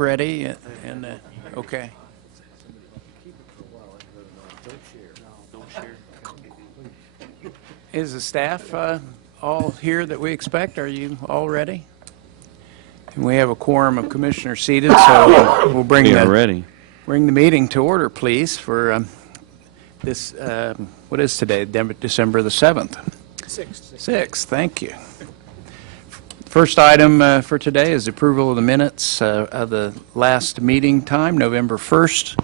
ready? And okay. Is the staff all here that we expect? Are you all ready? And we have a quorum of commissioners seated, so we'll bring the meeting to order, please, for this, what is today, December the 7th? 6th, thank you. First item for today is approval of the minutes of the last meeting time, November 1st.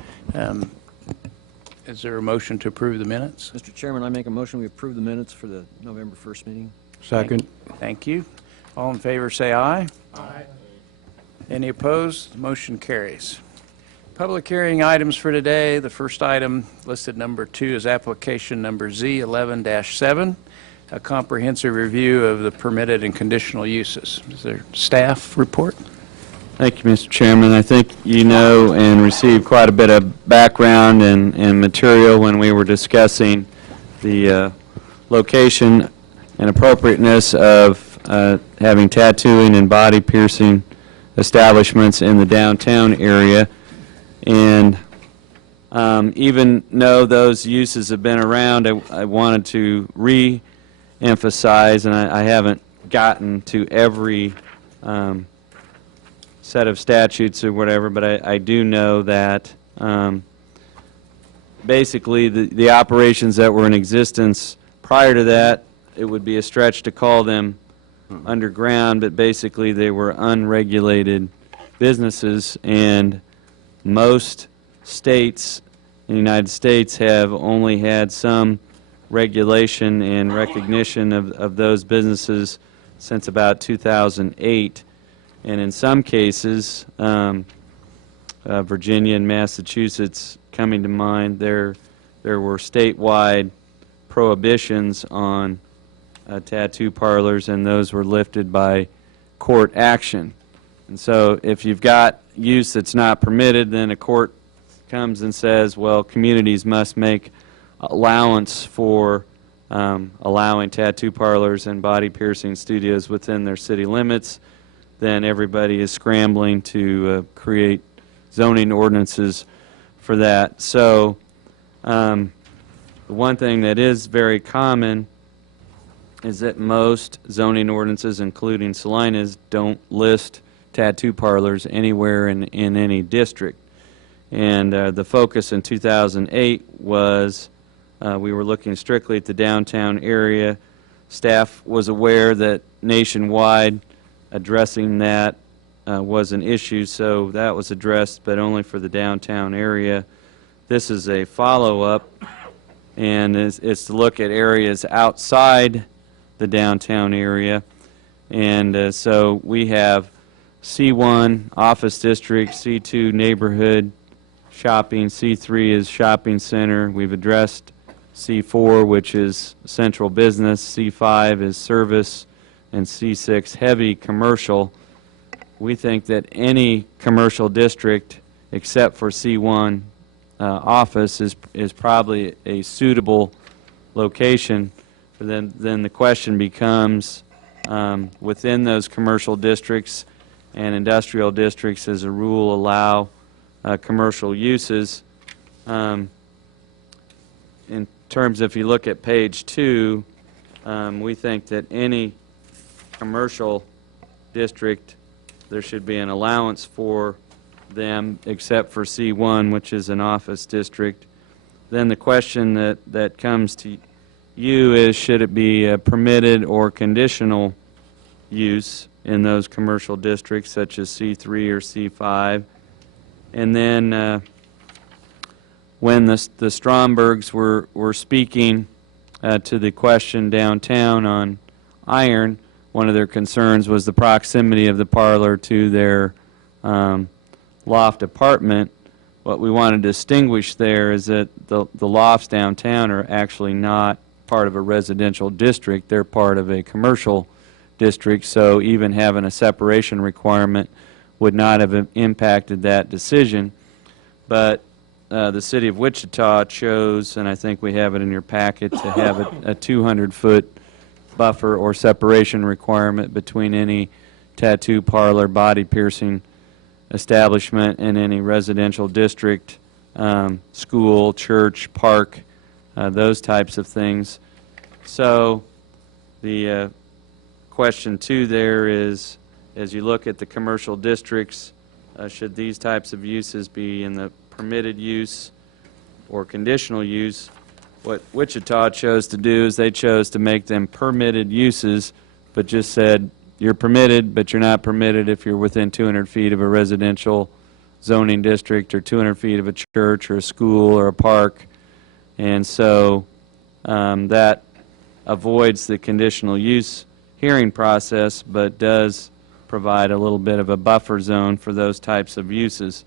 Is there a motion to approve the minutes? Mr. Chairman, I make a motion we approve the minutes for the November 1st meeting. Second. Thank you. All in favor say aye. Aye. Any opposed? Motion carries. Public hearing items for today. The first item listed number 2 is application number Z11-7, a comprehensive review of the permitted and conditional uses. Is there staff report? Thank you, Mr. Chairman. I think you know and received quite a bit of background and material when we were discussing the location and appropriateness of having tattooing and body piercing establishments in the downtown area. And even though those uses have been around, I wanted to re-emphasize, and I haven't gotten to every set of statutes or whatever, but I do know that basically the operations that were in existence prior to that, it would be a stretch to call them underground, but basically they were unregulated businesses, and most states in the United States have only had some regulation and recognition of those businesses since about 2008. And in some cases, Virginia and Massachusetts coming to mind, there were statewide prohibitions on tattoo parlors, and those were lifted by court action. And so if you've got use that's not permitted, then a court comes and says, well, communities must make allowance for allowing tattoo parlors and body piercing studios within their city limits. Then everybody is scrambling to create zoning ordinances for that. So the one thing that is very common is that most zoning ordinances, including Salina's, don't list tattoo parlors anywhere in any district. And the focus in 2008 was we were looking strictly at the downtown area. Staff was aware that nationwide addressing that was an issue, so that was addressed, but only for the downtown area. This is a follow-up, and it's to look at areas outside the downtown area. And so we have C1 office district, C2 neighborhood shopping, C3 is shopping center. We've addressed C4, which is central business, C5 is service, and C6 heavy commercial. We think that any commercial district except for C1 office is probably a suitable location. But then the question becomes within those commercial districts and industrial districts, as a rule, allow commercial uses. In terms, if you look at page 2, we think that any commercial district, there should be an allowance for them except for C1, which is an office district. Then the question that comes to you is, should it be a permitted or conditional use in those commercial districts such as C3 or C5? And then when the Strombergs were speaking to the question downtown on Iron, one of their concerns was the proximity of the parlor to their loft apartment. What we want to distinguish there is that the lofts downtown are actually not part of a residential district. They're part of a commercial district, so even having a separation requirement would not have impacted that decision. But the City of Wichita chose, and I think we have it in your packet, to have a 200-foot buffer or separation requirement between any tattoo parlor, body piercing establishment in any residential district, school, church, park, those types of things. So the question 2 there is, as you look at the commercial districts, should these types of uses be in the permitted use or conditional use? What Wichita chose to do is they chose to make them permitted uses, but just said you're permitted, but you're not permitted if you're within 200 feet of a residential zoning district or 200 feet of a church or a school or a park. And so that avoids the conditional use hearing process, but does provide a little bit of a buffer zone for those types of uses.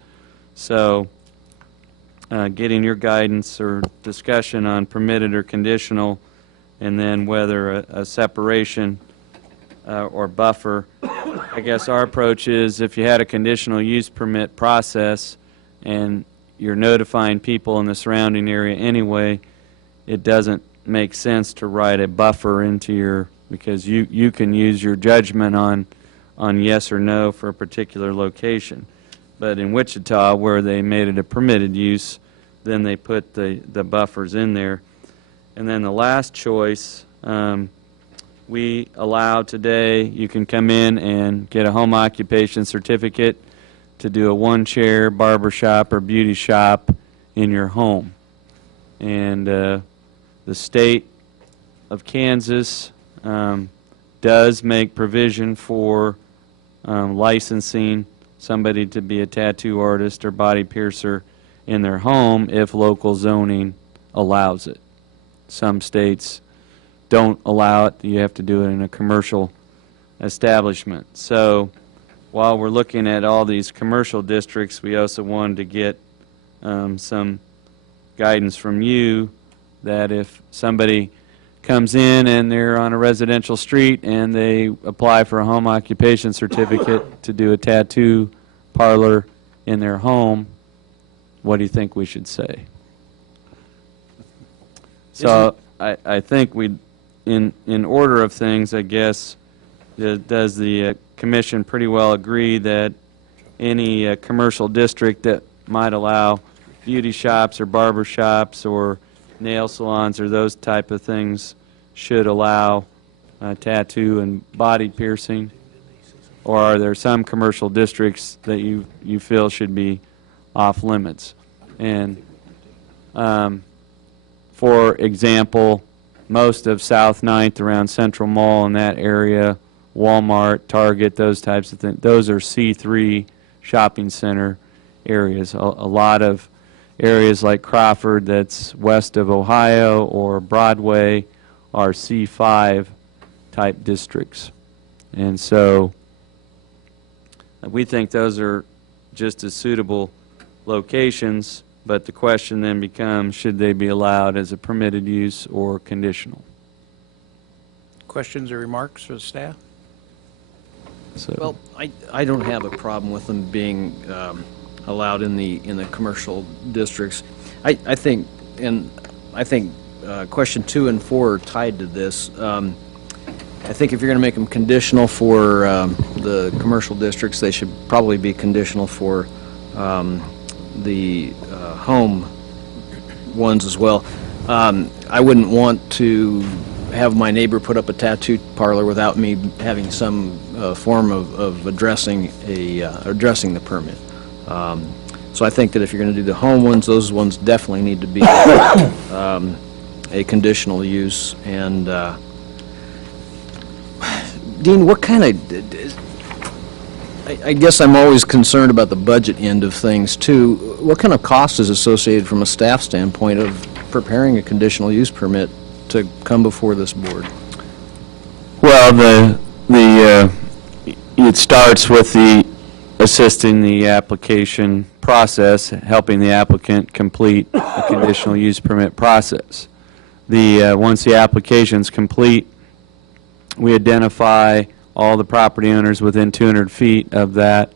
So getting your guidance or discussion on permitted or conditional, and then whether a separation or buffer. I guess our approach is if you had a conditional use permit process and you're notifying people in the surrounding area anyway, it doesn't make sense to write a buffer into your, because you can use your judgment on yes or no for a particular location. But in Wichita, where they made it a permitted use, then they put the buffers in there. And then the last choice, we allow today, you can come in and get a home occupation certificate to do a one-chair barber shop or beauty shop in your home. And the state of Kansas does make provision for licensing somebody to be a tattoo artist or body piercer in their home if local zoning allows it. Some states don't allow it. You have to do it in a commercial establishment. So while we're looking at all these commercial districts, we also wanted to get some guidance from you that if somebody comes in and they're on a residential street and they apply for a home occupation certificate to do a tattoo parlor in their home, what do you think we should say? So I think we, in order of things, I guess, does the commission pretty well agree that any commercial district that might allow beauty shops or barber shops or nail salons or those type of things should allow tattoo and body piercing? Or are there some commercial districts that you feel should be off limits? And for example, most of South 9th around Central Mall in that area, Walmart, Target, those types of things, those are C3 shopping center areas. A lot of areas like Crawford that's west of Ohio or Broadway are C5 type districts. And so we think those are just as suitable locations, but the question then becomes, should they be allowed as a permitted use or conditional? Questions or remarks for the staff? So, Well, I don't have a problem with them being allowed in the commercial districts. I think question 2 and 4 are tied to this. I think if you're going to make them conditional for the commercial districts, they should probably be conditional for the home ones as well. I wouldn't want to have my neighbor put up a tattoo parlor without me having some form of addressing the permit. So I think that if you're going to do the home ones, those ones definitely need to be a conditional use. And Dean, what kind of, I guess I'm always concerned about the budget end of things too. What kind of cost is associated from a staff standpoint of preparing a conditional use permit to come before this board? well, it starts with the assisting the application process, helping the applicant complete a conditional use permit process. Once the application's complete, we identify all the property owners within 200 feet of that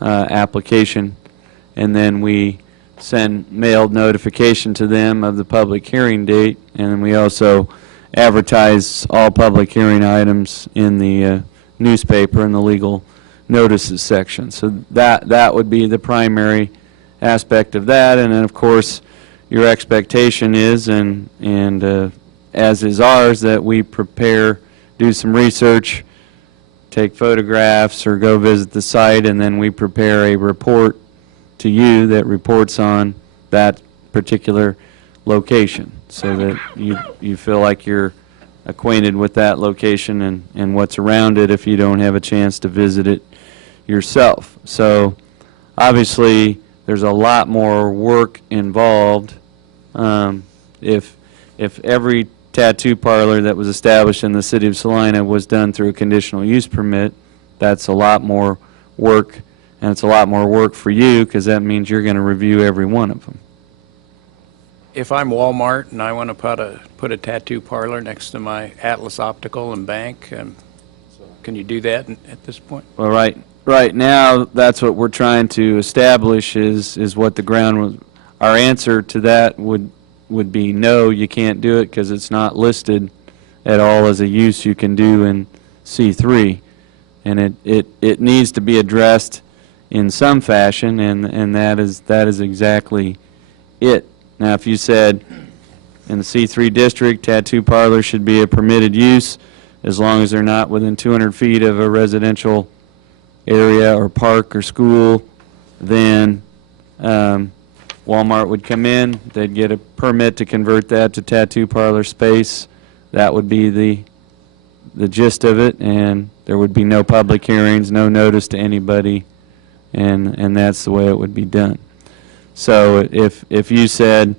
application, and then we send mailed notification to them of the public hearing date, and we also advertise all public hearing items in the newspaper, in the legal notices section. So that would be the primary aspect of that. And then, of course, your expectation is, and as is ours, that we prepare, do some research, take photographs, or go visit the site, and then we prepare a report to you that reports on that particular location, so that you feel like you're acquainted with that location and what's around it if you don't have a chance to visit it yourself. So obviously there's a lot more work involved. If every tattoo parlor that was established in the city of Salina was done through a conditional use permit, that's a lot more work, and it's a lot more work for you, because that means you're going to review every one of them. If I'm Walmart and I want to put a tattoo parlor next to my Atlas Optical and bank, can you do that at this point? Well, right now, that's what we're trying to establish is what the ground was. Our answer to that would be no, you can't do it, because it's not listed at all as a use you can do in C3, and it needs to be addressed in some fashion, and that is exactly it. Now, if you said in the C3 district, tattoo parlors should be a permitted use as long as they're not within 200 feet of a residential area or park or school, then Walmart would come in, they'd get a permit to convert that to tattoo parlor space. That would be the gist of it, and there would be no public hearings, no notice to anybody, and that's the way it would be done. So if you said,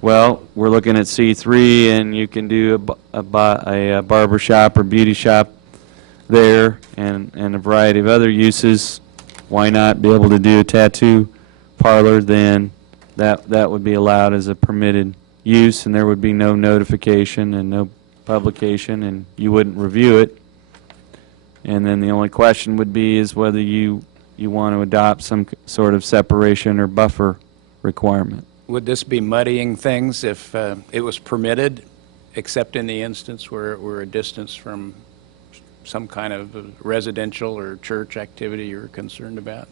well, we're looking at C3 and you can do a barber shop or beauty shop there and a variety of other uses, why not be able to do a tattoo parlor? Then that would be allowed as a permitted use, and there would be no notification and no publication, and you wouldn't review it. And then the only question would be is whether you want to adopt some sort of separation or buffer requirement. Would this be muddying things if it was permitted, except in the instance where we're a distance from some kind of residential or church activity you're concerned about?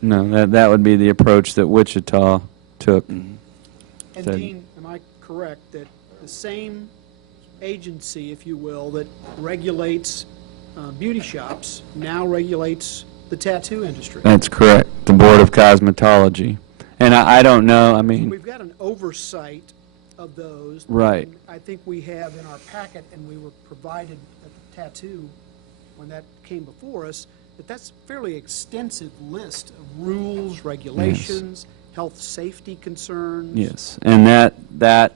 No, that would be the approach that Wichita took. And Dean, am I correct that the same agency, if you will, that regulates beauty shops now regulates the tattoo industry? That's correct. The Board of Cosmetology. And I don't know, I mean... We've got an oversight of those. Right. I think we have in our packet, and we were provided at the tattoo when that came before us, that's a fairly extensive list of rules, regulations, health safety concerns. Yes, and that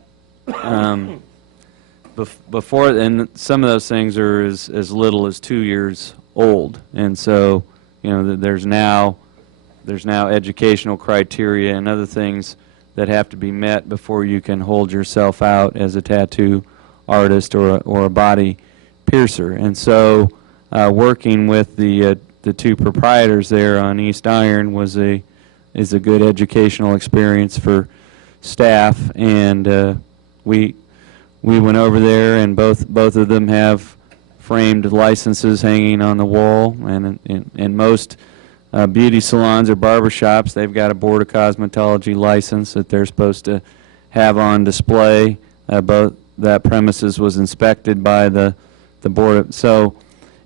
before, and some of those things are as little as 2 years old, and so there's now educational criteria and other things that have to be met before you can hold yourself out as a tattoo artist or a body piercer. And so working with the two proprietors there on East Iron is a good educational experience for staff, and we went over there, and both of them have framed licenses hanging on the wall, and in most beauty salons or barber shops, they've got a Board of Cosmetology license that they're supposed to have on display. Both that premises was inspected by the board. So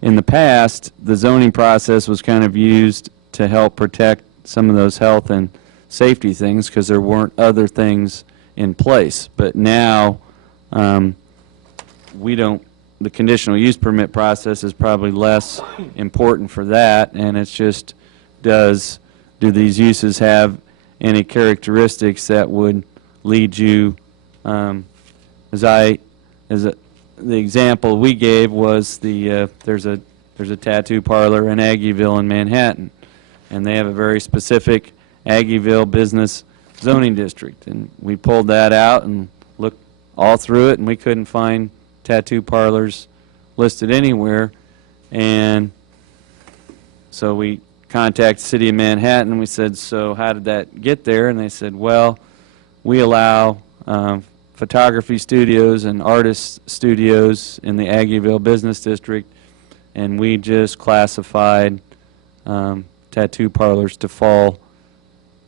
in the past, the zoning process was kind of used to help protect some of those health and safety things because there weren't other things in place. But now the conditional use permit process is probably less important for that, and it's just do these uses have any characteristics that would lead you, the example we gave was there's a tattoo parlor in Aggieville in Manhattan, and they have a very specific Aggieville business zoning district, and we pulled that out and looked all through it, and we couldn't find tattoo parlors listed anywhere, and so we contacted the City of Manhattan, and we said, so how did that get there? And they said, well, we allow photography studios and artist studios in the Aggieville Business District, and we just classified tattoo parlors to fall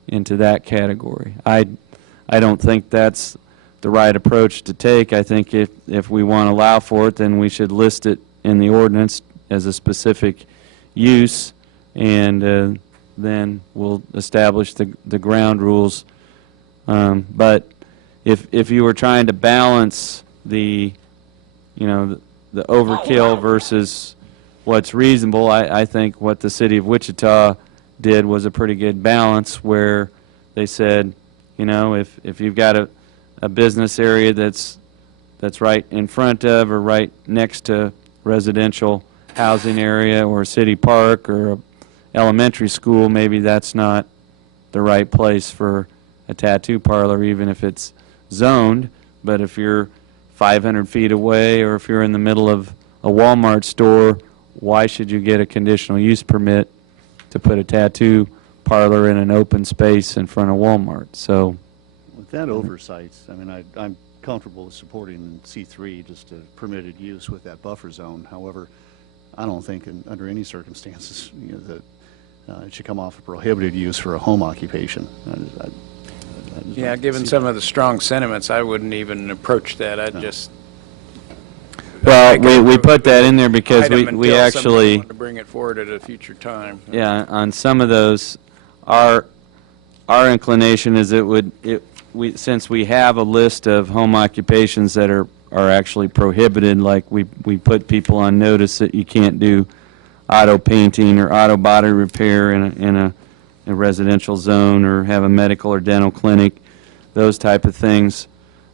into that category. I don't think that's the right approach to take. I think if we want to allow for it, then we should list it in the ordinance as a specific use, and then we'll establish the ground rules. But if you were trying to balance the overkill versus what's reasonable, I think what the city of Wichita did was a pretty good balance, where they said, if you've got a business area that's right in front of or right next to residential housing area or a city park or a elementary school, maybe that's not the right place for a tattoo parlor, even if it's zoned. But if you're 500 feet away, or if you're in the middle of a Walmart store, why should you get a conditional use permit to put a tattoo parlor in an open space in front of Walmart? So with that oversight, I mean, I'm comfortable with supporting C3, just a permitted use with that buffer zone. However, I don't think under any circumstances that it should come off a prohibited use for a home occupation. Yeah, given some of the strong sentiments, I wouldn't even approach that. I'd just... Well, we put that in there because we actually want to bring it forward at a future time. Yeah, on some of those, our inclination is since we have a list of home occupations that are actually prohibited, like we put people on notice that you can't do auto painting or auto body repair in a residential zone, or have a medical or dental clinic, those type of things.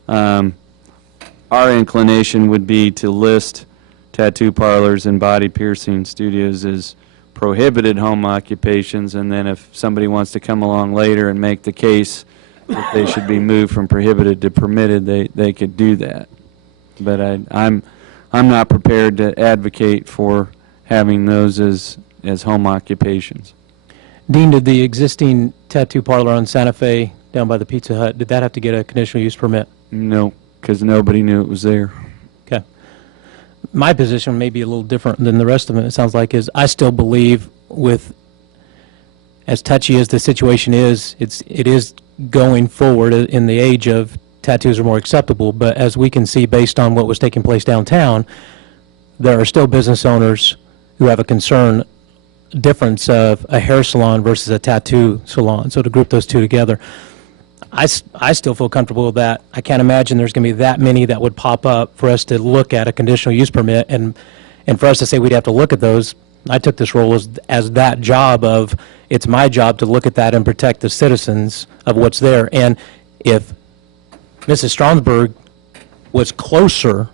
Our inclination would be to list tattoo parlors and body piercing studios as prohibited home occupations, and then if somebody wants to come along later and make the case that they should be moved from prohibited to permitted, they could do that. But I'm not prepared to advocate for having those as home occupations. Dean, did the existing tattoo parlor on Santa Fe down by the Pizza Hut, did that have to get a conditional use permit? No, because nobody knew it was there. Okay. My position may be a little different than the rest of it sounds like, is I still believe, with as touchy as the situation is, it is going forward in the age of tattoos are more acceptable, but as we can see based on what was taking place downtown, there are still business owners who have a concern difference of a hair salon versus a tattoo salon. So to group those two together, I still feel comfortable with that. I can't imagine there's going to be that many that would pop up for us to look at a conditional use permit, and for us to say we'd have to look at those. I took this role as that job of, it's my job to look at that and protect the citizens of what's there. And if Mrs. Stromberg was closer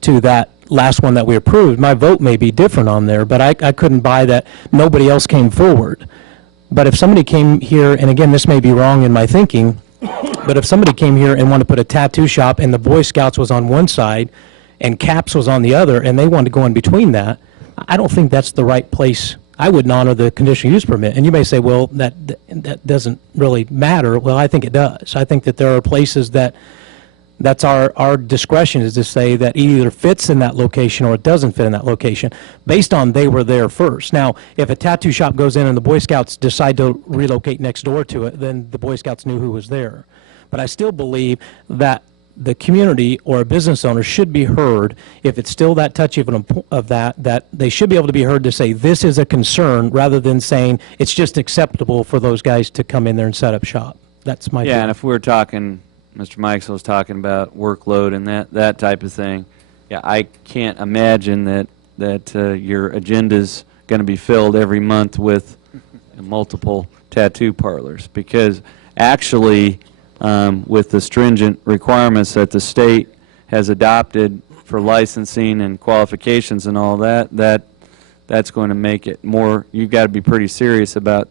to that last one that we approved, my vote may be different on there, but I couldn't buy that nobody else came forward. But if somebody came here, and again, this may be wrong in my thinking, but if somebody came here and wanted to put a tattoo shop and the Boy Scouts was on one side and CAPS was on the other, and they wanted to go in between that, I don't think that's the right place. I wouldn't honor the conditional use permit. And you may say, well, that doesn't really matter. Well, I think it does. I think that there are places that's our discretion, is to say that it either fits in that location or it doesn't fit in that location, based on they were there first. Now, if a tattoo shop goes in and the Boy Scouts decide to relocate next door to it, then the Boy Scouts knew who was there. But I still believe that the community or a business owner should be heard, if it's still that touchy of that they should be able to be heard to say this is a concern, rather than saying it's just acceptable for those guys to come in there and set up shop. That's my Yeah, view. and if we're talking, Mr. Mikes was talking about workload and that type of thing, yeah, I can't imagine that your agenda's going to be filled every month with multiple tattoo parlors, because actually, with the stringent requirements that the state has adopted for licensing and qualifications and all that's going to make it more, you've got to be pretty serious about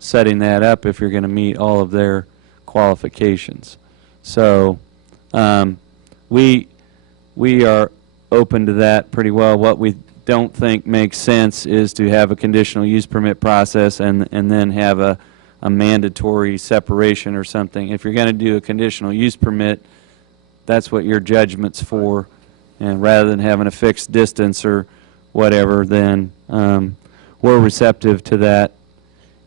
setting that up if you're going to meet all of their qualifications. So we are open to that pretty well. What we don't think makes sense is to have a conditional use permit process and then have a mandatory separation or something. If you're going to do a conditional use permit, that's what your judgment's for, and rather than having a fixed distance or whatever, then we're receptive to that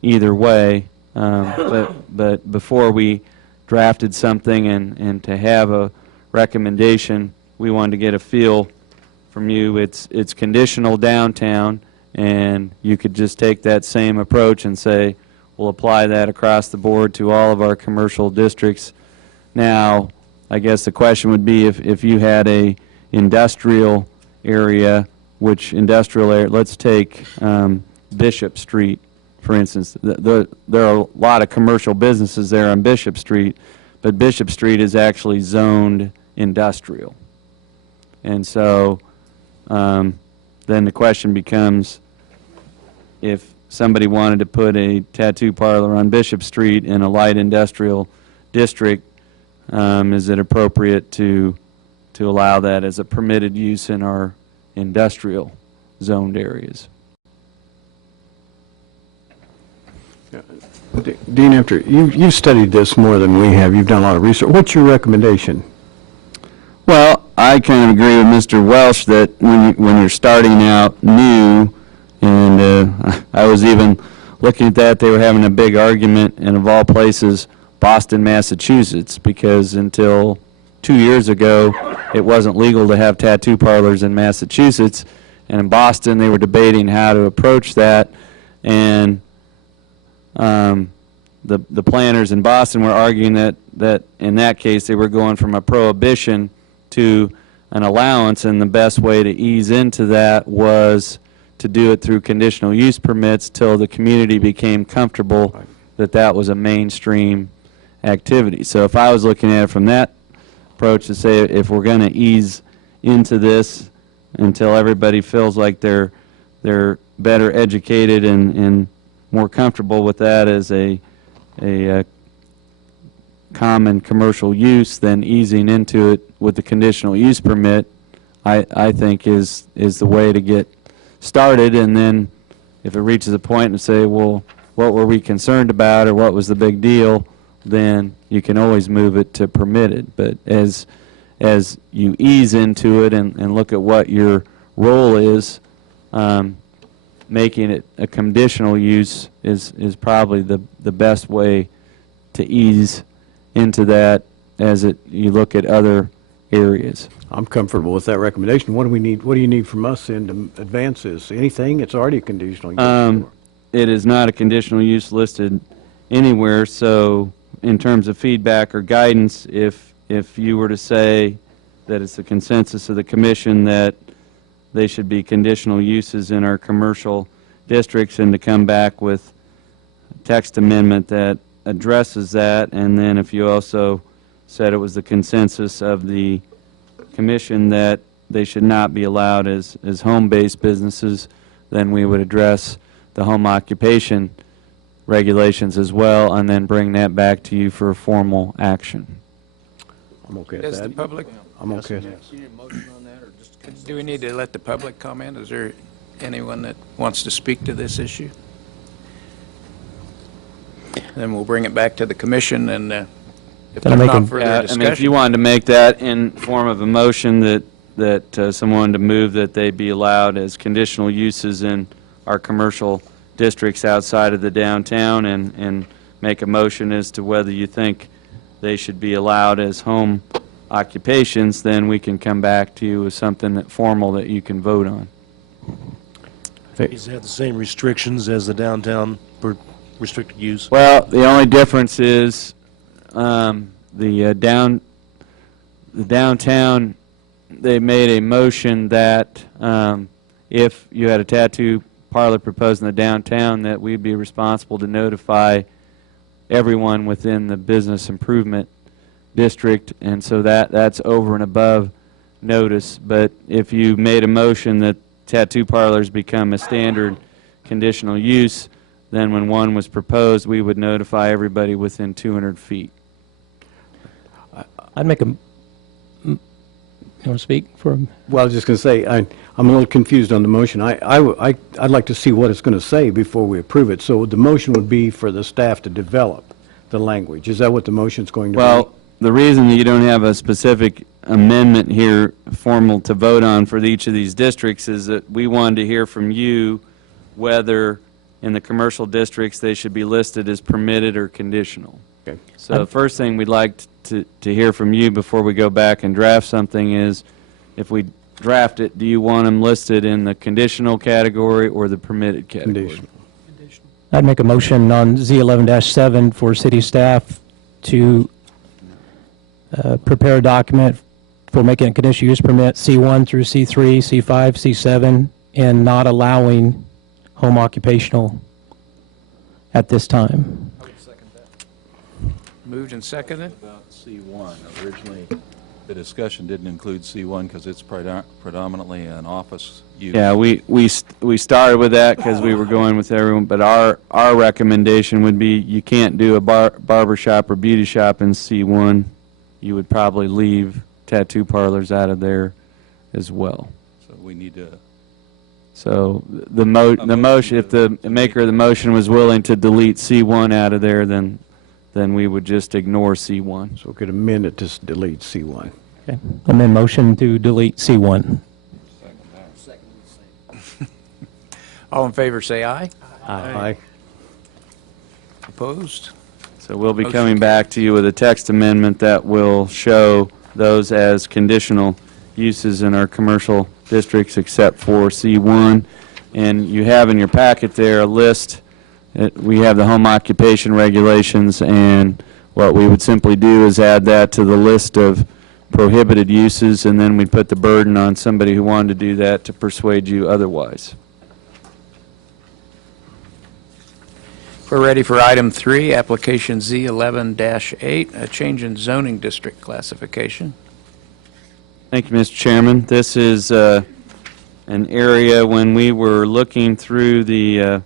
either way. But before we drafted something and to have a recommendation, we wanted to get a feel from you. It's conditional downtown, and you could just take that same approach and say, we'll apply that across the board to all of our commercial districts. Now, I guess the question would be if you had a industrial area, which industrial area, let's take Bishop Street, for instance. There are a lot of commercial businesses there on Bishop Street, but Bishop Street is actually zoned industrial. And so then the question becomes, if somebody wanted to put a tattoo parlor on Bishop Street in a light industrial district, is it appropriate to allow that as a permitted use in our industrial zoned areas? Dean, after you've studied this more than we have, you've done a lot of research. What's your recommendation? Well, I kind of agree with Mr. Welsh that when you're starting out new, and I was even looking at that, they were having a big argument, and of all places, Boston, Massachusetts, because until 2 years ago, it wasn't legal to have tattoo parlors in Massachusetts, and in Boston, they were debating how to approach that, and the planners in Boston were arguing that in that case, they were going from a prohibition to an allowance, and the best way to ease into that was to do it through conditional use permits till the community became comfortable that that was a mainstream activity. So if I was looking at it from that approach, to say if we're going to ease into this until everybody feels like they're better educated and more comfortable with that as a common commercial use, then easing into it with the conditional use permit, I think is the way to get started. And then if it reaches a point and say, well, what were we concerned about, or what was the big deal, then you can always move it to permitted. But as you ease into it and look at what your role is, making it a conditional use is probably the best way to ease into that as you look at other areas. I'm comfortable with that recommendation. What do we need? What do you need from us in to advance this? Anything? It's already a conditional use. It is not a conditional use listed anywhere, so in terms of feedback or guidance, if you were to say that it's the consensus of the commission that they should be conditional uses in our commercial districts, and to come back with a text amendment that addresses that, and then if you also said it was the consensus of the commission that they should not be allowed as home-based businesses, then we would address the home occupation regulations as well, and then bring that back to you for formal action. I'm okay with Does the that. public, I'm okay with that. do we need to let the public comment? Is there anyone that wants to speak to this issue? Then we'll bring it back to the commission, and if Can I there's make not a- further I mean, if you discussion. wanted to make that in form of a motion that someone to move that they be allowed as conditional uses in our commercial districts outside of the downtown, and make a motion as to whether you think they should be allowed as home occupations, then we can come back to you with something formal that you can vote on. Does it have the same restrictions as the downtown for restricted use? Well, the only difference is the downtown, they made a motion that if you had a tattoo parlor proposed in the downtown, that we'd be responsible to notify everyone within the business improvement district, and so that's over and above notice. But if you made a motion that tattoo parlors become a standard conditional use, then when one was proposed, we would notify everybody within 200 feet. I'd make a, you want to speak for, Well, I was just going to say, I'm a little confused on the motion. I'd like to see what it's going to say before we approve it. So the motion would be for the staff to develop the language. Is that what the motion's going to be? Well, the reason that you don't have a specific amendment here formal to vote on for each of these districts is that we wanted to hear from you whether in the commercial districts they should be listed as permitted or conditional. Okay. So the first thing we'd like to hear from you before we go back and draft something is, if we draft it, do you want them listed in the conditional category or the permitted category? Conditional. I'd make a motion on Z11-7 for city staff to prepare a document for making a conditional use permit C1 through C3, C5, C7, and not allowing home occupational at this time. Moved and seconded. About C1, originally, the discussion didn't include C1 because it's predominantly an office use. Yeah, we started with that because we were going with everyone, but our recommendation would be you can't do a barber shop or beauty shop in C1. You would probably leave tattoo parlors out of there as well. So we need to, So the motion, if the maker of the motion was willing to delete C1 out of there, then we would just ignore C1. So we could amend it to delete C1. Okay. Amend motion to delete C1. All in favor, say aye. Aye. Opposed? So we'll be Motion coming back to you with a text amendment that will show those as conditional uses in our commercial districts except for C1. And you have in your packet there a list. We have the home occupation regulations, and what we would simply do is add that to the list of prohibited uses, and then we put the burden on somebody who wanted to do that to persuade you otherwise. We're ready for item 3, application Z11-8, a change in zoning district classification. Thank you, Mr. Chairman. This is an area when we were looking through the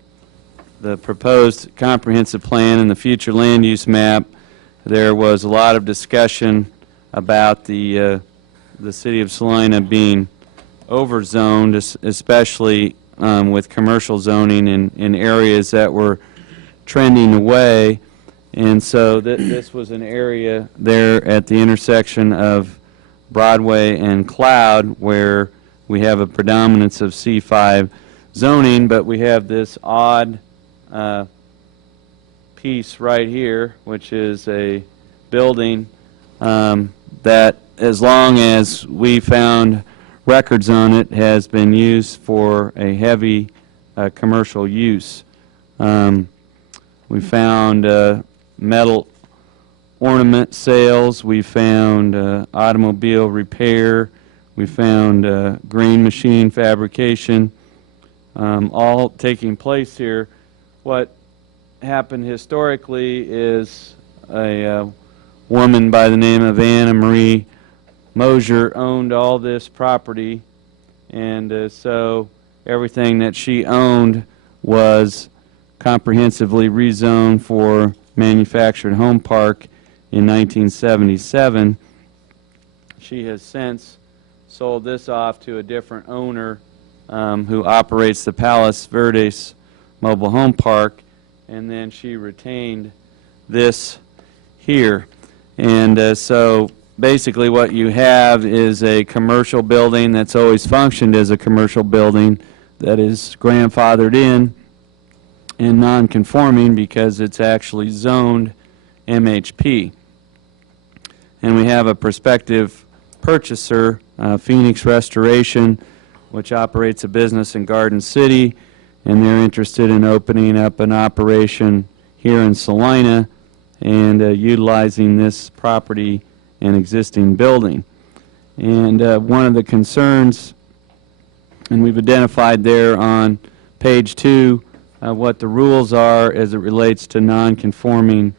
proposed comprehensive plan and the future land use map, there was a lot of discussion about the city of Salina being overzoned, especially with commercial zoning in areas that were trending away. And so this was an area there at the intersection of Broadway and Cloud where we have a predominance of C5 zoning, but we have this odd piece right here, which is a building that, as long as we found records on it, has been used for a heavy commercial use. We found metal ornament sales, we found automobile repair, we found green machine fabrication, all taking place here. What happened historically is a woman by the name of Anna Marie Mosier owned all this property, and so everything that she owned was comprehensively rezoned for manufactured home park in 1977. She has since sold this off to a different owner who operates the Palos Verdes mobile home park, and then she retained this here. And so basically what you have is a commercial building that's always functioned as a commercial building that is grandfathered in and non-conforming because it's actually zoned MHP. And we have a prospective purchaser, Phoenix Restoration, which operates a business in Garden City, and they're interested in opening up an operation here in Salina and utilizing this property and existing building. And one of the concerns, and we've identified there on page 2, what the rules are as it relates to non-conforming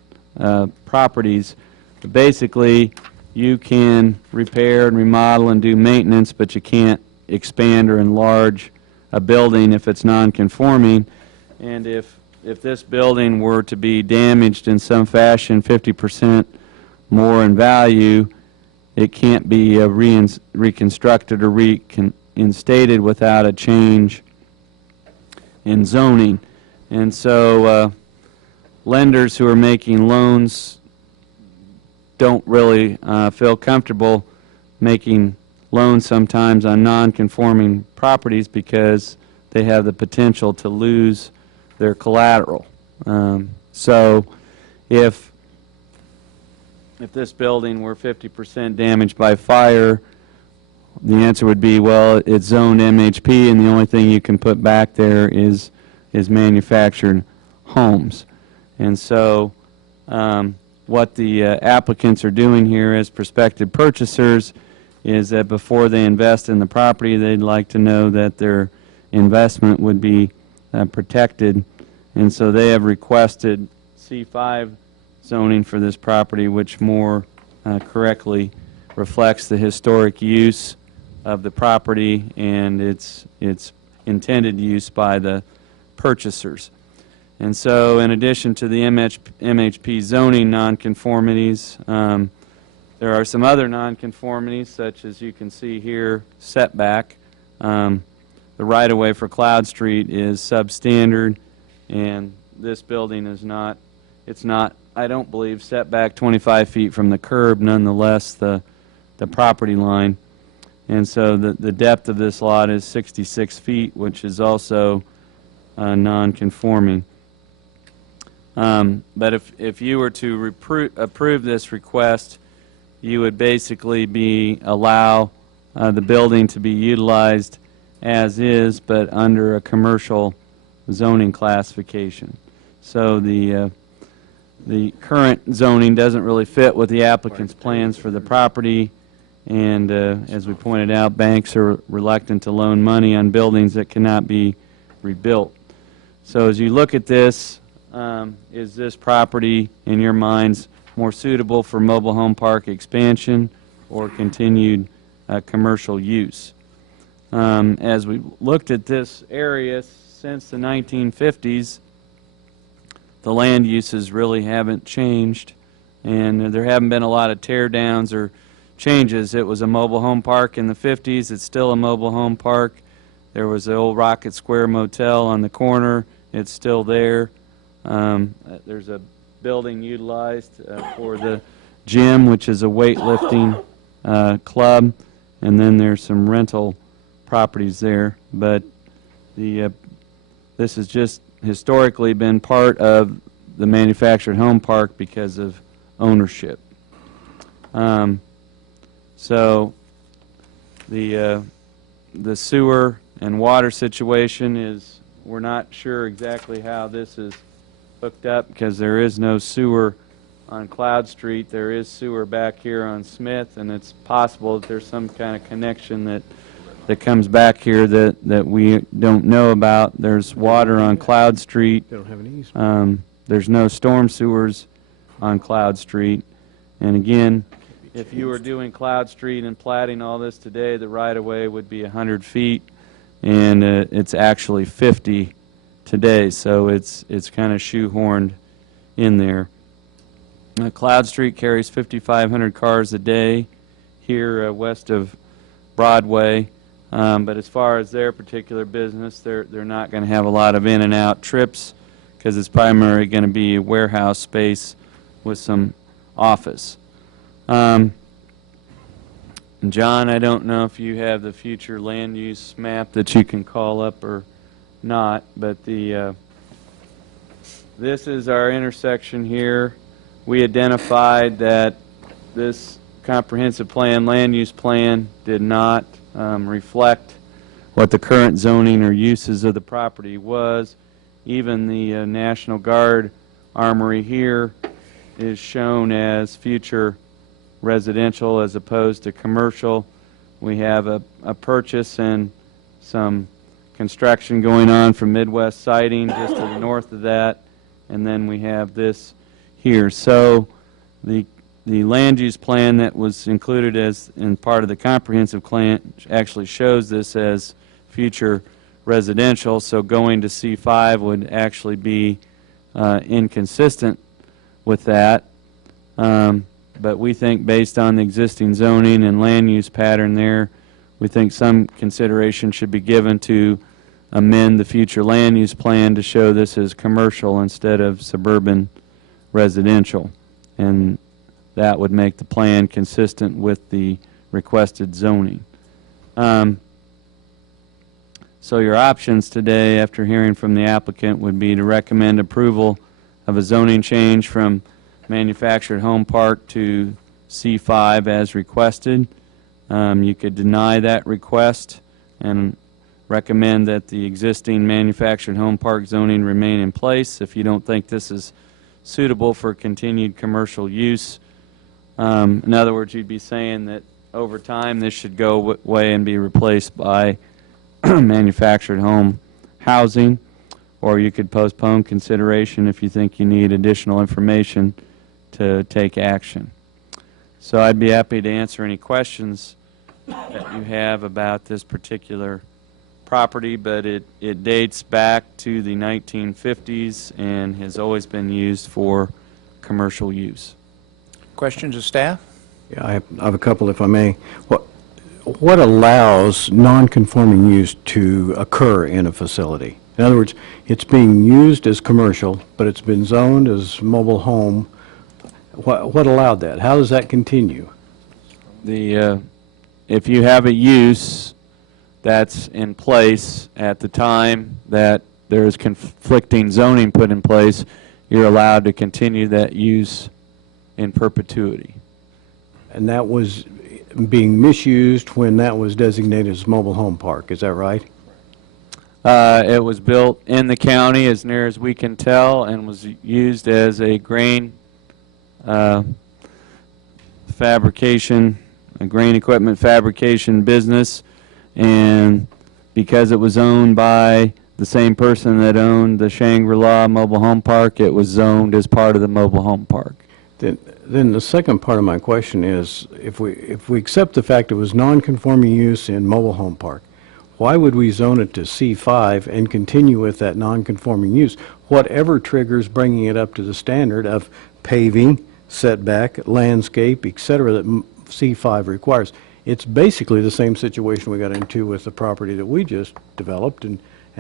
properties. But basically, you can repair and remodel and do maintenance, but you can't expand or enlarge a building if it's non-conforming. And if this building were to be damaged in some fashion, 50% more in value, it can't be reconstructed or reinstated without a change in zoning. And so lenders who are making loans don't really feel comfortable making loans sometimes on non-conforming properties because they have the potential to lose their collateral. So if this building were 50% damaged by fire, the answer would be, well, it's zoned MHP, and the only thing you can put back there is manufactured homes. And so what the applicants are doing here as prospective purchasers is that before they invest in the property, they'd like to know that their investment would be protected. And so they have requested C5 zoning for this property, which more correctly reflects the historic use of the property and its intended use by the purchasers. And so in addition to the MHP zoning nonconformities, there are some other nonconformities, such as you can see here, setback. The right-of-way for Cloud Street is substandard, and this building is not, it's not, I don't believe, setback 25 feet from the curb, nonetheless the property line. And so the depth of this lot is 66 feet, which is also non-conforming. But if you were to approve this request, you would basically allow the building to be utilized as is, but under a commercial zoning classification. So the current zoning doesn't really fit with the applicant's plans for the property, and as we pointed out, banks are reluctant to loan money on buildings that cannot be rebuilt. So as you look at this, is this property, in your minds, more suitable for mobile home park expansion or continued commercial use? As we looked at this area since the 1950s, the land uses really haven't changed, and there haven't been a lot of tear downs or changes. It was a mobile home park in the 50s. It's still a mobile home park. There was the old Rocket Square Motel on the corner. It's still there. There's a building utilized for the gym, which is a weightlifting club, and then there's some rental properties there. But this has just historically been part of the manufactured home park because of ownership. So the sewer and water situation is, we're not sure exactly how this is hooked up because there is no sewer on Cloud Street. There is sewer back here on Smith, and it's possible that there's some kind of connection that comes back here that we don't know about. There's water on Cloud Street. They don't have any easement. There's no storm sewers on Cloud Street. And again, if you were doing Cloud Street and platting all this today, the right-of-way would be 100 feet, and it's actually 50 today, so it's kind of shoehorned in there. Cloud Street carries 5,500 cars a day here west of Broadway, but as far as their particular business, they're not going to have a lot of in and out trips because it's primarily going to be a warehouse space with some office. John, I don't know if you have the future land use map that you can call up or not, but this is our intersection here. We identified that this comprehensive plan, land use plan, did not reflect what the current zoning or uses of the property was. Even the National Guard Armory here is shown as future residential as opposed to commercial. We have a purchase and some construction going on from Midwest Siding just to the north of that, and then we have this here. So the land use plan that was included as in part of the comprehensive plan actually shows this as future residential, so going to C5 would actually be inconsistent with that. But we think based on the existing zoning and land use pattern there, we think some consideration should be given to amend the future land use plan to show this as commercial instead of suburban residential. And that would make the plan consistent with the requested zoning. So your options today, after hearing from the applicant, would be to recommend approval of a zoning change from manufactured home park to C5 as requested. You could deny that request and recommend that the existing manufactured home park zoning remain in place if you don't think this is suitable for continued commercial use. In other words, you'd be saying that over time this should go away and be replaced by manufactured home housing, or you could postpone consideration if you think you need additional information to take action. So I'd be happy to answer any questions that you have about this particular property, but it dates back to the 1950s and has always been used for commercial use. Questions of staff? Yeah, I have a couple, if I may. What allows non-conforming use to occur in a facility? In other words, it's being used as commercial, but it's been zoned as mobile home. What allowed that? How does that continue? If you have a use that's in place at the time that there is conflicting zoning put in place, you're allowed to continue that use in perpetuity. And that was being misused when that was designated as mobile home park, is that right? It was built in the county as near as we can tell and was used as a grain fabrication, a grain equipment fabrication business, and because it was owned by the same person that owned the Shangri-La Mobile Home Park, it was zoned as part of the mobile home park. Then the second part of my question is, if we accept the fact it was non-conforming use in mobile home park, why would we zone it to C5 and continue with that non-conforming use? Whatever triggers bringing it up to the standard of paving, setback, landscape, et cetera, that C5 requires. It's basically the same situation we got into with the property that we just developed and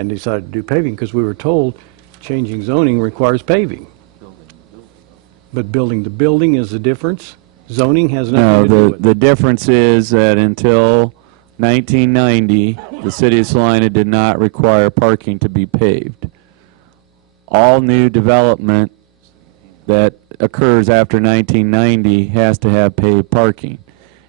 decided to do paving, because we were told changing zoning requires paving. But building to building is the difference? Zoning has nothing to do with it? The difference is that until 1990, the city of Salina did not require parking to be paved. All new development that occurs after 1990 has to have paved parking.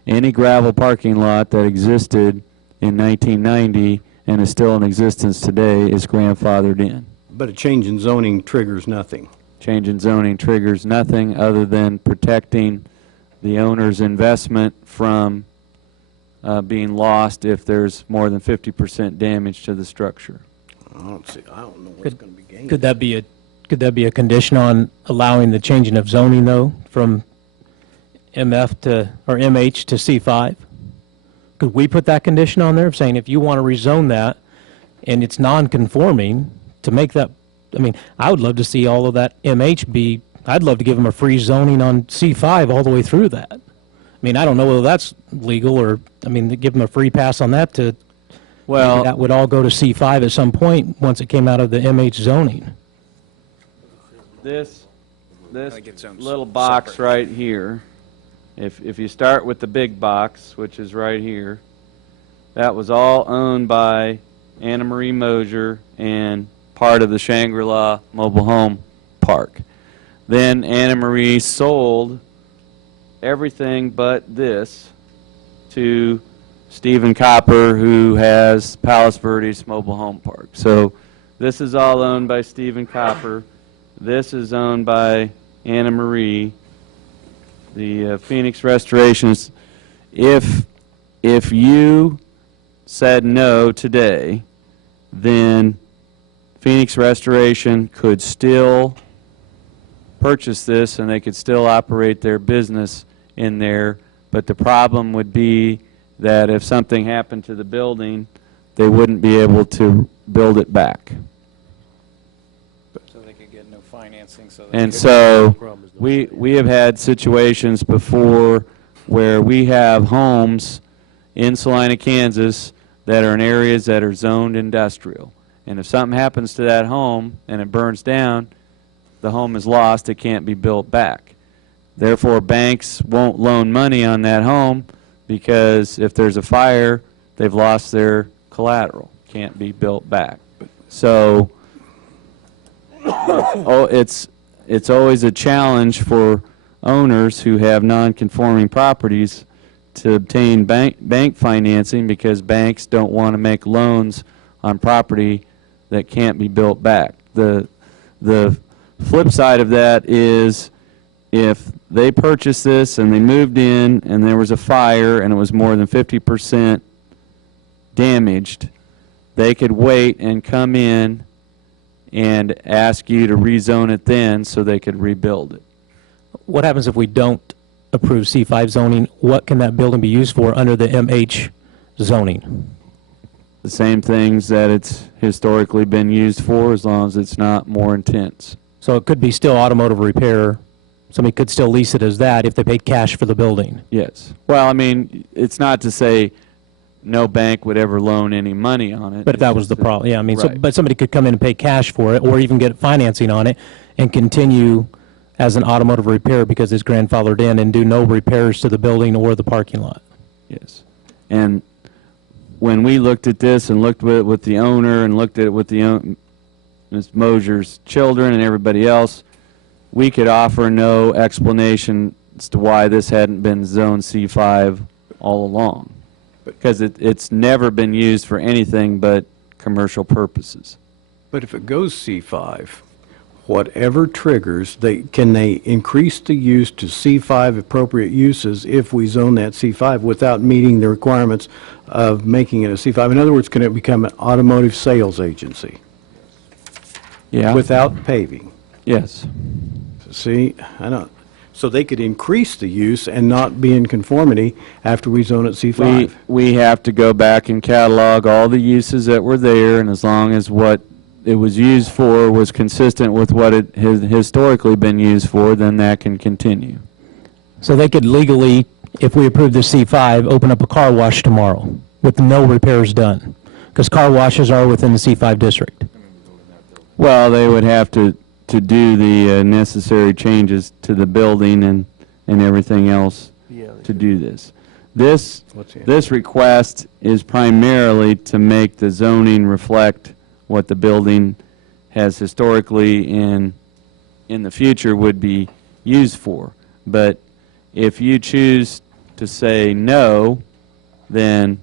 Any gravel parking lot that existed in 1990 and is still in existence today is grandfathered in. But a change in zoning triggers nothing. Change in zoning triggers nothing other than protecting the owner's investment from being lost if there's more than 50% damage to the structure. I don't know what's going to be gained. Could that be a condition on allowing the changing of zoning, though, from MF to, or MH to C5? Could we put that condition on there of saying if you want to rezone that and it's non-conforming, to make that, I mean, I would love to see all of that MH be, I'd love to give them a free zoning on C5 all the way through that. I mean, I don't know whether that's legal or, I mean, to give them a free pass on that to, Well, that would all go to C5 at some point once it came out of the MH zoning. this Like its own little box separate. right here, if you start with the big box, which is right here, that was all owned by Anna Marie Mosier and part of the Shangri-La Mobile Home Park. Then Anna Marie sold everything but this to Stephen Copper, who has Palos Verdes Mobile Home Park. So this is all owned by Stephen Copper. This is owned by Anna Marie. The Phoenix Restorations. If you said no today, then Phoenix Restoration could still purchase this and they could still operate their business in there, but the problem would be that if something happened to the building, they wouldn't be able to build it back. So they could get no financing, so And so we have had situations before where we have homes in Salina, Kansas that are in areas that are zoned industrial. And if something happens to that home and it burns down, the home is lost, it can't be built back. Therefore, banks won't loan money on that home because if there's a fire, they've lost their collateral. can't be built back. So, it's always a challenge for owners who have non-conforming properties to obtain bank financing, because banks don't want to make loans on property that can't be built back. The flip side of that is, if they purchased this and they moved in and there was a fire and it was more than 50% damaged, they could wait and come in and ask you to rezone it then so they could rebuild it. What happens if we don't approve C5 zoning? What can that building be used for under the MH zoning? The same things that it's historically been used for, as long as it's not more intense. So it could be still automotive repair. Somebody could still lease it as that if they paid cash for the building. Yes. Well, I mean, it's not to say no bank would ever loan any money on it. But if that was the problem, yeah, I mean, Right. but somebody could come in and pay cash for it, or even get financing on it and continue as an automotive repair because it's grandfathered in, and do no repairs to the building or the parking lot. Yes. And when we looked at this and looked at it with the owner and looked at it with the Ms. Mosier's children and everybody else, we could offer no explanation as to why this hadn't been Zone C5 all along, because it's never been used for anything but commercial purposes. But if it goes C5, whatever triggers, can they increase the use to C5 appropriate uses if we zone that C5 without meeting the requirements of making it a C5? In other words, can it become an automotive sales agency Yeah. without paving? Yes. See, I don't, so they could increase the use and not be in conformity after we zone it C5. We have to go back and catalog all the uses that were there, and as long as what it was used for was consistent with what it has historically been used for, then that can continue. So they could legally, if we approve the C5, open up a car wash tomorrow with no repairs done, because car washes are within the C5 district. Well, they would have to do the necessary changes to the building and everything else to do this. This request is primarily to make the zoning reflect what the building has historically in the future would be used for. But if you choose to say no, then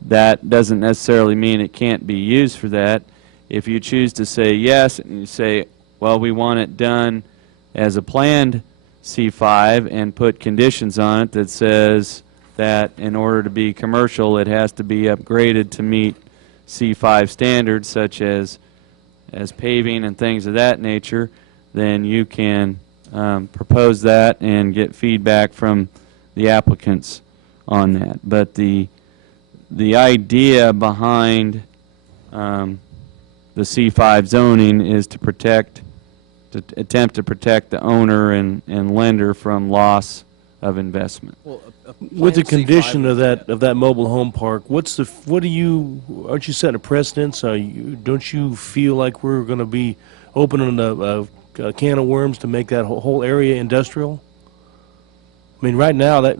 that doesn't necessarily mean it can't be used for that. If you choose to say yes, and you say, well, we want it done as a planned C5 and put conditions on it that says that in order to be commercial, it has to be upgraded to meet C5 standards, such as paving and things of that nature, then you can propose that and get feedback from the applicants on that. But the idea behind the C5 zoning is to attempt to protect the owner and lender from loss of investment. With the condition of that mobile home park, aren't you setting a precedence? Don't you feel like we're going to be opening a can of worms to make that whole area industrial? I mean, right now, that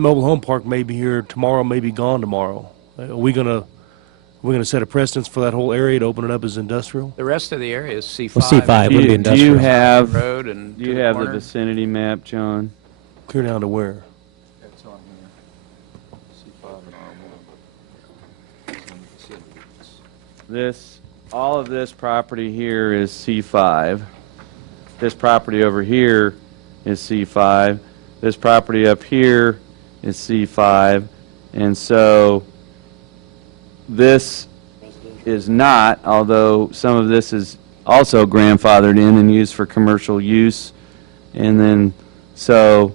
mobile home park may be here tomorrow, may be gone tomorrow. Are we going to set a precedence for that whole area to open it up as industrial? The rest of the area is C5. Well, C5 would be Do you industrial. have Road and do to you the have the corner. vicinity map, John? Clear down to where? It's on here. C5 and R1. All of this property here is C5. This property over here is C5. This property up here is C5. And so this is not, although some of this is also grandfathered in and used for commercial use. And then, so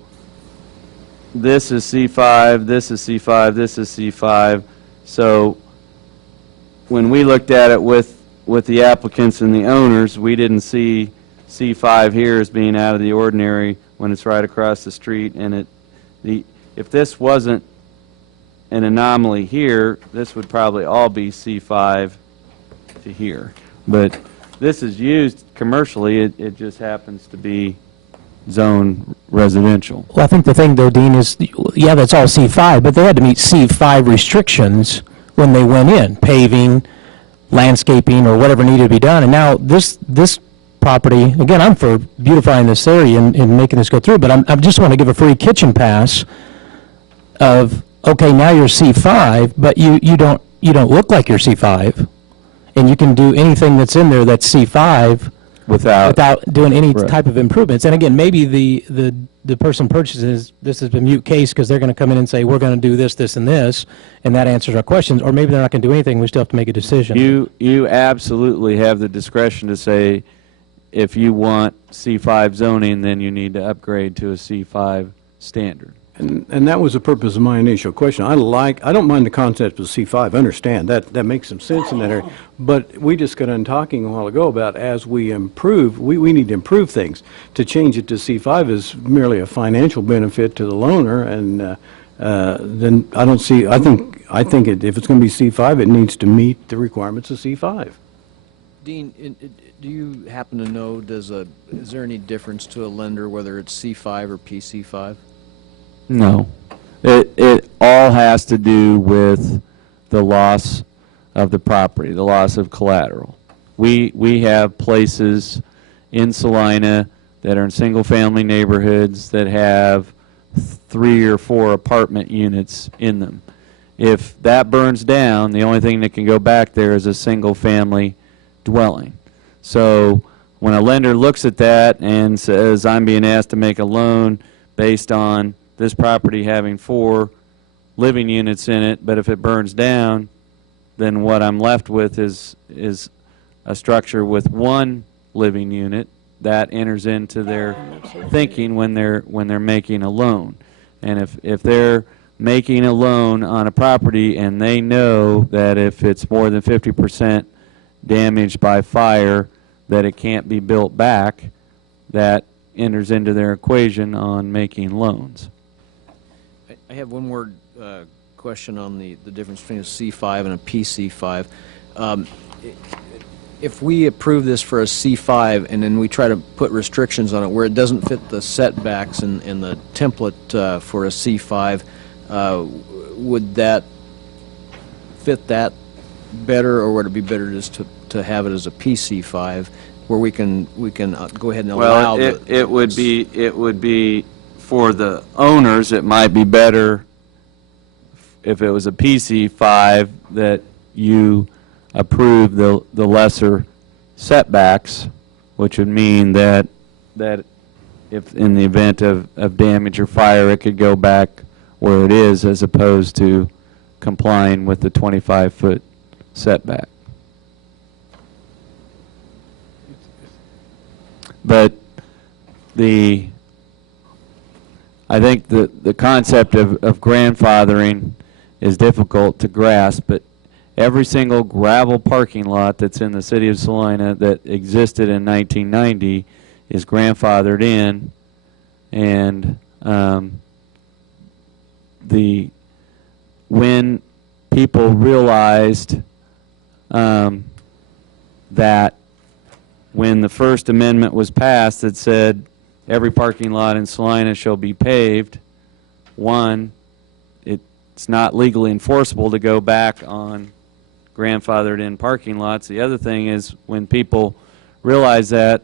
this is C5, this is C5, this is C5. So when we looked at it with the applicants and the owners, we didn't see C5 here as being out of the ordinary when it's right across the street. And if this wasn't an anomaly here, this would probably all be C5 to here. But this is used commercially, it just happens to be zone residential. Well, I think the thing, though, Dean, is, yeah, that's all C5, but they had to meet C5 restrictions when they went in, paving, landscaping or whatever needed to be done. And now this property, again, I'm for beautifying this area and making this go through, but I just want to give a free kitchen pass of, okay, now you're C5, but you don't look like you're C5, and you can do anything that's in there that's C5 without doing any type of improvements. And again, maybe the person purchases, this is a mute case because they're going to come in and say, we're going to do this, this, and this, and that answers our questions. Or maybe they're not going to do anything. We still have to make a decision. You absolutely have the discretion to say, if you want C5 zoning, then you need to upgrade to a C5 standard. And that was the purpose of my initial question. I don't mind the concept of C5, I understand, that makes some sense in that area. But we just got on talking a while ago about as we improve, we need to improve things. To change it to C5 is merely a financial benefit to the loaner, and then I don't see, I think if it's going to be C5, it needs to meet the requirements of C5. Dean, do you happen to know, is there any difference to a lender whether it's C5 or PC5? No. It all has to do with the loss of the property, the loss of collateral. We have places in Salina that are in single-family neighborhoods that have 3 or 4 apartment units in them. If that burns down, the only thing that can go back there is a single-family dwelling. So when a lender looks at that and says, I'm being asked to make a loan based on this property having 4 living units in it, but if it burns down, then what I'm left with is a structure with 1 living unit. That enters into their thinking when they're making a loan. And if they're making a loan on a property and they know that if it's more than 50% damaged by fire, that it can't be built back, that enters into their equation on making loans. I have one more question on the difference between a C5 and a PC5. If we approve this for a C5 and then we try to put restrictions on it where it doesn't fit the setbacks and the template for a C5, would that fit that better, or would it be better just to have it as a PC5 where we can go ahead and allow it would be for the owners, it might be better if it was a PC5 that you approve the lesser setbacks, which would mean that if in the event of damage or fire, it could go back where it is as opposed to complying with the 25-foot setback. But I think the concept of grandfathering is difficult to grasp, but every single gravel parking lot that's in the city of Salina that existed in 1990 is grandfathered in, and when people realized that when the First Amendment was passed that said every parking lot in Salina shall be paved, one, it's not legally enforceable to go back on grandfathered in parking lots. The other thing is when people realized that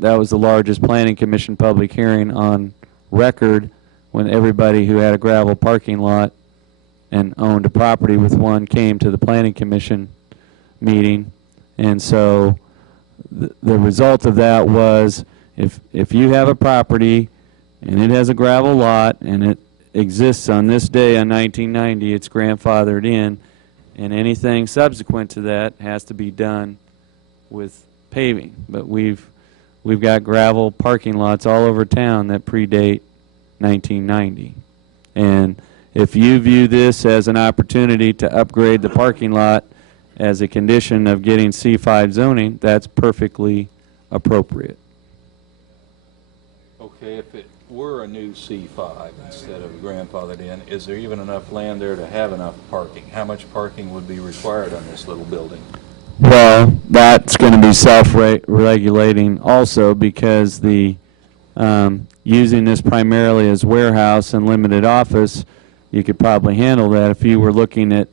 was the largest planning commission public hearing on record, when everybody who had a gravel parking lot and owned a property with one came to the planning commission meeting. And so the result of that was if you have a property and it has a gravel lot and it exists on this day on 1990, it's grandfathered in, and anything subsequent to that has to be done with paving. But we've got gravel parking lots all over town that predate 1990. And if you view this as an opportunity to upgrade the parking lot as a condition of getting C5 zoning, that's perfectly appropriate. Okay, if it were a new C5 instead of grandfathered in, is there even enough land there to have enough parking? How much parking would be required on this little building? Well, that's going to be self-regulating also, because the using this primarily as warehouse and limited office, you could probably handle that. If you were looking at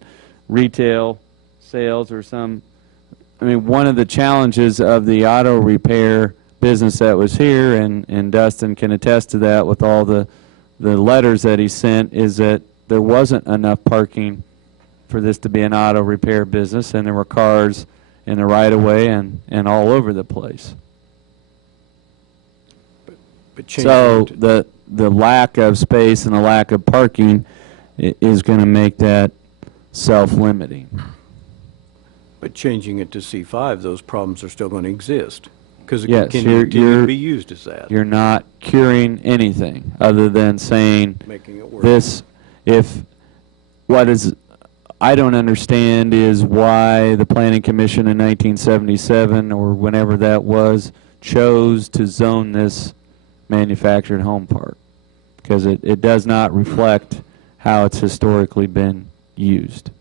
retail sales or some I mean, one of the challenges of the auto repair business that was here, and Dustin can attest to that with all the letters that he sent, is that there wasn't enough parking for this to be an auto repair business, and there were cars in the right-of-way and all over the place. But changing So it to- the lack of space and the lack of parking is going to make that self-limiting. But changing it to C5, those problems are still going to exist, because it Yes, can you're- continue to you're- be used as that, You're not curing anything other than saying making it work. this, I don't understand is why the Planning Commission in 1977 or whenever that was chose to zone this manufactured home park, because it does not reflect how it's historically been used.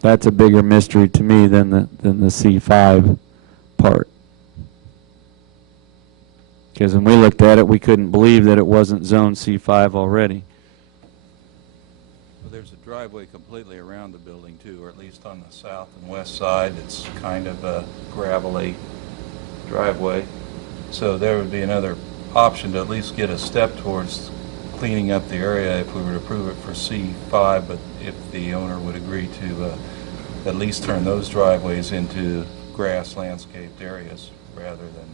That's a bigger mystery to me than the C5 part. Because when we looked at it, we couldn't believe that it wasn't zone C5 already. Well, there's a driveway completely around the building too, or at least on the south and west side. It's kind of a gravelly driveway. So there would be another option to at least get a step towards cleaning up the area if we were to approve it for C5, but if the owner would agree to at least turn those driveways into grass landscaped areas rather than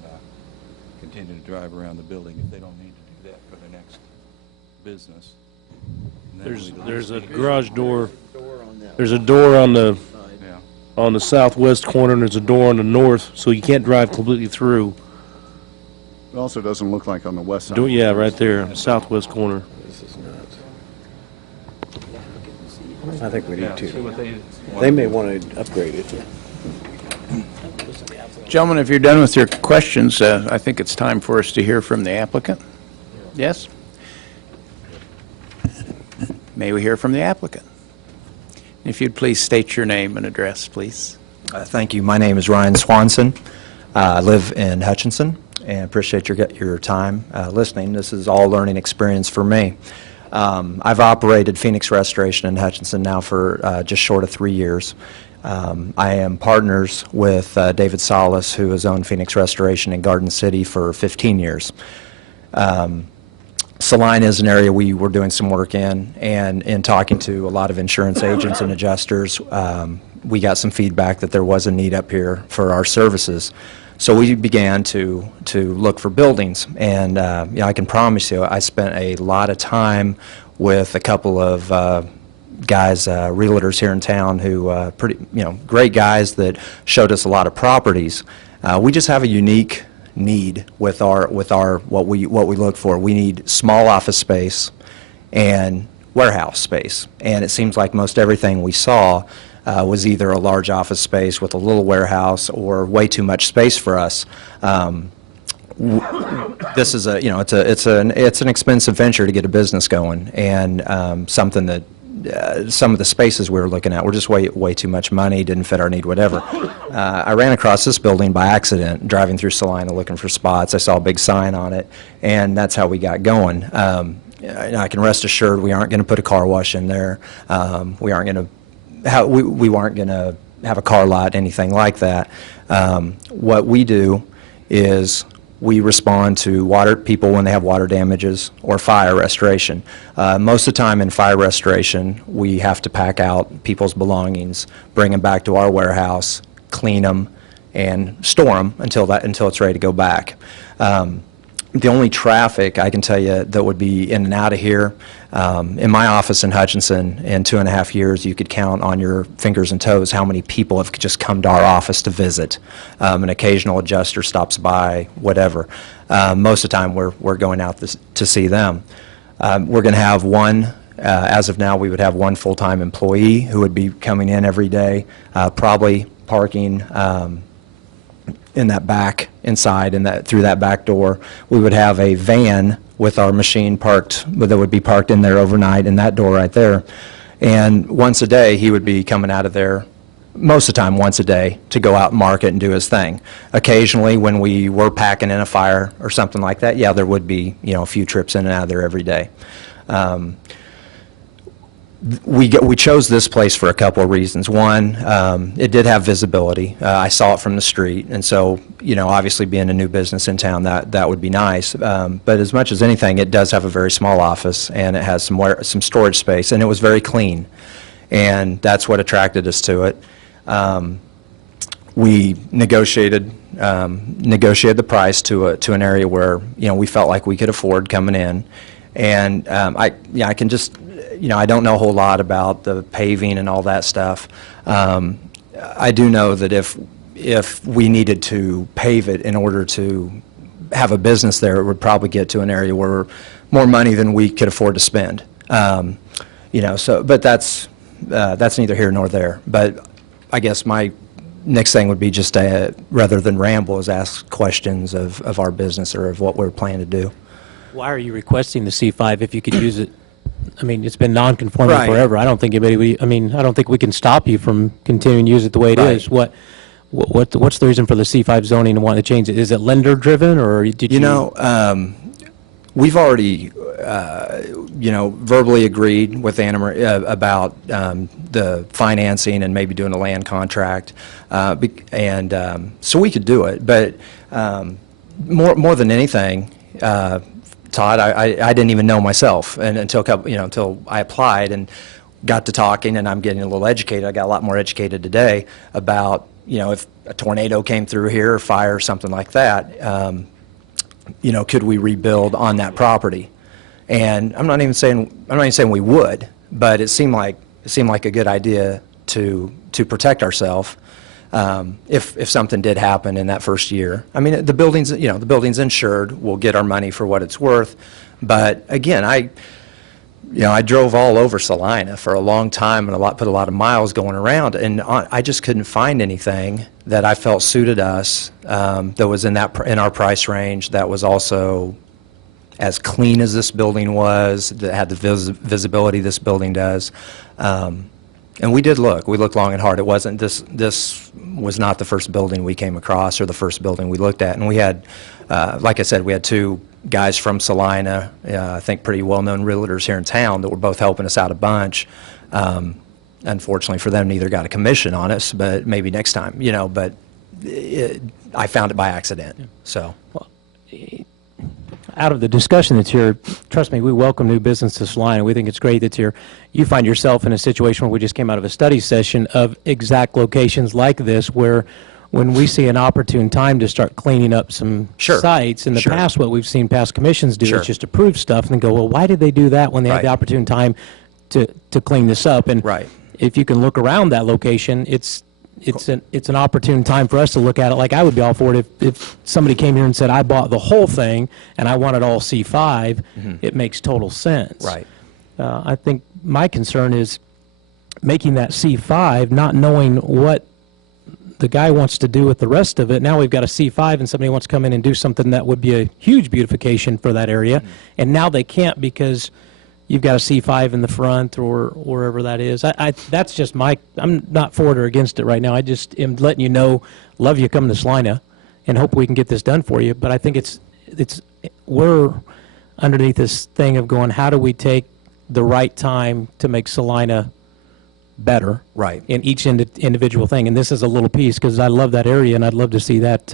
continue to drive around the building if they don't need to do that for the next business. And then we'd at There's a least- garage door. There's a door on the Yeah. southwest corner, and there's a door on the north, so you can't drive completely through. It also doesn't look like on the west side. Yeah, right there, southwest corner. This is nuts. I think we Yeah, need see to. what They may want to upgrade it. Gentlemen, if you're done with your questions, I think it's time for us to hear from the applicant. Yes? May we hear from the applicant? If you'd please state your name and address, please. Thank you. My name is Ryan Swanson. I live in Hutchinson and appreciate your time listening. This is all learning experience for me. I've operated Phoenix Restoration in Hutchinson now for just short of 3 years. I am partners with David Salas, who has owned Phoenix Restoration in Garden City for 15 years. Salina is an area we were doing some work in, and in talking to a lot of insurance agents and adjusters, we got some feedback that there was a need up here for our services. So we began to look for buildings, and I can promise you, I spent a lot of time with a couple of guys, realtors here in town, who great guys that showed us a lot of properties. We just have a unique need with our what we look for. We need small office space and warehouse space, and it seems like most everything we saw was either a large office space with a little warehouse or way too much space for us. This is it's an expensive venture to get a business going, and something that some of the spaces we were looking at were just way too much money, didn't fit our need, whatever. I ran across this building by accident, driving through Salina looking for spots. I saw a big sign on it, and that's how we got going. I can rest assured we aren't going to put a car wash in there. We aren't going to we weren't going to have a car lot, anything like that. What we do is we respond to people when they have water damages or fire restoration. Most of the time in fire restoration, we have to pack out people's belongings, bring them back to our warehouse, clean them, and store them until it's ready to go back. The only traffic I can tell you that would be in and out of here, in my office in Hutchinson, in 2.5 years, you could count on your fingers and toes how many people have just come to our office to visit. An occasional adjuster stops by, whatever. Most of the time, we're going out to see them. We're going to have one. As of now, we would have one full-time employee who would be coming in every day, probably parking in that back, inside, through that back door. We would have a van with our machine parked, that would be parked in there overnight in that door right there. And once a day, he would be coming out of there, most of the time once a day, to go out and market and do his thing. Occasionally, when we were packing in a fire or something like that, yeah, there would be, a few trips in and out of there every day. we chose this place for a couple of reasons. One, it did have visibility. I saw it from the street, and so, obviously being a new business in town, that would be nice. But as much as anything, it does have a very small office, and it has some storage space, and it was very clean, and that's what attracted us to it. We negotiated the price to an area where we felt like we could afford coming in, and I can just. I don't know a whole lot about the paving and all that stuff. I do know that if we needed to pave it in order to have a business there, it would probably get to an area where more money than we could afford to spend. But that's neither here nor there. But I guess my next thing would be just rather than ramble, is ask questions of our business or of what we're planning to do. Why are you requesting the C5 if you could use it? I mean, it's been non-conforming Right. forever. I don't think I don't think we can stop you from continuing to use it the way it Right. is. What's the reason for the C5 zoning and wanting to change it? Is it lender driven, or did you? We've already, verbally agreed with Anna Marie about the financing and maybe doing a land contract, so we could do it. But more than anything, Todd, I didn't even know myself, and until I applied and got to talking, and I'm getting a little educated. I got a lot more educated today about if a tornado came through here, or fire, or something like that. Could we rebuild on that property? And I'm not even saying we would, but it seemed like a good idea to protect ourselves if something did happen in that first year. I mean, the building's insured. We'll get our money for what it's worth. But again, I drove all over Salina for a long time and put a lot of miles going around, and I just couldn't find anything that I felt suited us, that was in our price range, that was also as clean as this building was, that had the visibility this building does. And we did look. We looked long and hard. It wasn't this was not the first building we came across or the first building we looked at. And we had, like I said, we had two guys from Salina, I think pretty well-known realtors here in town, that were both helping us out a bunch. Unfortunately for them, neither got a commission on us, but maybe next time, but I found it by accident, so. Out of the discussion that's here, trust me, we welcome new business to Salina. We think it's great that you find yourself in a situation where we just came out of a study session of exact locations like this, where when we see an opportune time to start cleaning up some Sure. sites, in the Sure. past what we've seen past commissions do Sure. is just approve stuff and then go, well, why did they do that when they had Right. the opportune time to clean this up? And Right. if you can look around that location, it's an opportune time for us to look at it. Like, I would be all for it if somebody came here and said, I bought the whole thing and I want it all C5, it makes total sense. Right. I think my concern is making that C5, not knowing what the guy wants to do with the rest of it. Now we've got a C5 and somebody wants to come in and do something that would be a huge beautification for that area, and now they can't because you've got a C5 in the front or wherever that is. That's just I'm not for it or against it right now. I just am letting you know, love you coming to Salina, and hope we can get this done for you. But I think we're underneath this thing of going, how do we take the right time to make Salina better? Right. In each individual thing. And this is a little piece, because I love that area, and I'd love to see that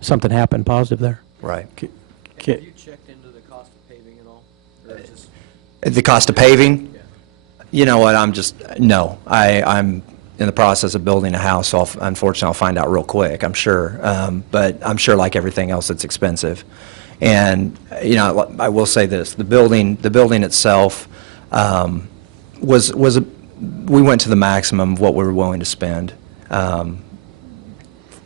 something happen positive there. Right. Have you checked into the cost of paving at all? Or just The cost of paving? You know what, no. I'm in the process of building a house, so unfortunately I'll find out real quick, I'm sure. But I'm sure, like everything else, it's expensive. And, I will say this, the building itself we went to the maximum of what we were willing to spend on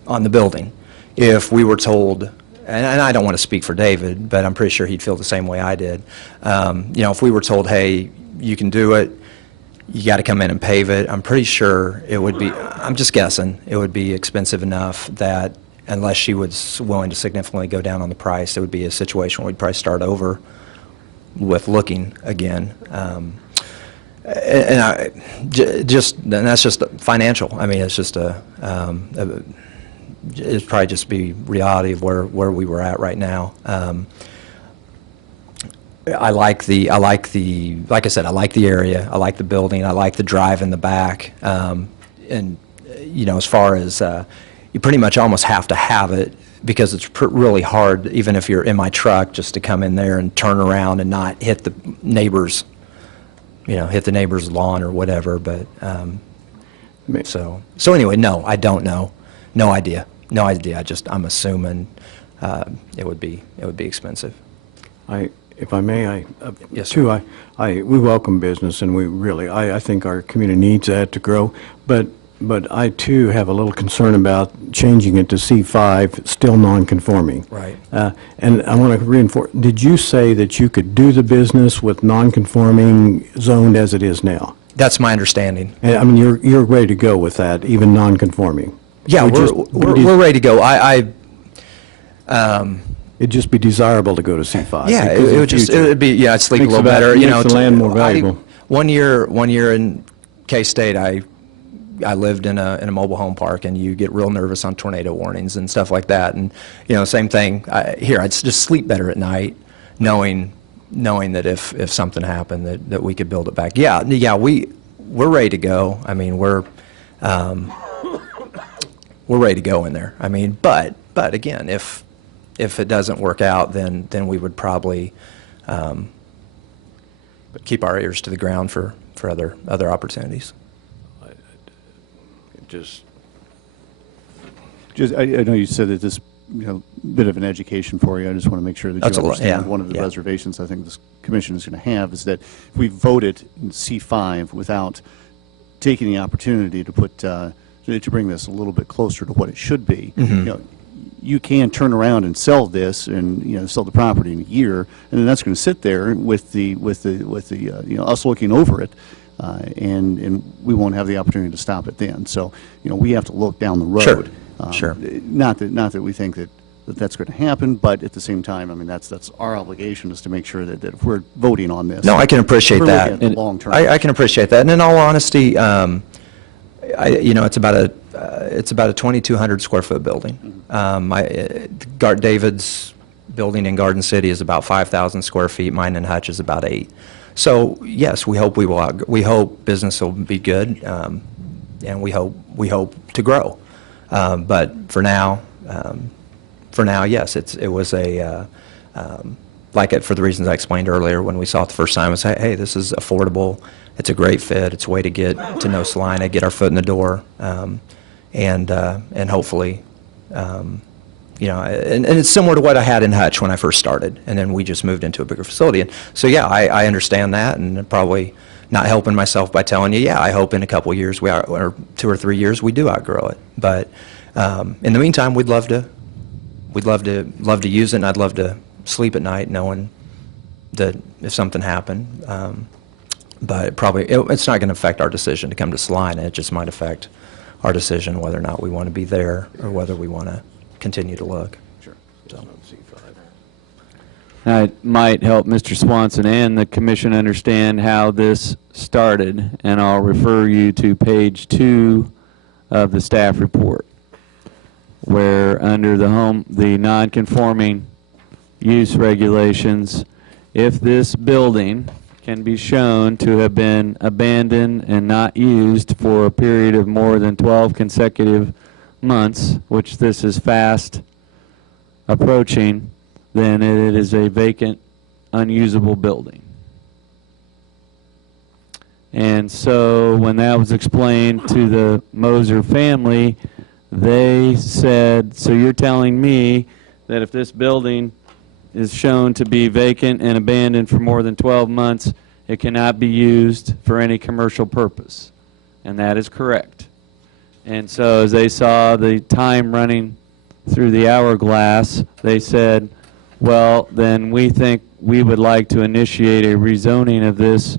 the building. If we were told, and I don't want to speak for David, but I'm pretty sure he'd feel the same way I did. If we were told, hey, you can do it, you got to come in and pave it, I'm pretty sure it would be, I'm just guessing, it would be expensive enough that unless she was willing to significantly go down on the price, it would be a situation where we'd probably start over with looking again. And that's just financial. I mean, it's just it'd probably just be reality of where we were at right now. like I said, I like the area, I like the building, I like the drive in the back. And, as far as, you pretty much almost have to have it because it's really hard, even if you're in my truck, just to come in there and turn around and not hit the neighbor's, hit the neighbor's lawn or whatever. But, so anyway, no, I don't know. No idea. No idea. I'm assuming it would be expensive. If I may, Yes, too, we welcome business, and I think our community needs that to grow. But I too have a little concern about changing it to C5, still non-conforming. Right. And I want to reinforce. Did you say that you could do the business with non-conforming zoned as it is now? That's my understanding. And, I mean, you're ready to go with that, even non-conforming. Yeah, we're ready to go. It'd just be desirable to go to C5. Yeah, because in it future. would be, I'd sleep a Makes little the better. makes the land more valuable. One year in K-State, I lived in a mobile home park, and you get real nervous on tornado warnings and stuff like that. And, same thing here. I'd just sleep better at night, knowing that if something happened, that we could build it back. Yeah, we're ready to go. I mean, we're ready to go in there. I mean, but again, if it doesn't work out, then we would probably keep our ears to the ground for other opportunities. I know you said that this, bit of an education for you. I just want to make sure that That's you a lot, understand yeah, one of the yeah. reservations I think this commission is going to have is that if we voted in C5 without taking the opportunity to put to bring this a little bit closer to what it should be, you can turn around and sell this and sell the property in a year, and then that's going to sit there with the us looking over it. And we won't have the opportunity to stop it then. So, we have to look down the road. Sure. Sure. Not that we think that's going to happen, but at the same time, I mean, that's our obligation is to make sure that if we're voting on this. No, I can appreciate we're that. looking at the long term. I can appreciate that. And in all honesty, it's about a 2,200 square foot building. David's building in Garden City is about 5,000 square feet. Mine in Hutch is about 8. So yes, we hope we hope business will be good, and we hope to grow. But for now, yes, it was for the reasons I explained earlier when we saw it the first time. Was hey, this is affordable. It's a great fit. It's a way to get to know Salina, get our foot in the door, and hopefully. And it's similar to what I had in Hutch when I first started, and then we just moved into a bigger facility. And so, yeah, I understand that, and probably not helping myself by telling you, I hope in a couple of years, or 2 or 3 years, we do outgrow it. But in the meantime, we'd love to use it, and I'd love to sleep at night knowing that if something happened. But it's not going to affect our decision to come to Salina. It just might affect our decision whether or not we want to be there or whether we want to continue to look. Sure. So. It might help Mr. Swanson and the commission understand how this started, and I'll refer you to page 2 of the staff report, where under the non-conforming use regulations, if this building can be shown to have been abandoned and not used for a period of more than 12 consecutive months, which this is fast approaching, then it is a vacant, unusable building. And so when that was explained to the Moser family, they said, so you're telling me that if this building is shown to be vacant and abandoned for more than 12 months, it cannot be used for any commercial purpose. And that is correct. And so as they saw the time running through the hourglass, they said, well, then we think we would like to initiate a rezoning of this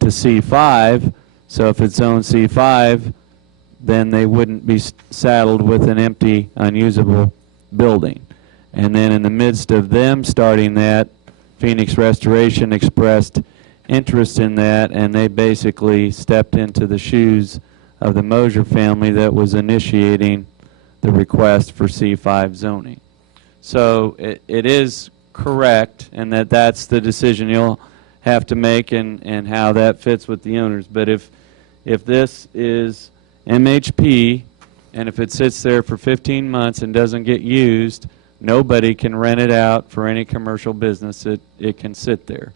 to C5. So if it's zone C5, then they wouldn't be saddled with an empty, unusable building. And then in the midst of them starting that, Phoenix Restoration expressed interest in that, and they basically stepped into the shoes of the Moser family that was initiating the request for C5 zoning. So it is correct, and that's the decision you'll have to make, and how that fits with the owners. But if this is MHP, and if it sits there for 15 months and doesn't get used, nobody can rent it out for any commercial business. It can sit there.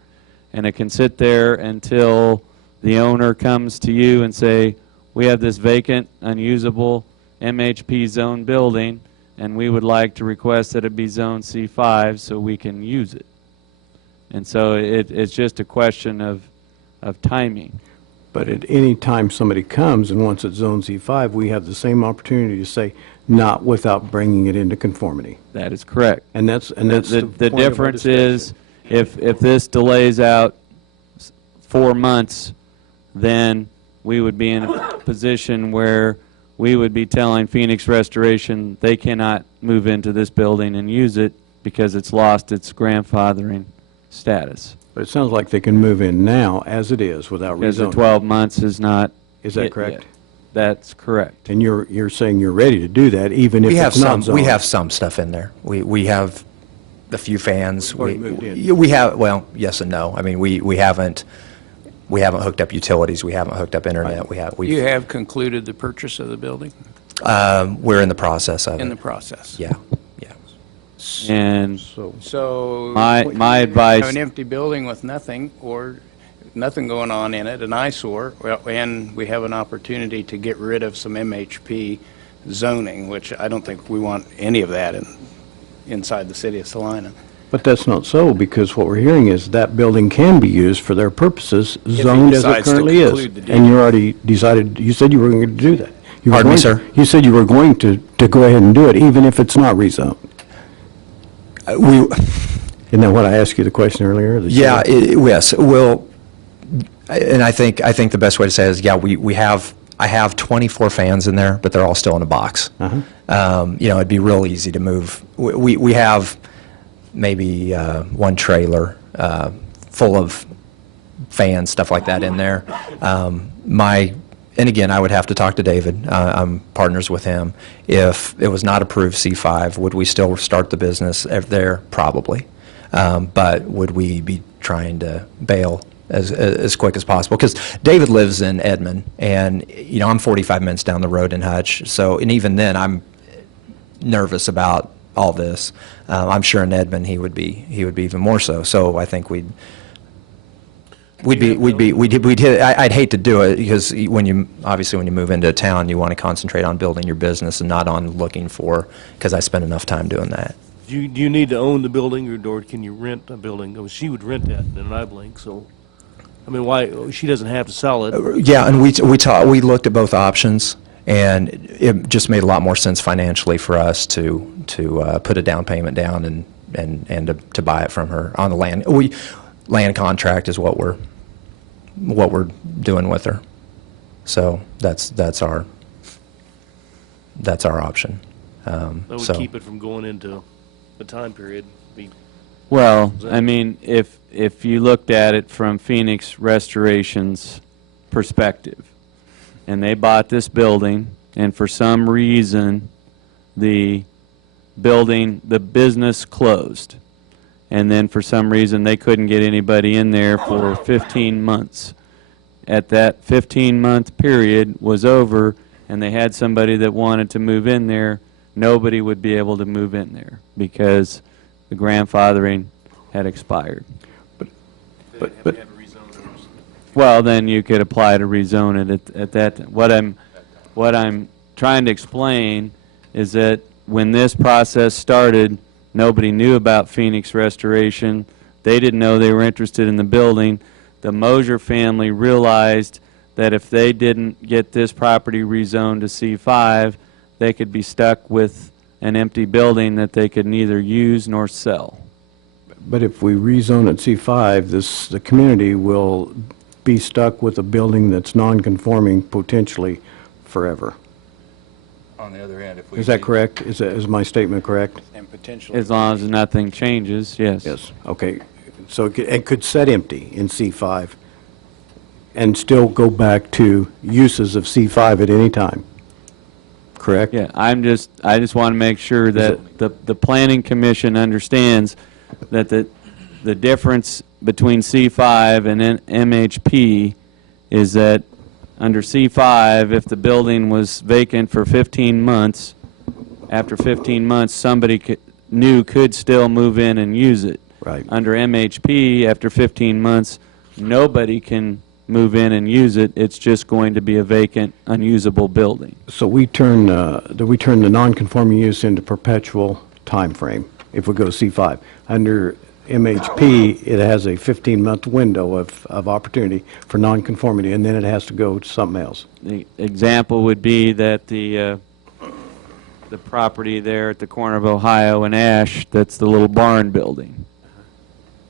And it can sit there until the owner comes to you and say, we have this vacant, unusable MHP zone building, and we would like to request that it be zone C5 so we can use it. And so it's just a question of timing. But at any time somebody comes and wants it zone C5, we have the same opportunity to say, not without bringing it into conformity. That is correct. And that's The point of our difference is, discussion. if this delays out 4 months, then we would be in a position where we would be telling Phoenix Restoration they cannot move into this building and use it because it's lost its grandfathering status. But it sounds like they can move in now as it is without Because the rezoning. 12 months is not. Is that hit correct? yet. That's correct. And you're saying you're ready to do that even if We have it's not some, zoned? we have some stuff in there. We have a few fans. We've already moved in. We have, well, yes and no. I mean, we haven't hooked up utilities, we haven't hooked up internet, You have concluded the purchase of the building we're in the process of in the it. process? Yeah, yeah. And So. my Have advice, an empty building with nothing, or nothing going on in it, an eyesore, well, and we have an opportunity to get rid of some MHP zoning, which I don't think we want any of that inside the city of Salina. But that's not so, because what we're hearing is that building can be used for their purposes, zoned as it decides to currently is. conclude the deal. And you already decided, you said you were going to do that. You were Pardon me, going- sir? You said you were going to go ahead and do it, even if it's not rezoned. Isn't that what I asked you the question earlier? That you- Yeah, yes, well, and I think the best way to say it is, yeah, I have 24 fans in there, but they're all still in a box. It'd be real easy to move. We have maybe one trailer full of fans, stuff like that in there. And again, I would have to talk to David. I'm partners with him. If it was not approved C5, would we still start the business there? Probably. But would we be trying to bail as quick as possible? Because David lives in Edmond, and I'm 45 minutes down the road in Hutch. So, and even then, I'm nervous about all this. I'm sure in Edmond he would be even more so. So I think I'd hate to do it, because when you move into a town, you want to concentrate on building your business and not on looking for, because I spend enough time doing that. Do you need to own the building, or can you rent a building? I mean, she would rent that in an iBlink, so, I mean, why, she doesn't have to sell it. Yeah, and we looked at both options, and it just made a lot more sense financially for us to put a down payment down and to buy it from her on the land. Land contract is what we're doing with her. So that's our option. That would So- keep it from going into a time period. well, I mean, if you looked at it from Phoenix Restoration's perspective, and they bought this building, and for some reason, the business closed, and then for some reason, they couldn't get anybody in there for 15 months. At that 15-month period was over, and they had somebody that wanted to move in there, nobody would be able to move in there because the grandfathering had expired. But Well, then you could apply to rezone it at that. What I'm trying to explain is that when this process started, nobody knew about Phoenix Restoration. They didn't know they were interested in the building. The Mosier family realized that if they didn't get this property rezoned to C5, they could be stuck with an empty building that they could neither use nor sell. But if we rezone at C5, the community will be stuck with a building that's non-conforming potentially forever. On the other hand, if we. Is that correct? Is my statement correct? And potentially. As long as nothing changes, yes. Yes, okay. So it could set empty in C5 and still go back to uses of C5 at any time, correct? Yeah, I just want to make sure that the planning commission understands that the difference between C5 and MHP is that under C5, if the building was vacant for 15 months, after 15 months, somebody new could still move in and use it. Right. Under MHP, after 15 months, nobody can move in and use it. It's just going to be a vacant, unusable building. So we turn the non-conforming use into perpetual time frame if we go C5. Under MHP, it has a 15-month window of opportunity for nonconformity, and then it has to go to something else. The example would be that the property there at the corner of Ohio and Ash, that's the little barn building.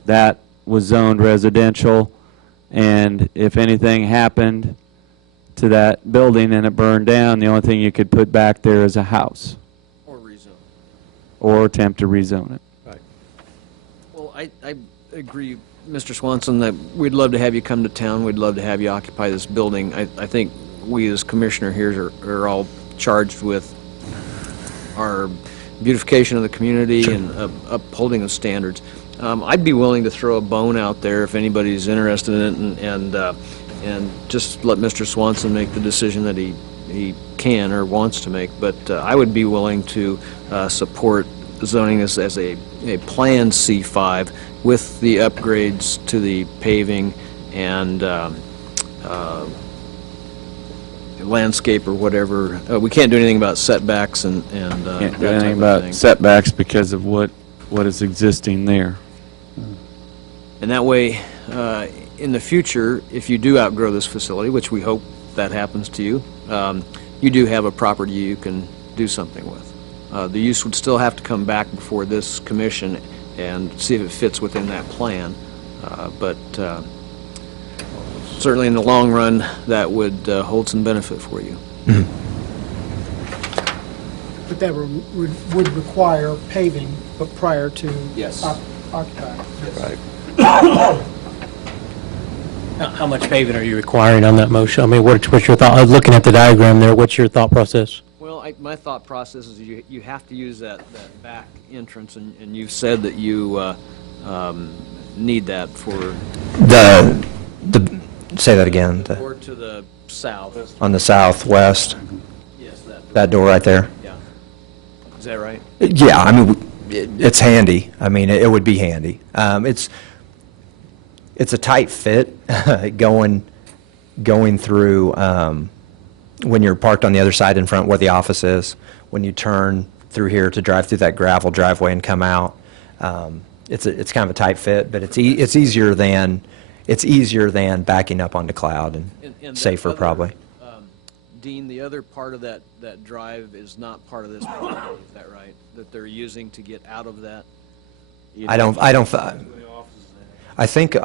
That was zoned residential, and if anything happened to that building and it burned down, the only thing you could put back there is a house. Or rezone. Or attempt to rezone it. Well, I agree, Mr. Swanson, that we'd love to have you come to town. We'd love to have you occupy this building. I think we as commissioner here are all charged with our beautification of the community and upholding of standards. I'd be willing to throw a bone out there if anybody's interested in it, and just let Mr. Swanson make the decision that he can or wants to make. But I would be willing to support zoning this as a planned C5 with the upgrades to the paving and landscape or whatever. We can't do anything about setbacks and Can't do that type anything of about thing. setbacks because of what is existing there. And that way, in the future, if you do outgrow this facility, which we hope that happens to you, you do have a property you can do something with. The use would still have to come back before this commission and see if it fits within that plan. But certainly in the long run, that would hold some benefit for you. But that would require paving, but prior to Yes. occupying. Right. How much paving are you requiring on that motion? I mean, what's your thought, looking at the diagram there, what's your thought process? Well, my thought process is you have to use that back entrance, and you've said that you need that for... Say that again. Or to the south. On the southwest, Yes, that door right there? Yeah. Is that right? Yeah, I mean, it's handy. I mean, it would be handy. It's a tight fit going through when you're parked on the other side in front where the office is. When you turn through here to drive through that gravel driveway and come out, it's kind of a tight fit, but it's easier than backing up onto Cloud and that safer other, probably. Dean, the other part of that drive is not part of this property, is that right? That they're using to get out of that? I think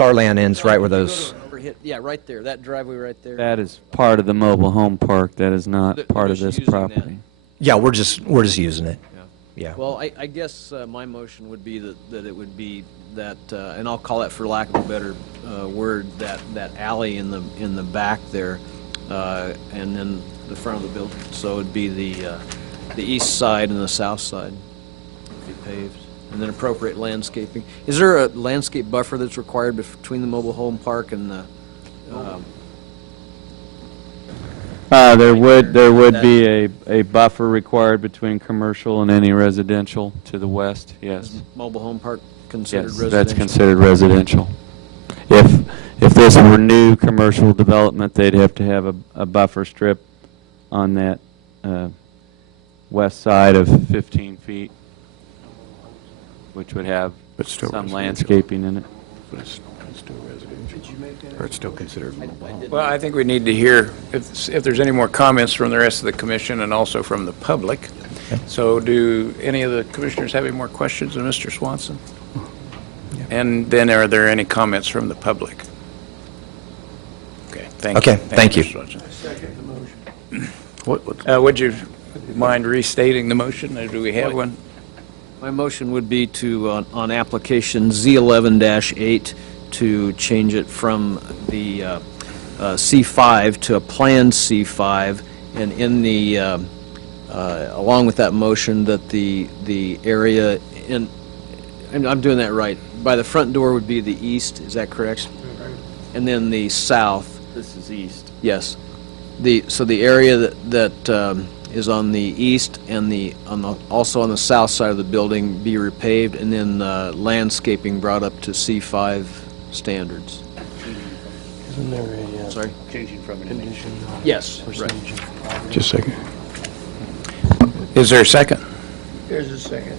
our land ends right where those. Yeah, right there, that driveway right there. That is part of the mobile home park. That is not They're part of just this using that. property. Yeah, we're just using it. Yeah. Well, I guess my motion would be that it would be that, and I'll call it, for lack of a better word, that alley in the back there, and then the front of the building. So it'd be the east side and the south side would be paved, and then appropriate landscaping. Is there a landscape buffer that's required between the mobile home park and the? There would be a buffer required between commercial and any residential to the west, yes. Mobile home park considered Yes, residential? that's considered residential. If this were new commercial development, they'd have to have a buffer strip on that west side of 15 feet, which would have But still some residential. landscaping in it. But it's still residential. Or it's still considered mobile home. Well, I think we need to hear if there's any more comments from the rest of the commission and also from the public. So do any of the commissioners have any more questions of Mr. Swanson? And then are there any comments from the public? Okay, thank you. Okay, thank you. Mr. Swanson. Would you mind restating the motion, or do we have one? My motion would be to, on application Z11-8, to change it from the C5 to a planned C5, and in the, along with that motion, that the area And I'm doing that right. By the front door would be the east, is that correct? And then the south, This is east. yes. So the area that is on the east and also on the south side of the building be repaved, and then landscaping brought up to C5 standards. Isn't there a Sorry? Changing from an condition? Yes, right. Percentage of property? Just a second. Is there a second? There's a second.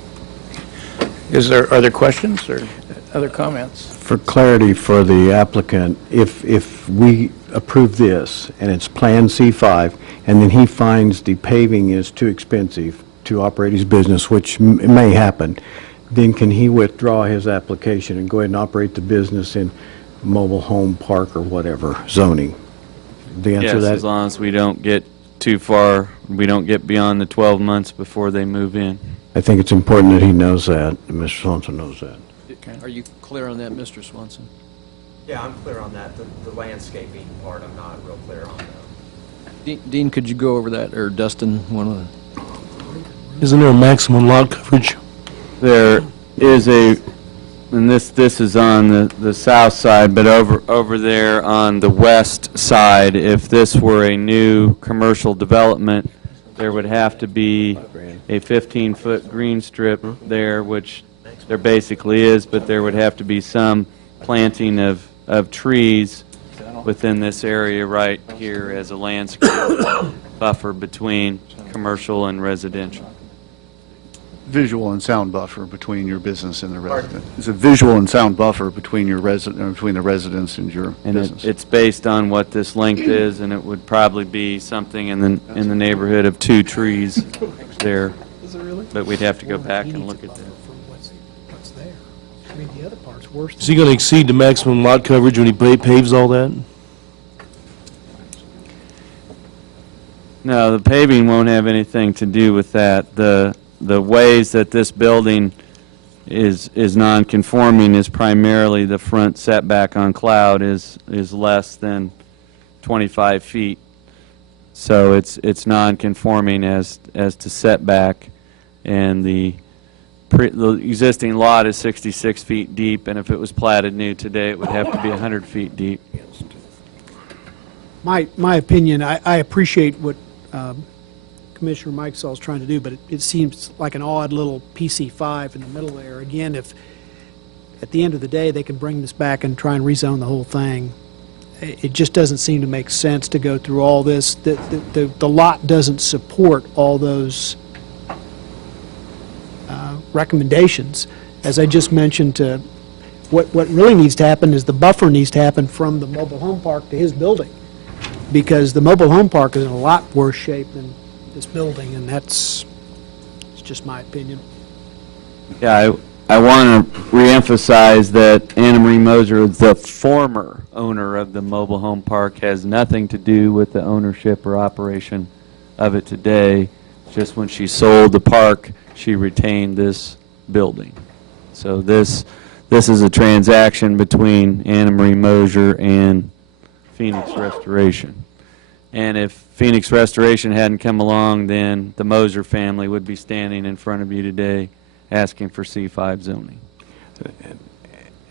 Are there questions or other comments? For clarity for the applicant, if we approve this and it's Plan C5, and then he finds the paving is too expensive to operate his business, which may happen, then can he withdraw his application and go ahead and operate the business in mobile home park or whatever zoning? The answer to Yes, that? as long as we don't get too far, we don't get beyond the 12 months before they move in. I think it's important that he knows that, and Mr. Swanson knows that. Are you clear on that, Mr. Swanson? Yeah, I'm clear on that. The landscaping part, I'm not real clear on though. Dean, could you go over that, or Dustin, one of the... Isn't there a maximum lot coverage? There is and this is on the south side, but over there on the west side, if this were a new commercial development, there would have to be a 15-foot green strip there, which there basically is, but there would have to be some planting of trees within this area right here as a landscape buffer between commercial and residential. visual and sound buffer between your business and the resident. It's a visual and sound buffer between your between the residents and your And business. it's based on what this length is, and it would probably be something in the neighborhood of 2 trees there. Is it really? But we'd have to go back and look at that. What's there? I mean, the other part's worse. Is he going to exceed the maximum lot coverage when he paves all that? No, the paving won't have anything to do with that. The ways that this building is non-conforming is primarily the front setback on Cloud is less than 25 feet. So it's non-conforming as to setback, and the existing lot is 66 feet deep, and if it was platted new today, it would have to be 100 feet deep. My opinion, I appreciate what Commissioner Mike Saul's trying to do, but it seems like an odd little PC5 in the middle there. Again, if at the end of the day, they can bring this back and try and rezone the whole thing, it just doesn't seem to make sense to go through all this. The lot doesn't support all those recommendations. As I just mentioned, what really needs to happen is the buffer needs to happen from the mobile home park to his building, because the mobile home park is in a lot worse shape than this building, and it's just my opinion. Yeah, I want to reemphasize that Anna Marie Moser, the former owner of the mobile home park, has nothing to do with the ownership or operation of it today. Just when she sold the park, she retained this building. So this is a transaction between Anna Marie Moser and Phoenix Restoration. And if Phoenix Restoration hadn't come along, then the Moser family would be standing in front of you today asking for C5 zoning.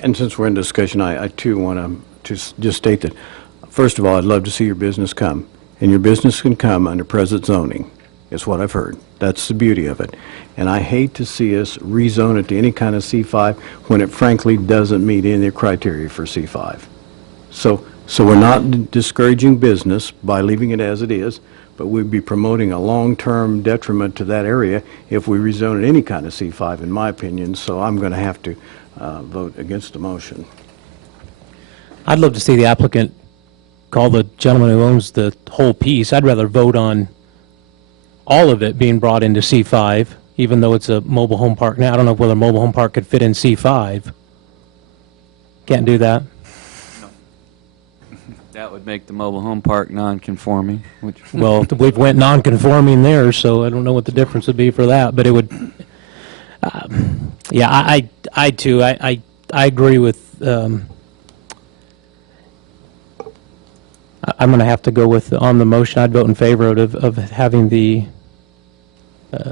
And since we're in discussion, I too want to just state that, first of all, I'd love to see your business come, and your business can come under present zoning, is what I've heard. That's the beauty of it. And I hate to see us rezone it to any kind of C5 when it frankly doesn't meet any of the criteria for C5. So we're not discouraging business by leaving it as it is, but we'd be promoting a long-term detriment to that area if we rezone it any kind of C5, in my opinion. So I'm going to have to vote against the motion. I'd love to see the applicant call the gentleman who owns the whole piece. I'd rather vote on all of it being brought into C5, even though it's a mobile home park. Now, I don't know whether a mobile home park could fit in C5. Can't do that. That would make the mobile home park non-conforming, which... Well, we've went non-conforming there, so I don't know what the difference would be for that, but it would, yeah, I too, I agree with, I'm going to have to go with, on the motion, I'd vote in favor of having the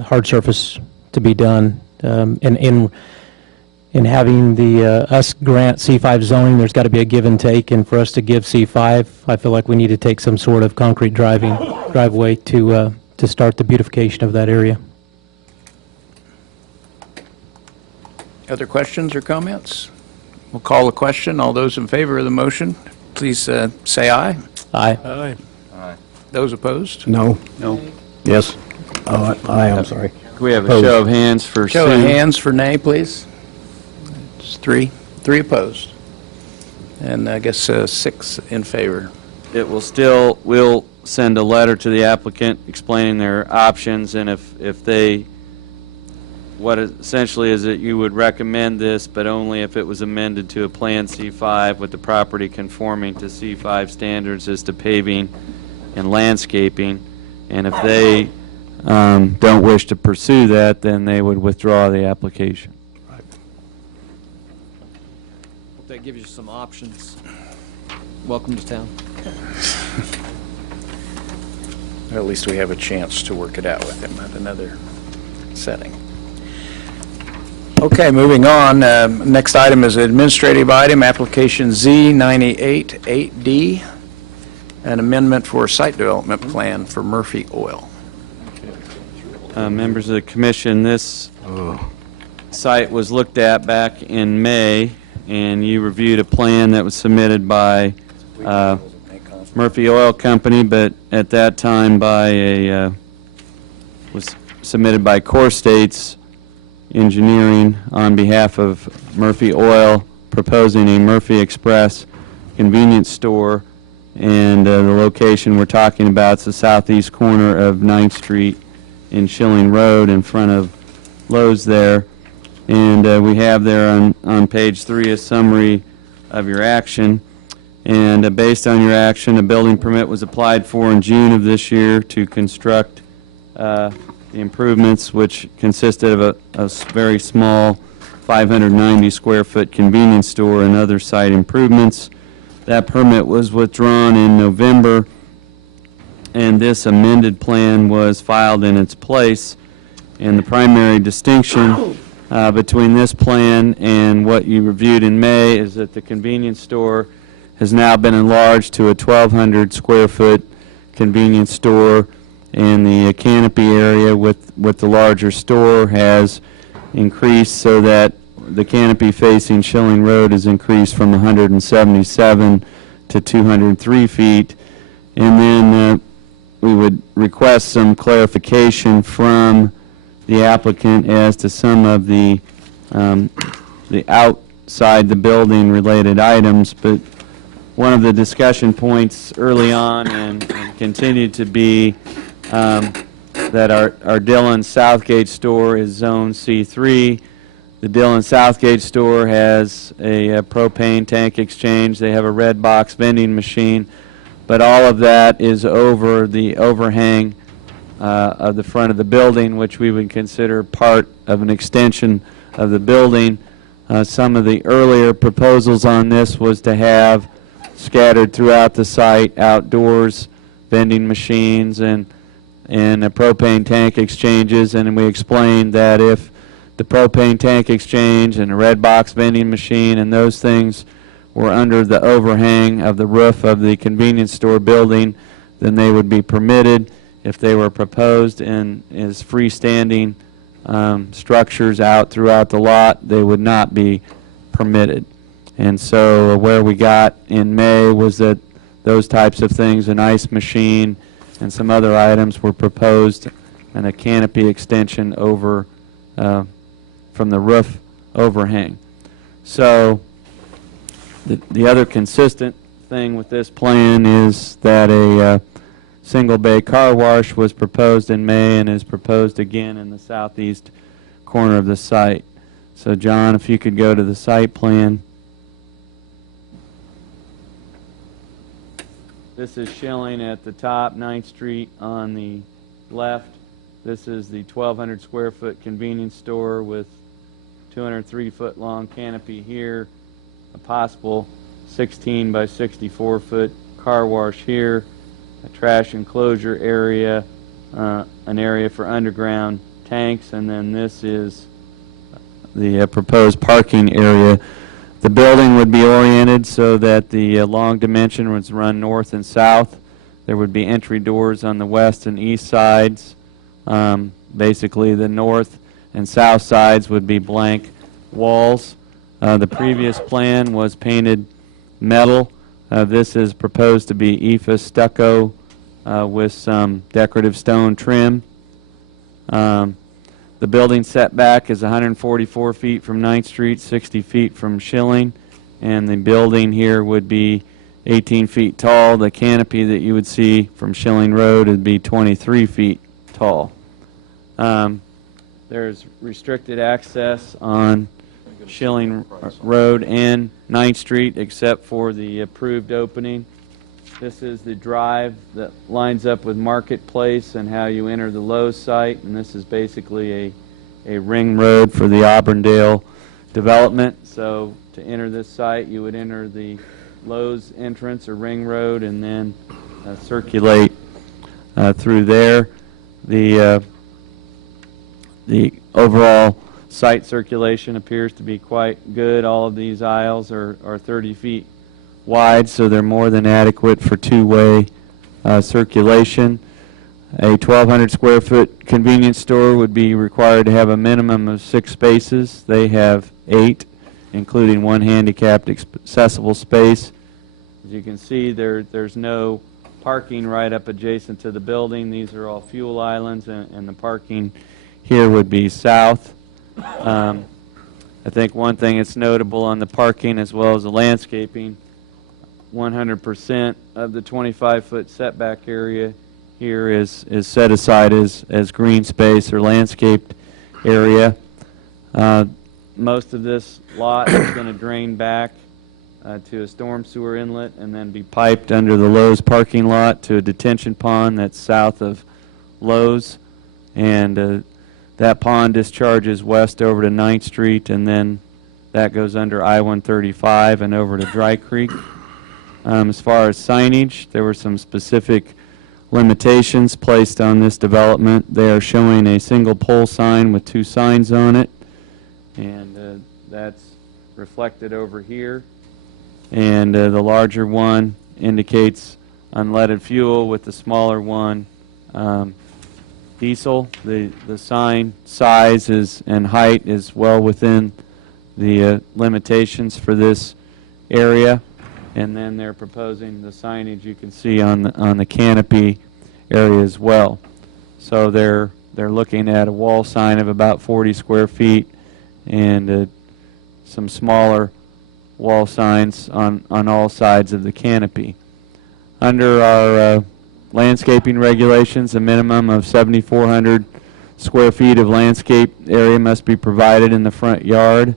hard surface to be done. And in having us grant C5 zoning, there's got to be a give and take, and for us to give C5, I feel like we need to take some sort of concrete driveway to start the beautification of that area. Other questions or comments? We'll call the question. All those in favor of the motion, please say aye. Aye. Aye. Those opposed? No? No. Yes? Aye, I'm sorry. Can we have a show of hands for Show of Sue? hands for nay, please. It's three opposed. And I guess 6 in favor. It will still, we'll send a letter to the applicant explaining their options, and if they, what essentially is that you would recommend this, but only if it was amended to a Plan C5 with the property conforming to C5 standards as to paving and landscaping. And if they don't wish to pursue that, then they would withdraw the application. Hope that gives you some options. Welcome to town. At least we have a chance to work it out with him at another setting. Okay, moving on. Next item is an administrative item, application Z98-8D, an amendment for site development plan for Murphy Oil. Members of the commission, this site was looked at back in May, and you reviewed a plan that was submitted by Murphy Oil Company, but at that time was submitted by Core States Engineering on behalf of Murphy Oil, proposing a Murphy Express convenience store, and the location we're talking about is the southeast corner of 9th Street in Schilling Road in front of Lowe's there. And we have there on page 3 a summary of your action. And based on your action, a building permit was applied for in June of this year to construct the improvements, which consisted of a very small 590 square foot convenience store and other site improvements. That permit was withdrawn in November, and this amended plan was filed in its place. And the primary distinction between this plan and what you reviewed in May is that the convenience store has now been enlarged to a 1,200 square foot convenience store, and the canopy area with the larger store has increased so that the canopy facing Schilling Road is increased from 177 to 203 feet. And then we would request some clarification from the applicant as to some of the outside the building related items. But one of the discussion points early on and continued to be that our Dillon Southgate store is Zone C3. The Dillon Southgate store has a propane tank exchange. They have a red box vending machine, but all of that is over the overhang of the front of the building, which we would consider part of an extension of the building. Some of the earlier proposals on this was to have scattered throughout the site outdoors vending machines and propane tank exchanges, and we explained that if the propane tank exchange and the red box vending machine and those things were under the overhang of the roof of the convenience store building, then they would be permitted. If they were proposed in as freestanding structures out throughout the lot, they would not be permitted. And so where we got in May was that those types of things, an ice machine and some other items, were proposed, and a canopy extension over from the roof overhang. So the other consistent thing with this plan is that a single bay car wash was proposed in May and is proposed again in the southeast corner of the site. So John, if you could go to the site plan. This is Schilling at the top, 9th Street on the left. This is the 1,200 square foot convenience store with 203 foot long canopy here, a possible 16 by 64 foot car wash here, a trash enclosure area, an area for underground tanks, and then this is the proposed parking area. The building would be oriented so that the long dimension would run north and south. There would be entry doors on the west and east sides. Basically, the north and south sides would be blank walls. The previous plan was painted metal. This is proposed to be EFA stucco with some decorative stone trim. The building setback is 144 feet from 9th Street, 60 feet from Schilling, and the building here would be 18 feet tall. The canopy that you would see from Schilling Road would be 23 feet tall. There's restricted access on Schilling Road and 9th Street except for the approved opening. This is the drive that lines up with Marketplace and how you enter the Lowe's site, and this is basically a ring road for the Auburndale development. So to enter this site, you would enter the Lowe's entrance or ring road and then circulate through there. The overall site circulation appears to be quite good. All of these aisles are 30 feet wide, so they're more than adequate for two-way circulation. A 1,200 square foot convenience store would be required to have a minimum of 6 spaces. They have 8, including 1 handicapped accessible space. As you can see, there's no parking right up adjacent to the building. These are all fuel islands, and the parking here would be south. I think one thing that's notable on the parking as well as the landscaping, 100% of the 25-foot setback area here is set aside as green space or landscaped area. Most of this lot is going to drain back to a storm sewer inlet and then be piped under the Lowe's parking lot to a detention pond that's south of Lowe's. And that pond discharges west over to 9th Street, and then that goes under I-135 and over to Dry Creek. As far as signage, there were some specific limitations placed on this development. They are showing a single pole sign with 2 signs on it, and that's reflected over here. And the larger one indicates unleaded fuel, with the smaller one diesel. The sign size and height is well within the limitations for this area. And then they're proposing the signage you can see on the canopy area as well. So they're looking at a wall sign of about 40 square feet and some smaller wall signs on all sides of the canopy. Under our landscaping regulations, a minimum of 7,400 square feet of landscape area must be provided in the front yard.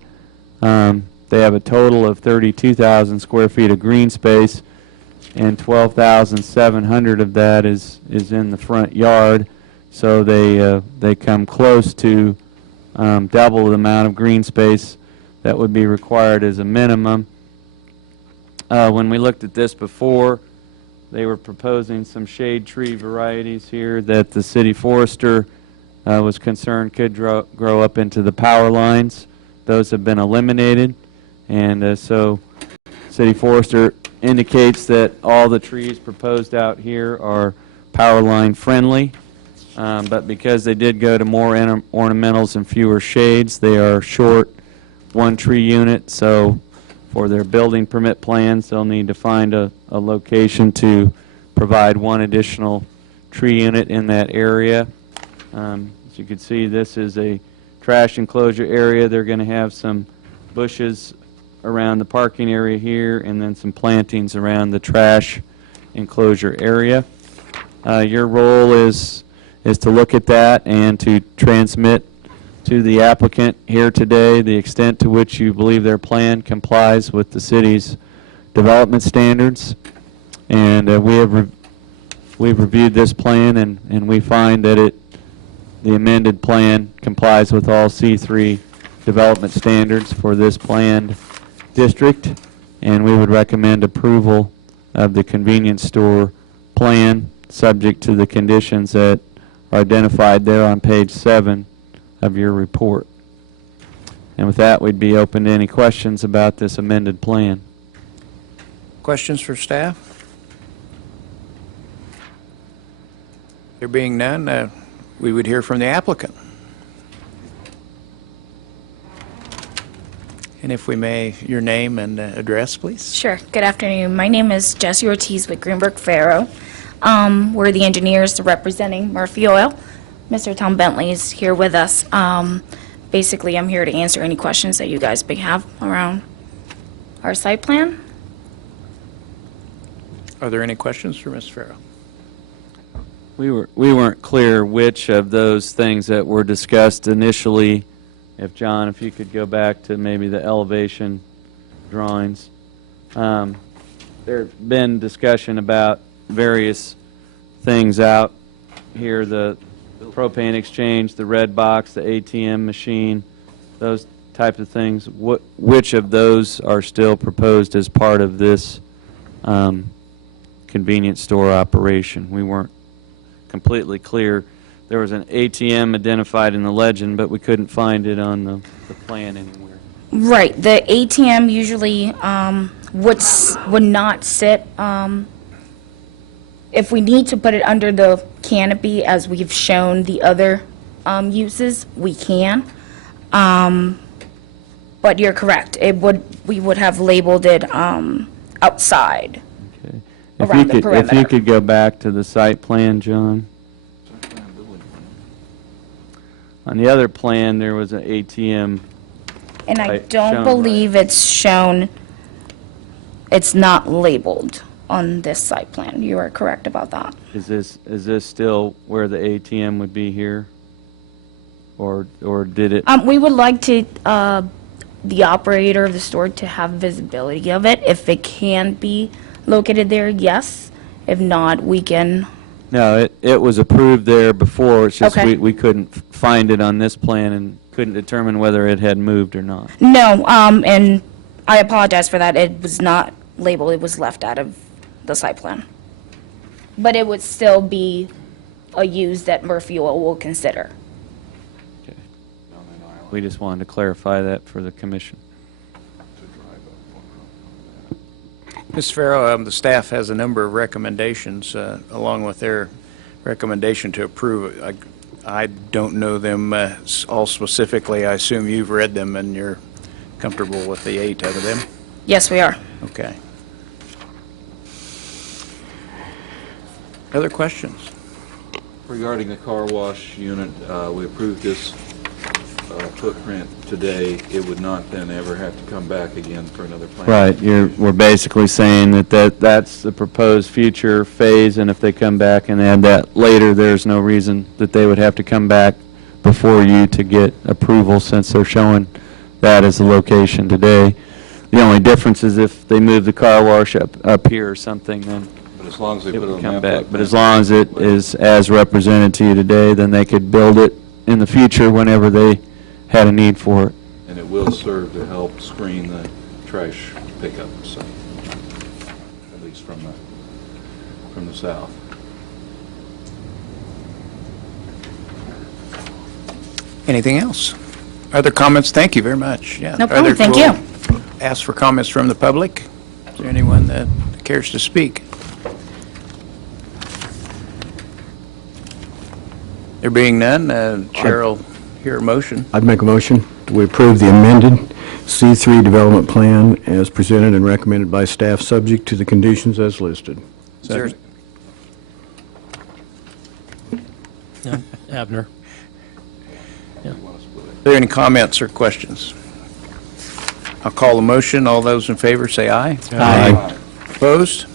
They have a total of 32,000 square feet of green space, and 12,700 of that is in the front yard. So they come close to double the amount of green space that would be required as a minimum. When we looked at this before, they were proposing some shade tree varieties here that the city forester was concerned could grow up into the power lines. Those have been eliminated. And so City Forester indicates that all the trees proposed out here are power line friendly, but because they did go to more ornamentals and fewer shades, they are short 1 tree unit. So for their building permit plans, they'll need to find a location to provide 1 additional tree unit in that area. As you can see, this is a trash enclosure area. They're going to have some bushes around the parking area here, and then some plantings around the trash enclosure area. Your role is to look at that and to transmit to the applicant here today the extent to which you believe their plan complies with the city's development standards. And we've reviewed this plan, and we find that the amended plan complies with all C3 development standards for this planned district, and we would recommend approval of the convenience store plan subject to the conditions that are identified there on page 7 of your report. And with that, we'd be open to any questions about this amended plan. Questions for staff? There being none, we would hear from the applicant. And if we may, your name and address, please. Sure. Good afternoon. My name is Jesse Ortiz with Greenberg Farrow. We're the engineers representing Murphy Oil. Mr. Tom Bentley is here with us. Basically, I'm here to answer any questions that you guys may have around our site plan. Are there any questions for Ms. Farrow? We weren't clear which of those things that were discussed initially. If John, if you could go back to maybe the elevation drawings. There's been discussion about various things out here, the propane exchange, the red box, the ATM machine, those types of things. Which of those are still proposed as part of this convenience store operation? We weren't completely clear. There was an ATM identified in the legend, but we couldn't find it on the plan anywhere. Right. The ATM usually would not sit. If we need to put it under the canopy, as we've shown the other uses, we can. But you're correct. We would have labeled it outside. Okay. Around the If you perimeter. could go back to the site plan, John. On the other plan, there was an ATM. And I Right, don't shown, believe it's shown, it's not labeled on this site plan. You are correct about that. Is this still where the ATM would be here? Or did it? We would like to, the operator of the store to have visibility of it. If it can be located there, yes. If not, we can, No, it was approved there before. It's just Okay. we couldn't find it on this plan and couldn't determine whether it had moved or not. no, and I apologize for that. It was not labeled, it was left out of the site plan. But it would still be a use that Murphy Oil will consider. Okay. We just wanted to clarify that for the commission. Ms. Farrow, the staff has a number of recommendations, along with their recommendation to approve. I don't know them all specifically. I assume you've read them and you're comfortable with the 8 out of them? Yes, we are. Okay. Other questions? Regarding the car wash unit, we approved this footprint today. It would not then ever have to come back again for another plan. Right, we're basically saying that's the proposed future phase, and if they come back and add that later, there's no reason that they would have to come back before you to get approval, since they're showing that as the location today. The only difference is if they move the car wash up here or something, then But as long as they it put it would on come that back. footprint. But as long as it is as represented to you today, then they could build it in the future whenever they had a need for it. And it will serve to help screen the trash pickup site, at least from the south. Anything else? Other comments? Thank you very much. Yeah. No Are problem. there- Thank we'll you. Ask for comments from the public. Is there anyone that cares to speak? There being none, Chair will hear a motion. I'd make a motion. We approve the amended C3 development plan as presented and recommended by staff, subject to the conditions as listed. Is there- Abner. Are there any comments or questions? I'll call the motion. All those in favor say aye. Aye. Opposed?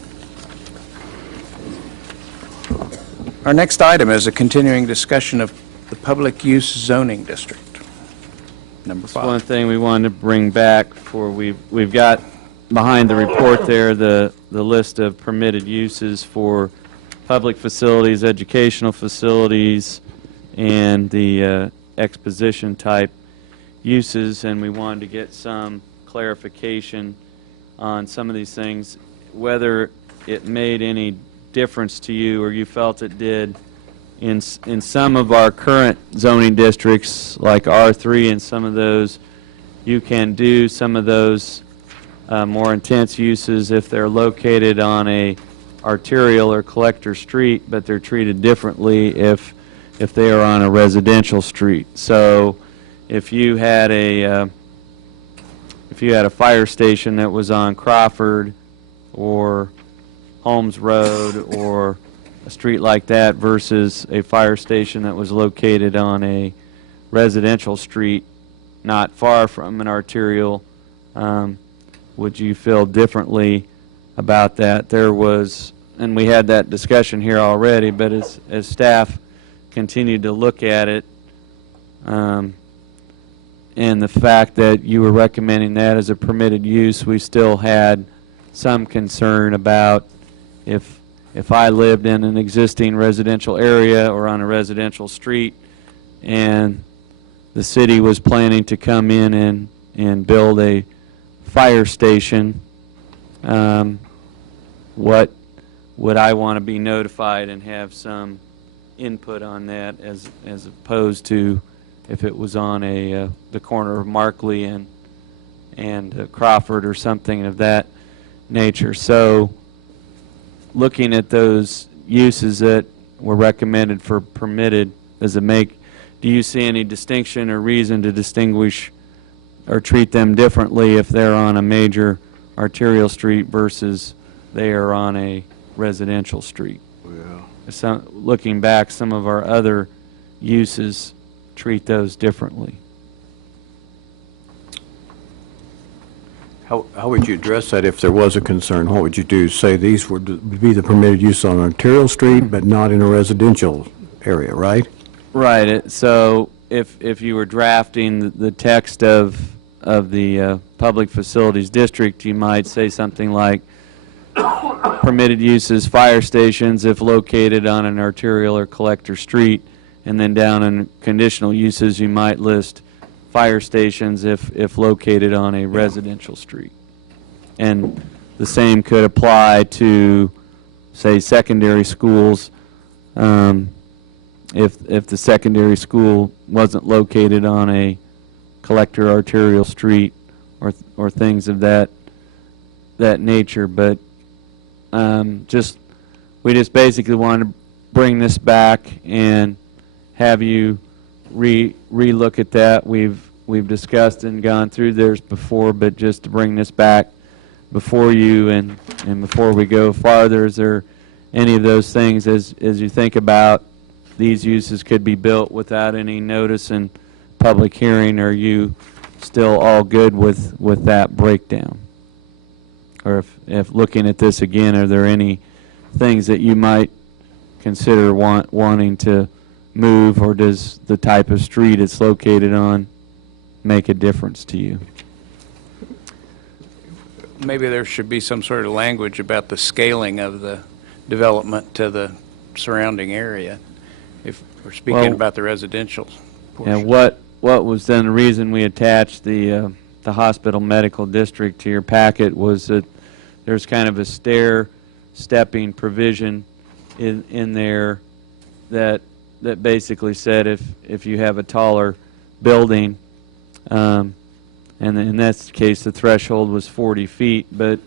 Our next item is a continuing discussion of the public use zoning district. Number That's one 5. thing we wanted to bring back for, we've got behind the report there, the list of permitted uses for public facilities, educational facilities, and the exposition type uses, and we wanted to get some clarification on some of these things, whether it made any difference to you or you felt it did in some of our current zoning districts, like R3 and some of those, you can do some of those more intense uses if they're located on a arterial or collector street, but they're treated differently if they are on a residential street. So if you had a fire station that was on Crawford or Holmes Road or a street like that versus a fire station that was located on a residential street not far from an arterial, would you feel differently about that? There was, and we had that discussion here already, but as staff continued to look at it, and the fact that you were recommending that as a permitted use, we still had some concern about if I lived in an existing residential area or on a residential street and the city was planning to come in and build a fire station, what would I want to be notified and have some input on that as opposed to if it was on the corner of Markley and Crawford or something of that nature. So looking at those uses that were recommended for permitted, do you see any distinction or reason to distinguish or treat them differently if they're on a major arterial street versus they are on a residential street? Looking back, some of our other uses treat those differently. How would you address that if there was a concern? What would you do? Say these would be the permitted use on an arterial street, but not in a residential area, right? Right. So if you were drafting the text of the Public Facilities District, you might say something like permitted uses fire stations if located on an arterial or collector street, and then down in conditional uses you might list fire stations if located on a residential street. And the same could apply to, say, secondary schools. If the secondary school wasn't located on a collector arterial street or things of that nature. But we just basically want to bring this back and have you re-look at that. We've discussed and gone through theirs before, but just to bring this back before you and before we go farther, is there any of those things as you think about these uses could be built without any notice and public hearing? Are you still all good with that breakdown? Or if looking at this again, are there any things that you might consider wanting to move, or does the type of street it's located on make a difference to you? Maybe there should be some sort of language about the scaling of the development to the surrounding area, if we're speaking about the residential portion. And what was then the reason we attached the hospital medical district to your packet was that there's kind of a stepping provision in there that basically said if you have a taller building, and in that case the threshold was 40 feet, but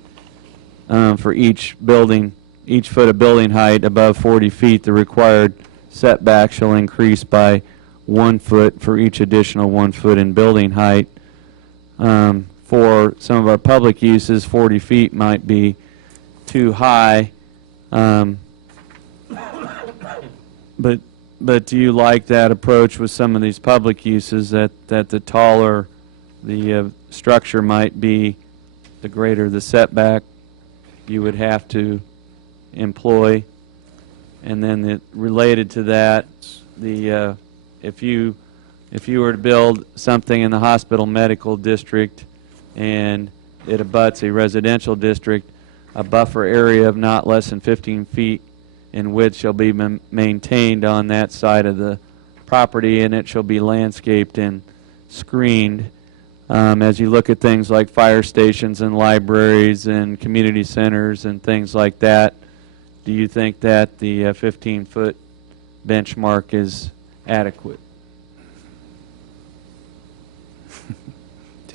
for each foot of building height above 40 feet, the required setback shall increase by 1 foot for each additional 1 foot in building height. For some of our public uses, 40 feet might be too high. But do you like that approach with some of these public uses, that the taller the structure might be, the greater the setback you would have to employ? And then related to that, if you were to build something in the hospital medical district and it abuts a residential district, a buffer area of not less than 15 feet in width shall be maintained on that side of the property, and it shall be landscaped and screened. As you look at things like fire stations and libraries and community centers and things like that, do you think that the 15-foot benchmark is adequate?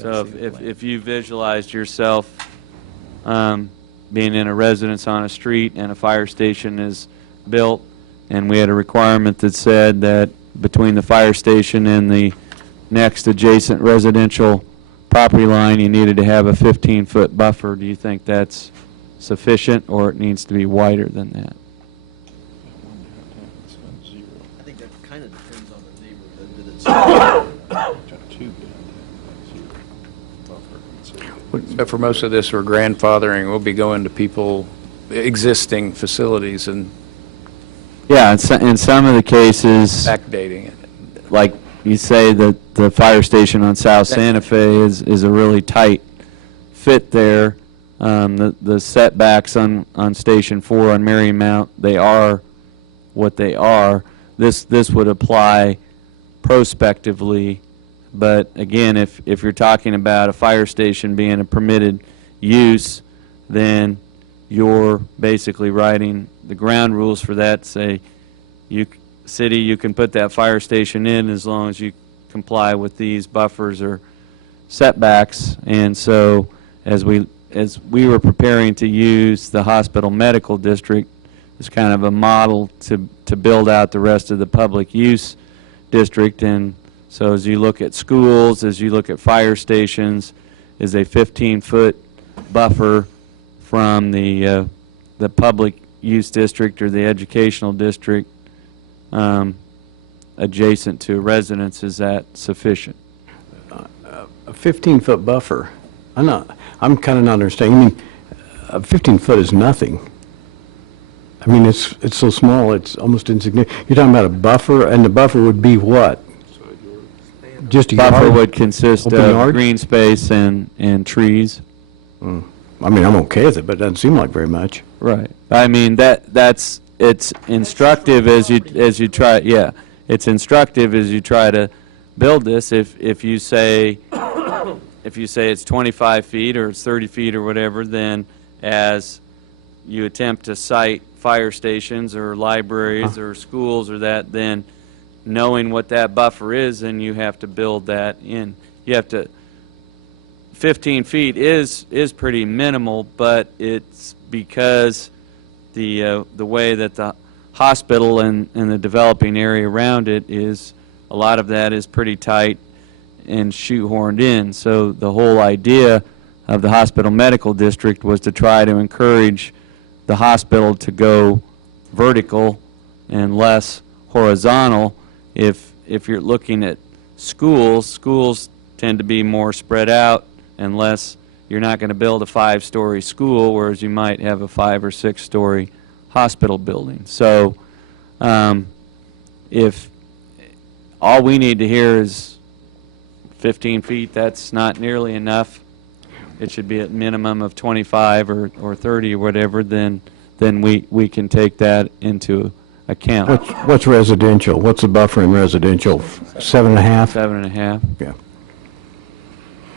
So if you visualized yourself being in a residence on a street and a fire station is built, and we had a requirement that said that between the fire station and the next adjacent residential property line, you needed to have a 15-foot buffer, do you think that's sufficient, or it needs to be wider than that? I think that kind of depends on the neighborhood that it's. But for most of this, we're grandfathering, we'll be going to people, existing facilities and Yeah, in some of the cases, backdating it. like you say that the fire station on South Santa Fe is a really tight fit there. The setbacks on Station 4 on Marymount, they are what they are. This would apply prospectively, but again, if you're talking about a fire station being a permitted use, then you're basically writing the ground rules for that. Say, city, you can put that fire station in as long as you comply with these buffers or setbacks. And so as we were preparing to use the hospital medical district as kind of a model to build out the rest of the public use district, and so as you look at schools, as you look at fire stations, is a 15-foot buffer from the public use district or the educational district adjacent to residence, is that sufficient? A 15-foot buffer, I'm kind of not understanding. You mean, a 15-foot is nothing. I mean, it's so small, it's almost insignificant. You're talking about a buffer, and the buffer would be what? Just a Buffer yard? would consist Open of yard? green space and trees. I mean, I'm okay with it, but it doesn't seem like very much. Right. I mean, it's instructive as you try, yeah. It's instructive as you try to build this. If you say it's 25 feet or it's 30 feet or whatever, then as you attempt to site fire stations or libraries or schools or that, then knowing what that buffer is, then you have to build that in. You have to, 15 feet is pretty minimal, but it's because the way that the hospital and the developing area around it is, a lot of that is pretty tight and shoehorned in. So the whole idea of the hospital medical district was to try to encourage the hospital to go vertical and less horizontal. If you're looking at schools tend to be more spread out, unless you're not going to build a 5-story school, whereas you might have a 5 or 6-story hospital building. So if all we need to hear is 15 feet, that's not nearly enough. It should be at minimum of 25 or 30 or whatever, then we can take that into account. What's residential? What's the buffer in residential? 7.5? 7.5. Yeah.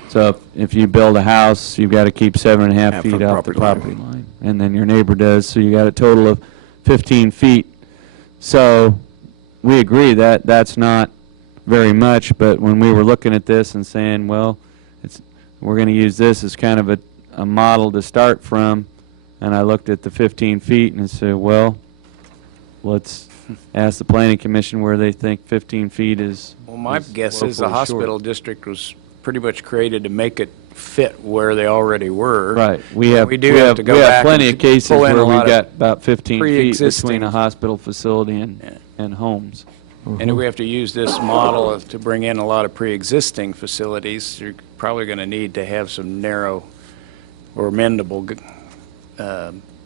So if you build a house, you've got to keep 7.5 feet off the property line. And then your neighbor does, so you got a total of 15 feet. So we agree that that's not very much, but when we were looking at this and saying, well, we're going to use this as kind of a model to start from, and I looked at the 15 feet and said, well, let's ask the planning commission where they think 15 feet is. Well, my guess is woefully the hospital district was pretty much created to make it fit where they already were. Right. We have to go back plenty and of cases pull in where a we've lot got of about 15 feet pre-existing- between a hospital facility and homes. And if we have to use this model to bring in a lot of pre-existing facilities, you're probably going to need to have some narrow or amendable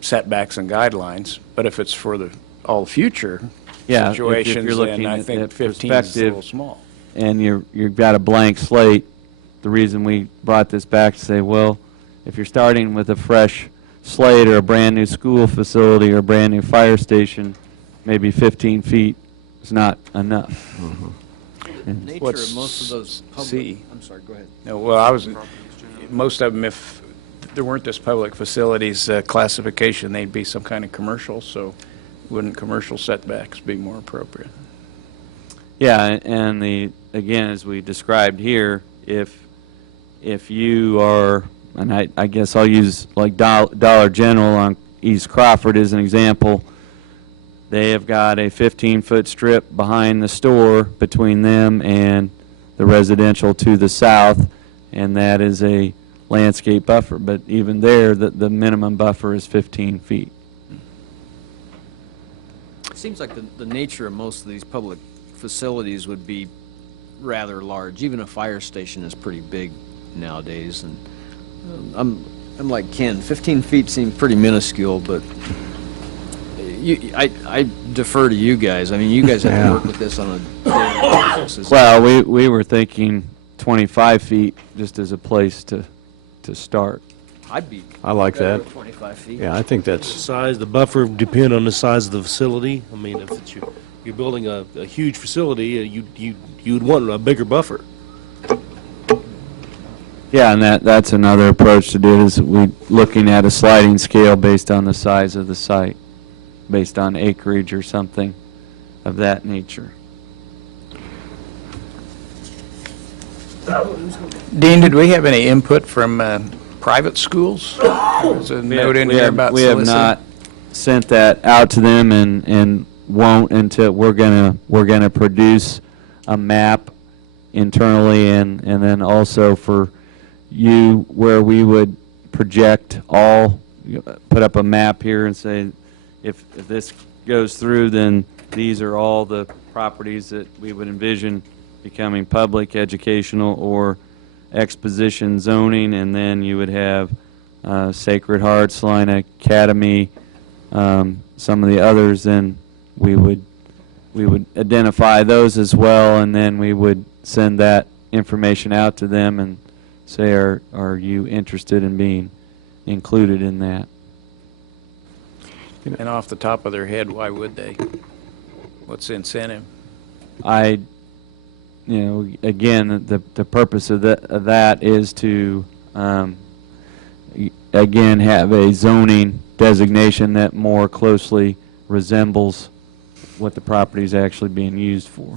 setbacks and guidelines. But if it's for all future Yeah, if situations, you're looking then I at think that 15 is a perspective, little small. and you've got a blank slate, the reason we brought this back to say, well, if you're starting with a fresh slate or a brand-new school facility or a brand-new fire station, maybe 15 feet is not enough. Nature What's of most of those public, C? I'm sorry, go ahead. No, well, most of them, if there weren't this public facilities classification, they'd be some kind of commercial, so wouldn't commercial setbacks be more appropriate? Yeah, and again, as we described here, if if you are, and I guess I'll use like Dollar General on East Crawford as an example, they have got a 15-foot strip behind the store between them and the residential to the south, and that is a landscape buffer. But even there, the minimum buffer is 15 feet. It seems like the nature of most of these public facilities would be rather large. Even a fire station is pretty big nowadays, and I'm like Ken. 15 feet seems pretty minuscule, but I defer to you guys. I mean, you guys have to work with this on a daily basis. Well, we were thinking 25 feet just as a place to start. I like better that. with 25 feet. Yeah, I think that's, Size, the buffer depend on the size of the facility. I mean, if it's you're building a huge facility, you'd want a bigger buffer. Yeah, and that's another approach to do it, is we looking at a sliding scale based on the size of the site, based on acreage or something of that nature. Dean, did we have any input from private schools? There's a note in here about We have soliciting. not sent that out to them, and won't until we're gonna produce a map internally, and then also for you, where we would project all, put up a map here and say, if this goes through, then these are all the properties that we would envision becoming public, educational, or exposition zoning, and then you would have Sacred Heart, Salina Academy, some of the others, then we would identify those as well, and then we would send that information out to them and say, are you interested in being included in that? And off the top of their head, why would they? What's the incentive? Again, the purpose of that is to, again, have a zoning designation that more closely resembles what the property is actually being used for.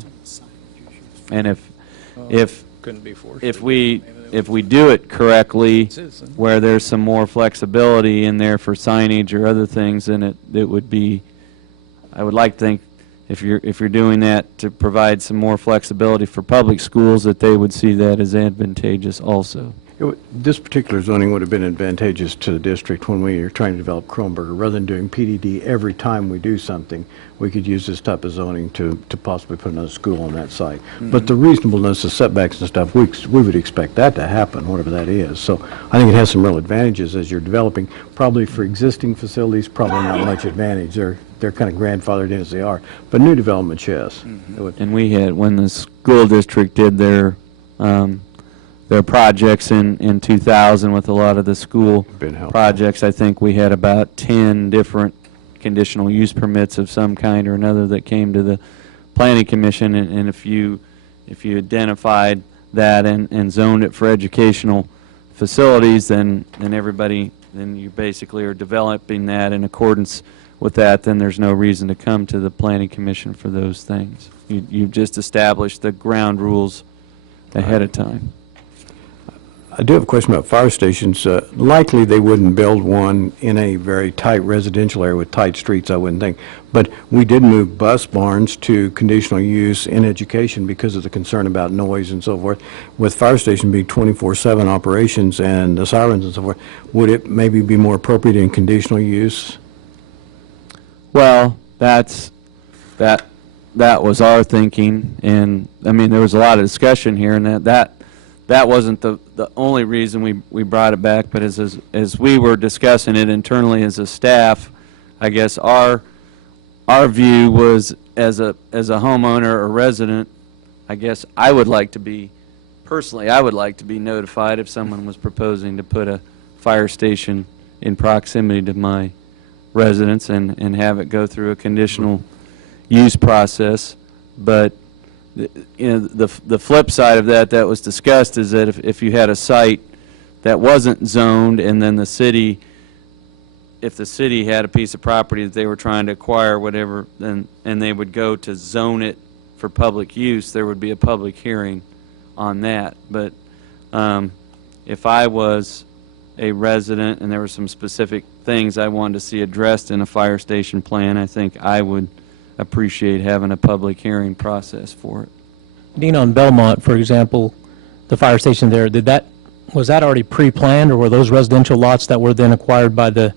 And if Couldn't be forced. if we do it correctly, where there's some more flexibility in there for signage or other things, then it would be, I would like to think, if you're doing that to provide some more flexibility for public schools, that they would see that as advantageous also. this particular zoning would have been advantageous to the district when we are trying to develop Kronberger. Rather than doing PDD every time we do something, we could use this type of zoning to possibly put another school on that site. But the reasonableness of setbacks and stuff, we would expect that to happen, whatever that is. So I think it has some real advantages as you're developing. Probably for existing facilities, probably not much advantage. They're kind of grandfathered in as they are. But new developments, yes. And we had, when the school district did their projects in 2000 with a lot of the school Been helpful. projects, I think we had about 10 different conditional use permits of some kind or another that came to the planning commission, and if you identified that and zoned it for educational facilities, then you basically are developing that in accordance with that. Then there's no reason to come to the planning commission for those things. You've just established the ground rules ahead of time. I do have a question about fire stations. Likely they wouldn't build one in a very tight residential area with tight streets, I wouldn't think. But we did move bus barns to conditional use in education because of the concern about noise and so forth. With fire station being 24/7 operations and the sirens and so forth, would it maybe be more appropriate in conditional use? Well, that was our thinking, and I mean, there was a lot of discussion here, and that wasn't the only reason we brought it back, but as we were discussing it internally as a staff, I guess our view was, as a homeowner or resident, I guess I would like to be notified if someone was proposing to put a fire station in proximity to my residence and have it go through a conditional use process. But the flip side of that was discussed is that if you had a site that wasn't zoned, and then if the city had a piece of property that they were trying to acquire, whatever, and they would go to zone it for public use, there would be a public hearing on that. But if I was a resident and there were some specific things I wanted to see addressed in a fire station plan, I think I would appreciate having a public hearing process for it. Dean, on Belmont, for example, the fire station there, was that already pre-planned, or were those residential lots that were then acquired by the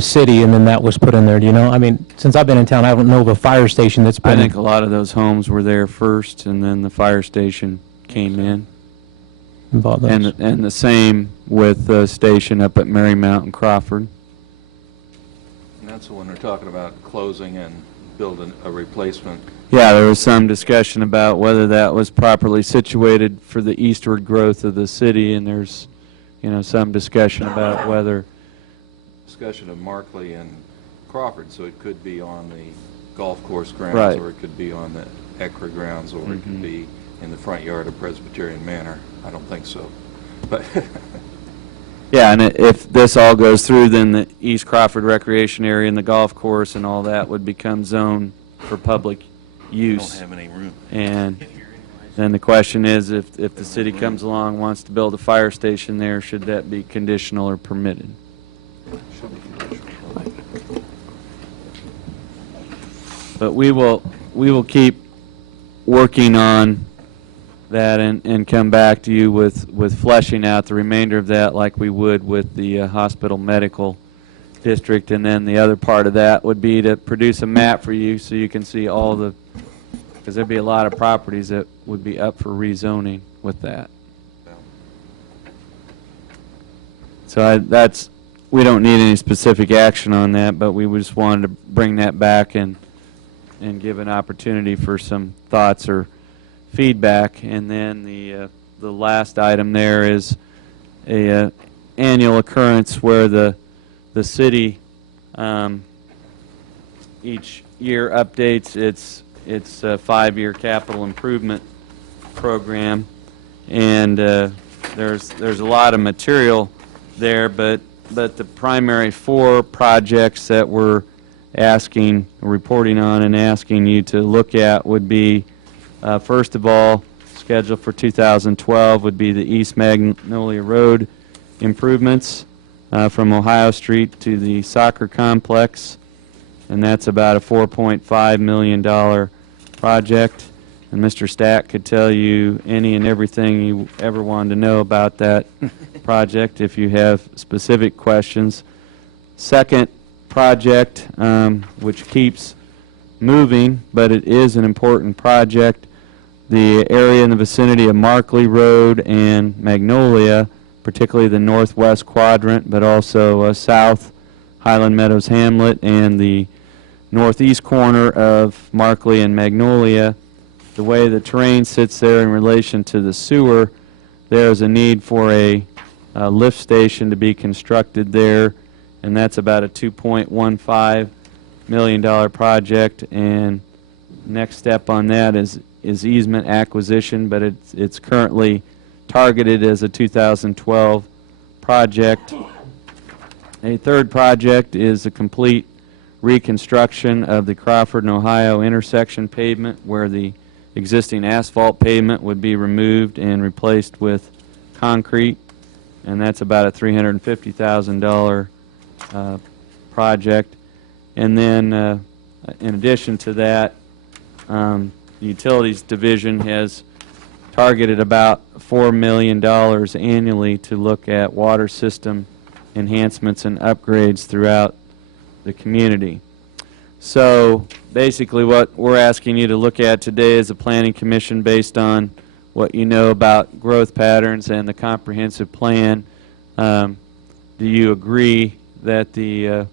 city and then that was put in there? Do you know? I mean, since I've been in town, I don't know of a fire station that's been. I think a lot of those homes were there first, and then the fire station came in. And bought those. And the same with the station up at Marymount and Crawford. And that's the one they're talking about closing and building a replacement. Yeah, there was some discussion about whether that was properly situated for the eastward growth of the city, and there's, some discussion about whether. Discussion of Markley and Crawford, so it could be on the golf course grounds, Right. or it could be on the ECRA grounds, or it could be in the front yard of Presbyterian Manor. I don't think so, but Yeah, and if this all goes through, then the East Crawford Recreation Area and the golf course and all that would become zoned for public use. don't have any room. And then the question is, if the city comes along and wants to build a fire station there, should that be conditional or permitted? But we will keep working on that and come back to you with fleshing out the remainder of that like we would with the hospital medical district. And then the other part of that would be to produce a map for you so you can see all the, because there'd be a lot of properties that would be up for rezoning with that. So we don't need any specific action on that, but we just wanted to bring that back and give an opportunity for some thoughts or feedback. And then the last item there is a annual occurrence where the city each year updates its 5-year capital improvement program, and there's a lot of material there, but the primary 4 projects that we're reporting on and asking you to look at would be, first of all, scheduled for 2012 would be the East Magnolia Road improvements from Ohio Street to the soccer complex, and that's about a $4.5 million project. And Mr. Stack could tell you any and everything you ever wanted to know about that project if you have specific questions. Second project, which keeps moving, but it is an important project, the area in the vicinity of Markley Road and Magnolia, particularly the northwest quadrant, but also south Highland Meadows Hamlet and the northeast corner of Markley and Magnolia. The way the terrain sits there in relation to the sewer, there is a need for a lift station to be constructed there, and that's about a $2.15 million project. And next step on that is easement acquisition, but it's currently targeted as a 2012 project. A third project is a complete reconstruction of the Crawford and Ohio intersection pavement, where the existing asphalt pavement would be removed and replaced with concrete, and that's about a $350,000 project. And then in addition to that, the Utilities Division has targeted about $4 million annually to look at water system enhancements and upgrades throughout the community. So basically what we're asking you to look at today is a planning commission based on what you know about growth patterns and the comprehensive plan. Do you agree that the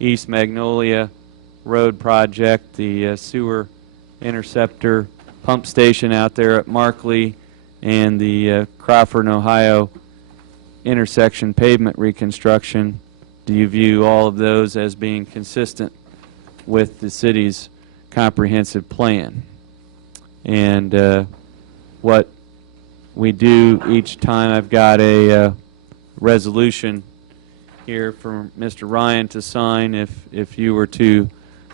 East Magnolia Road project, the sewer interceptor pump station out there at Markley, and the Crawford and Ohio intersection pavement reconstruction, do you view all of those as being consistent with the city's comprehensive plan? And what we do each time, I've got a resolution here for Mr. Ryan to sign if you were to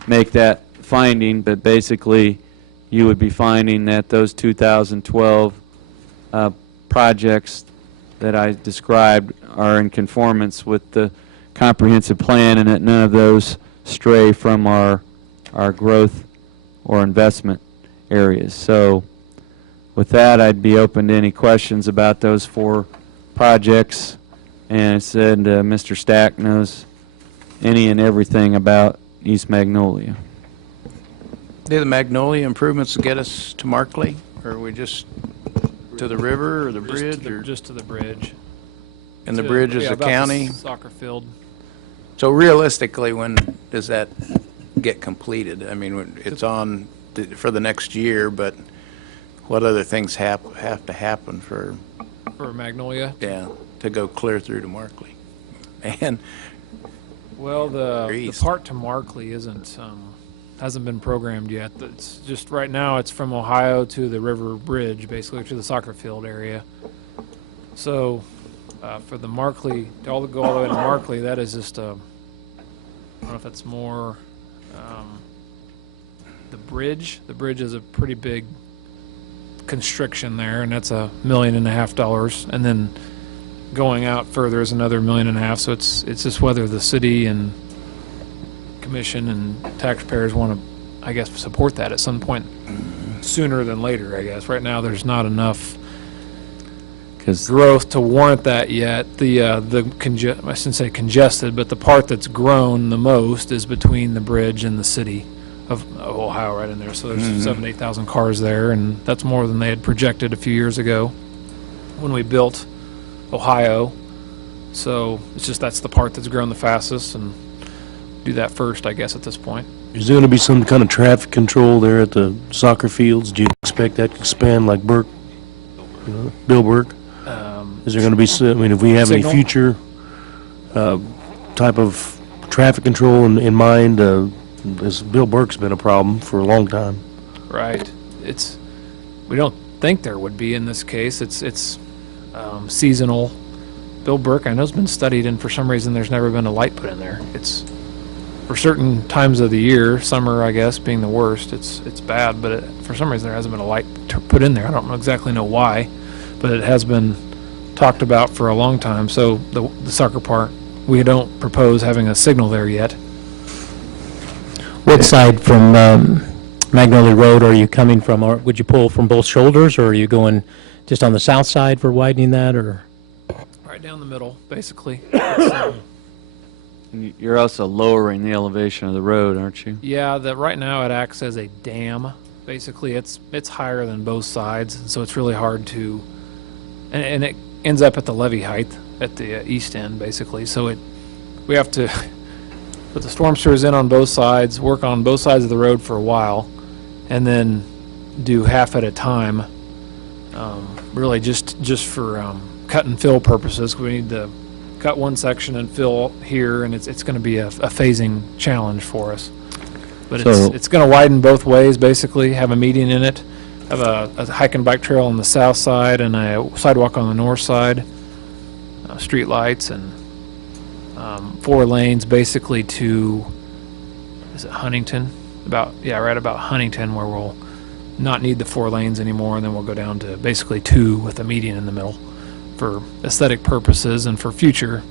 make that finding, but basically you would be finding that those 2012 projects that I described are in conformance with the comprehensive plan, and that none of those stray from our growth or investment areas. So with that, I'd be open to any questions about those 4 projects. And I said Mr. Stack knows any and everything about East Magnolia. Do the Magnolia improvements get us to Markley, or are we just to the river or the bridge? Just to the bridge. And the bridge is Yeah, the about the county? soccer field. So realistically, when does that get completed? I mean, it's on for the next year, but what other things have to happen for Magnolia. to go clear through to Markley? And Well, the east. part to Markley hasn't been programmed yet. It's just right now it's from Ohio to the river bridge, basically to the soccer field area. So for the Markley, go all the way to Markley, that is just I don't know if that's more the bridge. The bridge is a pretty big constriction there, and that's $1.5 million, and then going out further is another $1.5 million. So it's just whether the city and commission and taxpayers want to, I guess, support that at some point sooner than later. I guess right now there's not enough growth to warrant that yet. I shouldn't say congested, but the part that's grown the most is between the bridge and the city of Ohio, right in there. So there's 7,000-8,000 cars there, and that's more than they had projected a few years ago when we built Ohio. So it's just that's the part that's grown the fastest, and do that first, I guess, at this point. Is there going to be some kind of traffic control there at the soccer fields? Do you expect that to expand like Burke, Bill Burke? Is there going to be, I mean, if we have any Signal? future type of traffic control in mind, as Bill Burke's been a problem for a long time. Right. We don't think there would be in this case. It's seasonal. Bill Burke, I know, has been studied, and for some reason there's never been a light put in there. It's for certain times of the year, summer, I guess, being the worst. It's bad, but for some reason there hasn't been a light put in there. I don't exactly know why, but it has been talked about for a long time. So the soccer part, we don't propose having a signal there yet. What side from Magnolia Road are you coming from? Or would you pull from both shoulders, or are you going just on the south side for widening that, or? Right down the middle, basically. You're also lowering the elevation of the road, aren't you? Yeah, right now it acts as a dam. Basically, it's higher than both sides, so it's really hard to, and it ends up at the levee height at the east end, basically. So we have to put the storm sewers in on both sides, work on both sides of the road for a while, and then do half at a time. Really, just for cut and fill purposes. We need to cut one section and fill here, and it's going to be a phasing challenge for us. But it's going to widen both ways, basically, have a median in it, have a hike and bike trail on the south side and a sidewalk on the north side, street lights, and 4 lanes basically to, is it Huntington? Right about Huntington, where we'll not need the 4 lanes anymore, and then we'll go down to basically 2 with a median in the middle. For aesthetic purposes and for future,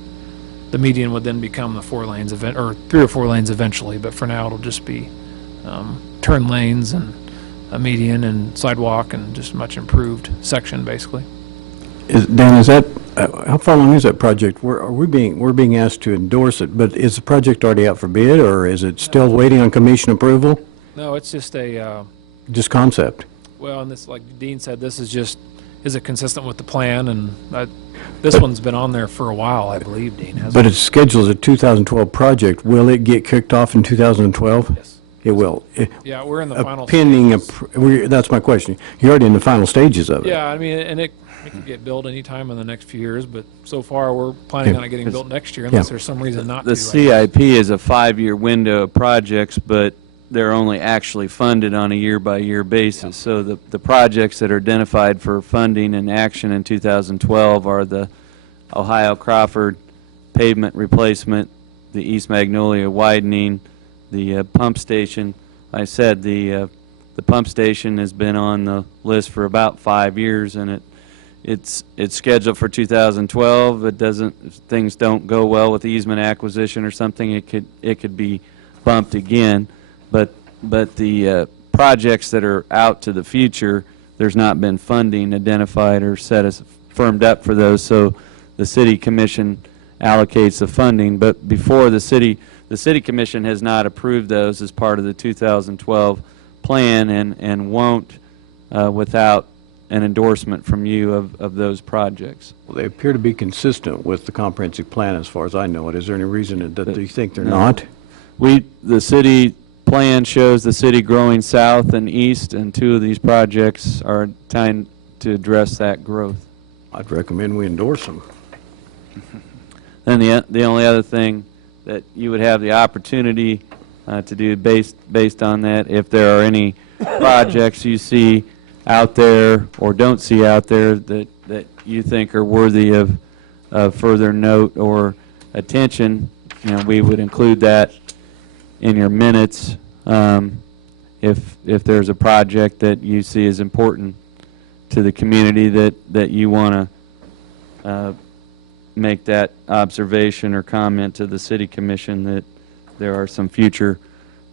the median would then become the 4 lanes, or 3 or 4 lanes eventually, but for now it'll just be turn lanes and a median and sidewalk and just a much improved section, basically. Dan, is that, how far along is that project? We're being asked to endorse it, but is the project already out for bid, or is it still waiting on commission approval? No, it's just Just concept? well, and this, like Dean said, this is it consistent with the plan? And this one's been on there for a while, I believe, Dean, hasn't But it? it's scheduled as a 2012 project. Will it get kicked off in 2012? Yes. It will. Yeah, we're in the final Pending, stages. that's my question. You're already in the final stages of it. Yeah, I mean, and it could get built anytime in the next few years, but so far we're planning on it getting built next year unless there's some reason not to. The CIP is a 5-year window of projects, but they're only actually funded on a year-by-year basis. So the projects that are identified for funding and action in 2012 are the Ohio Crawford pavement replacement, the East Magnolia widening, the pump station. I said the pump station has been on the list for about 5 years, and it's scheduled for 2012. It doesn't, if things don't go well with the easement acquisition or something, it could be bumped again. But the projects that are out to the future, there's not been funding identified or set as firmed up for those. So the city commission allocates the funding. But before the city commission has not approved those as part of the 2012 plan, and won't without an endorsement from you of those projects. Well, they appear to be consistent with the comprehensive plan as far as I know it. Is there any reason that you think they're No. not? The city plan shows the city growing south and east, and two of these projects are trying to address that growth. I'd recommend we endorse them. Then the only other thing that you would have the opportunity to do based on that, if there are any projects you see out there or don't see out there that you think are worthy of further note or attention, we would include that in your minutes. If there's a project that you see as important to the community that you want to make that observation or comment to the city commission, that there are some future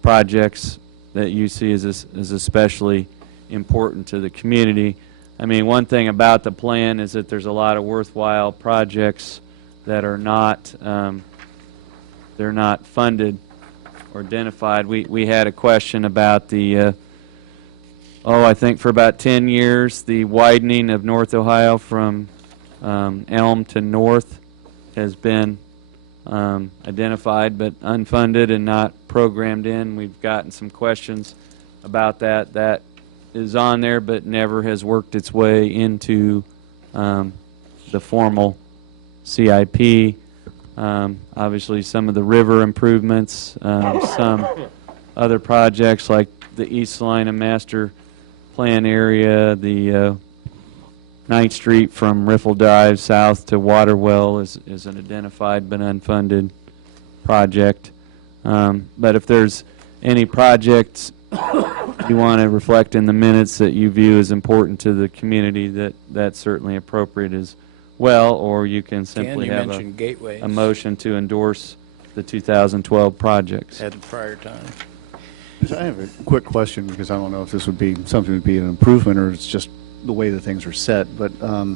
projects that you see as especially important to the community. I mean, one thing about the plan is that there's a lot of worthwhile projects that are not they're not funded or identified. We had a question about the I think for about 10 years the widening of North Ohio from Elm to North has been identified but unfunded and not programmed in. We've gotten some questions about that. That is on there but never has worked its way into the formal CIP. Obviously some of the river improvements, some other projects like the East Salina Master Plan area, the 9th Street from Riffle Drive south to Waterwell is an identified but unfunded project. But if there's any projects you want to reflect in the minutes that you view as important to the community, that's certainly appropriate as well, or you can simply have a motion to endorse the 2012 projects. At the prior time. I have a quick question, because I don't know if this would be something would be an improvement or it's just the way that things are set, but I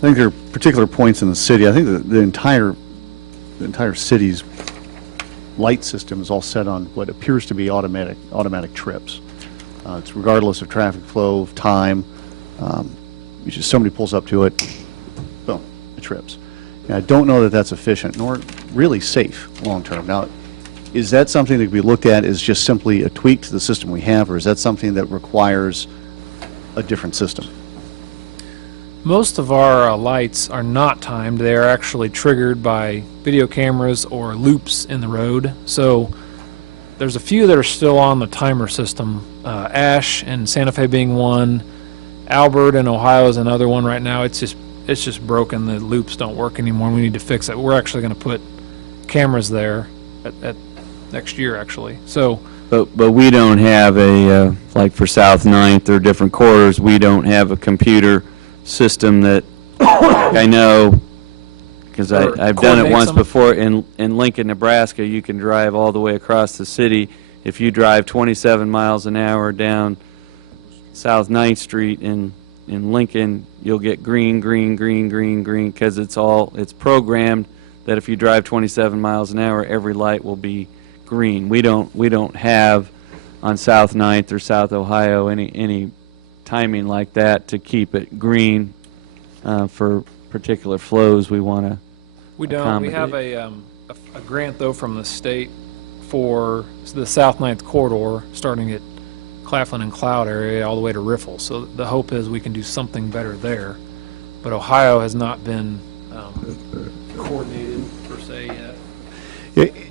think there are particular points in the city. I think the entire city's light system is all set on what appears to be automatic trips. It's regardless of traffic flow, of time. It's just somebody pulls up to it, boom, it trips. And I don't know that that's efficient nor really safe long term. Now, is that something that could be looked at as just simply a tweak to the system we have, or is that something that requires a different system? Most of our lights are not timed. They are actually triggered by video cameras or loops in the road. So there's a few that are still on the timer system. Ash and Santa Fe being one. Albert in Ohio is another one right now. It's just broken. The loops don't work anymore. We need to fix it. We're actually going to put cameras there at next year, actually. So. But we don't have a, like for South 9th or different corridors, we don't have a computer system that I know, because I've done it once before in Lincoln, Nebraska. You can drive all the way across the city. If you drive 27 miles an hour down South 9th Street in Lincoln, you'll get green, green, green, green, green, because it's programmed that if you drive 27 miles an hour, every light will be green. We don't have on South 9th or South Ohio any timing like that to keep it green for particular flows we want to. We don't. We have a grant though from the state for the South 9th corridor, starting at Claflin and Cloud area all the way to Riffle. So the hope is we can do something better there. But Ohio has not been coordinated per se yet.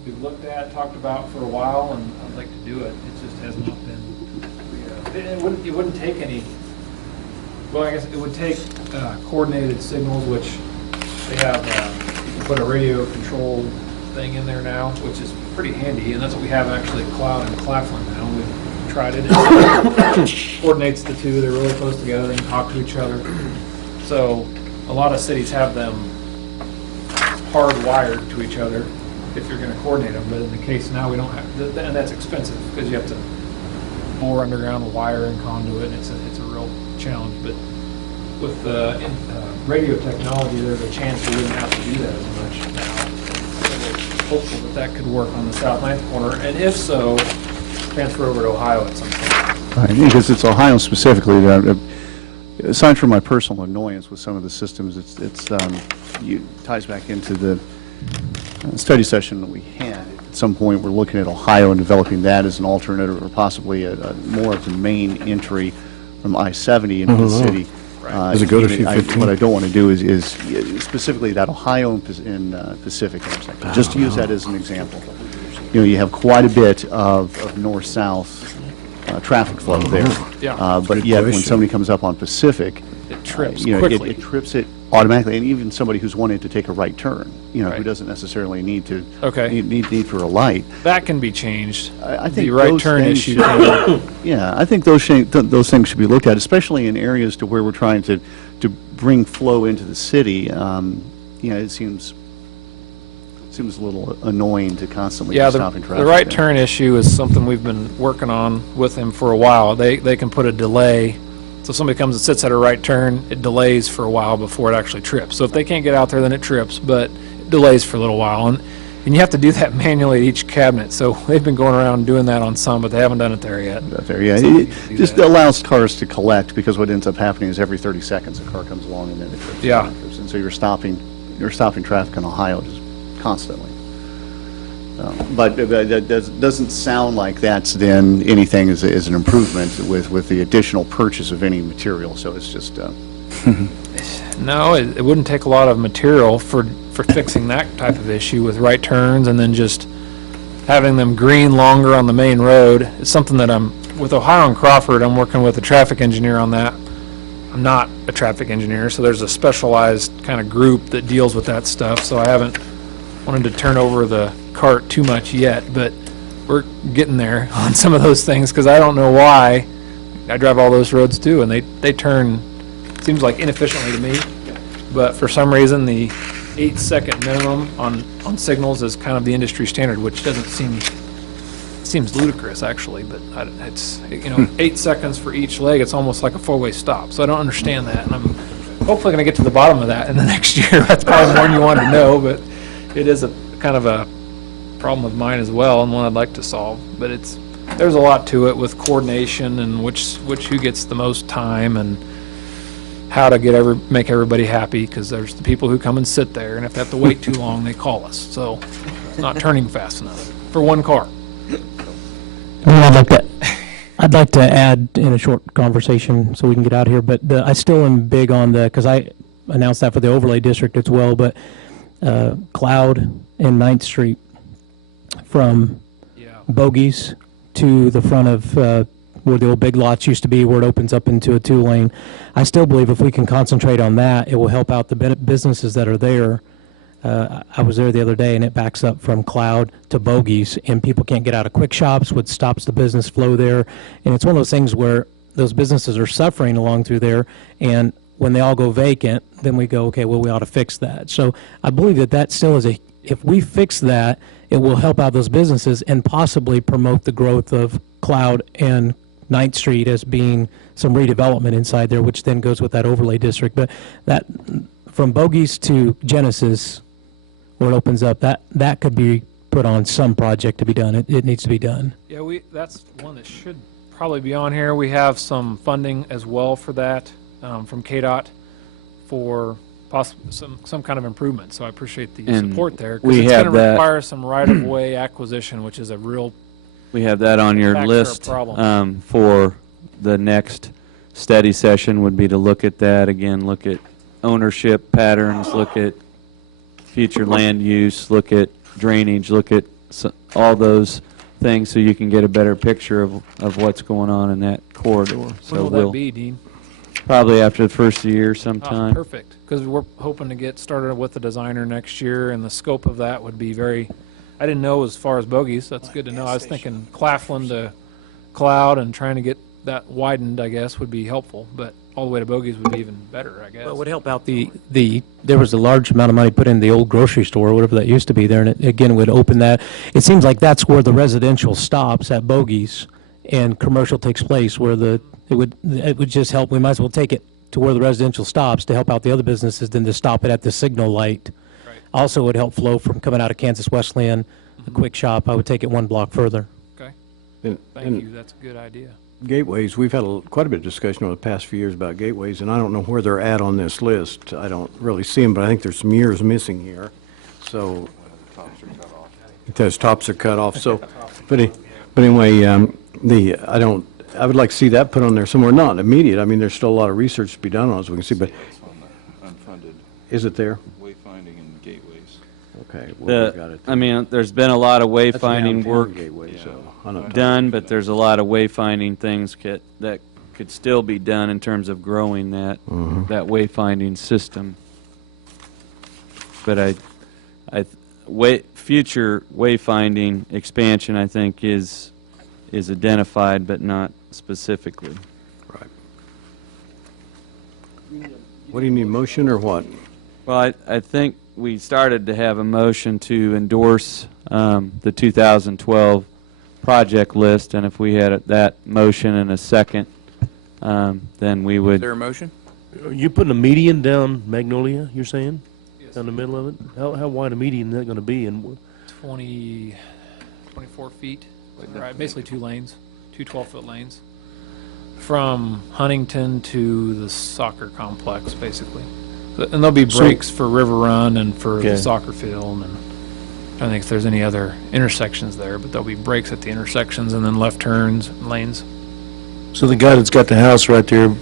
We've looked at, talked about for a while, and I'd like to do it. It just has not been. It wouldn't take any. Well, I guess it would take coordinated signals, which they have. You can put a radio control thing in there now, which is pretty handy, and that's what we have actually at Cloud and Claflin now. We've tried it. It coordinates the two. They're really close together. They can talk to each other. So a lot of cities have them hardwired to each other if you're going to coordinate them, but in the case now we don't have, and that's expensive because you have to bore underground wire and conduit, and it's a real challenge. But with the radio technology, there's a chance we wouldn't have to do that as much now. So we're hopeful that could work on the South Ninth corner, and if so, transfer over to Ohio at some point. Right, because it's Ohio specifically that, aside from my personal annoyance with some of the systems, it ties back into the study session that we had. At some point, we're looking at Ohio and developing that as an alternative, or possibly more of the main entry from I-70 into the city. Does it go to 215? What I don't want to do is specifically that Ohio and Pacific intersection. Just to use that as an example. You know, you have quite a bit of north-south traffic flow there. Yeah. But yet, when somebody comes up on Pacific, It trips you know, quickly. it trips it automatically, and even somebody who's wanting to take a right turn, you know, who Right. doesn't necessarily need to Okay. need for a light. That can be changed. I think the right those turn things issue. should- Yeah, I think those things should be looked at, especially in areas to where we're trying to bring flow into the city. You know, it seems a little annoying to constantly Yeah, be stopping traffic. the right there. turn issue is something we've been working on with him for a while. They can put a delay. So if somebody comes and sits at a right turn, it delays for a while before it actually trips. So if they can't get out there, then it trips, but it delays for a little while. And you have to do that manually at each cabinet. So they've been going around doing that on some, but they haven't done it there yet. There, yeah, So it do just that. allows cars to collect, because what ends up happening is every 30 seconds a car comes along and then it trips. Yeah. And it trips. And so you're stopping traffic in Ohio just constantly. But that doesn't sound like that's then anything as an improvement with the additional purchase of any material, so it's just, No, it wouldn't take a lot of material for fixing that type of issue with right turns and then just having them green longer on the main road. It's something that with Ohio and Crawford, I'm working with a traffic engineer on that. I'm not a traffic engineer, so there's a specialized kind of group that deals with that stuff, so I haven't wanted to turn over the cart too much yet, but we're getting there on some of those things, because I don't know why. I drive all those roads too, and they turn, seems like inefficiently to me, but for some reason, the 8-second minimum on signals is kind of the industry standard, which doesn't seems ludicrous, actually, but it's, 8 seconds for each leg, it's almost like a four-way stop, so I don't understand that, and I'm hopefully going to get to the bottom of that in the next year. That's probably more than you wanted to know, but it is a kind of a problem of mine as well, and one I'd like to solve, but there's a lot to it with coordination and who gets the most time and how to make everybody happy, because there's the people who come and sit there, and if they have to wait too long, they call us. So it's not turning fast enough for one car. I'd like to add in a short conversation so we can get out of here, but I still am big on because I announced that for the overlay district as well, but Cloud and 9th Street from Bogies to the front of where the old Big Lots used to be, where it opens up into a 2-lane. I still believe if we can concentrate on that, it will help out the businesses that are there. I was there the other day, and it backs up from Cloud to Bogies, and people can't get out of quick shops, which stops the business flow there. And it's one of those things where those businesses are suffering along through there, and when they all go vacant, then we go, okay, well, we ought to fix that. So I believe that still is if we fix that, it will help out those businesses and possibly promote the growth of Cloud and 9th Street as being some redevelopment inside there, which then goes with that overlay district. But that, from Bogies to Genesis, where it opens up, that could be put on some project to be done. It needs to be done. Yeah, that's one that should probably be on here. We have some funding as well for that from KDOT for some kind of improvement. So I appreciate the And support there, because we it's going have to that- require some right-of-way acquisition, which is a real We have that on your Factor of list problem. for the next study session, would be to look at that, again, look at ownership patterns, look at future land use, look at drainage, look at all those things, so you can get a better picture of what's going on in that corridor. So When will we'll that be, Dean? probably after the first of the year Oh, sometime. perfect, because we're hoping to get started with the designer next year, and the scope of that would be I didn't know as far as Bogies, that's good to know. I was thinking Claflin to Cloud, and trying to get that widened, I guess, would be helpful, but all the way to Bogies would be even better, I guess. Well, it would help out there was a large amount of money put in the old grocery store, or whatever that used to be there, and it, again, would open that. It seems like that's where the residential stops at Bogies, and commercial takes place, where it would just help. We might as well take it to where the residential stops to help out the other businesses than to stop it at the signal light. Right. Also, it would help flow from coming out of Kansas Wesleyan, the quick shop. I would take it one block further. Okay, And- thank and you, that's a good idea. Gateways, we've had quite a bit of discussion over the past few years about gateways, and I don't know where they're at on this list. I don't really see them, but I think there's some years missing here. So, because tops are cut off, so, but anyway, I would like to see that put on there somewhere, not immediate. I mean, there's still a lot of research to be done on it, as we can see, but Unfunded is it there? wayfinding and gateways. Okay, well, we've got it. I mean, there's been a lot of That's a wayfinding downtown work gateway, so I don't know. done, but there's a lot of wayfinding things that could still be done in terms of growing that wayfinding system. But future wayfinding expansion, I think, is identified, but not specifically. Right. What do you need, motion or what? Well, I think we started to have a motion to endorse the 2012 project list, and if we had that motion in a second, then we Is would. there a motion? Are you putting a median down Magnolia, you're saying? Down the middle of it? How wide a median is that going to be? And 24 feet, right, basically two lanes, two 12-foot lanes, from Huntington to the soccer complex, basically. And there'll be breaks for River Run and for the Okay. soccer field, and I don't think there's any other intersections there, but there'll be breaks at the intersections and then left turns, lanes. so the guy that's got the house right there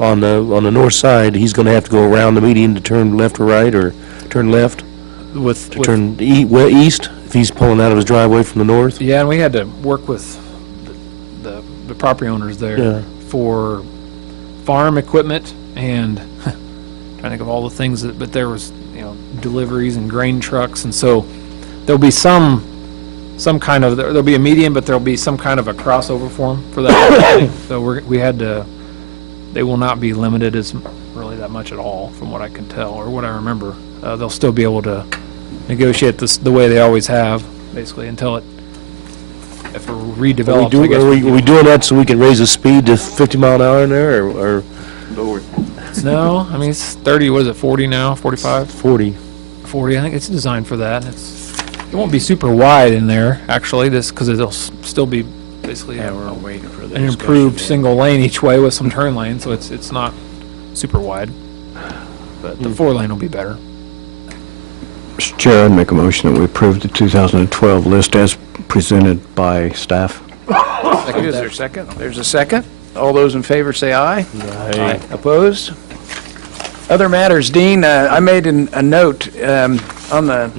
on the north side, he's going to have to go around the median to turn left or right, or turn left to turn east if he's pulling out of his driveway from the north? Yeah, and we had to work with the property owners there Yeah. for farm equipment and trying to think of all the things but there was, deliveries and grain trucks, and so there'll be some kind of, there'll be a median, but there'll be some kind of a crossover form for that. So they will not be limited as really that much at all, from what I can tell, or what I remember. They'll still be able to negotiate this the way they always have, basically, until if we're redeveloped. I guess Are we doing that so we can raise the speed to 50 mile an hour in there, or No, I mean, it's 30, what is it, 40 now, 45? 40? 40, I think it's designed for that. It won't be super wide in there, actually, because it'll still be basically Yeah, we're waiting for the an improved single lane each way with some turn lanes, so it's not super wide. But the 4-lane will be better. Mr. Chair, I'd make a motion that we approve the 2012 list as presented by staff. Is there a second? There's a second. All those in favor say aye. Aye. Opposed? Other matters, Dean, I made a note on the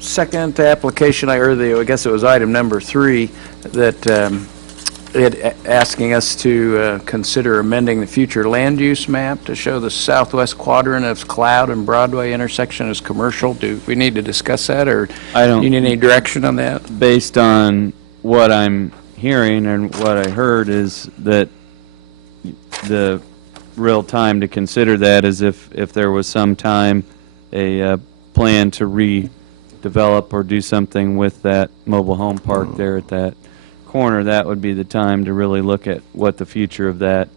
second application, I guess it was item number 3, that asking us to consider amending the future land use map to show the southwest quadrant of Cloud and Broadway intersection as commercial. Do we need to discuss that, or I don't. you need any direction on that? Based on what I'm hearing and what I heard is that the real time to consider that is if there was some time a plan to redevelop or do something with that mobile home park there at that corner, that would be the time to really look at what the future of that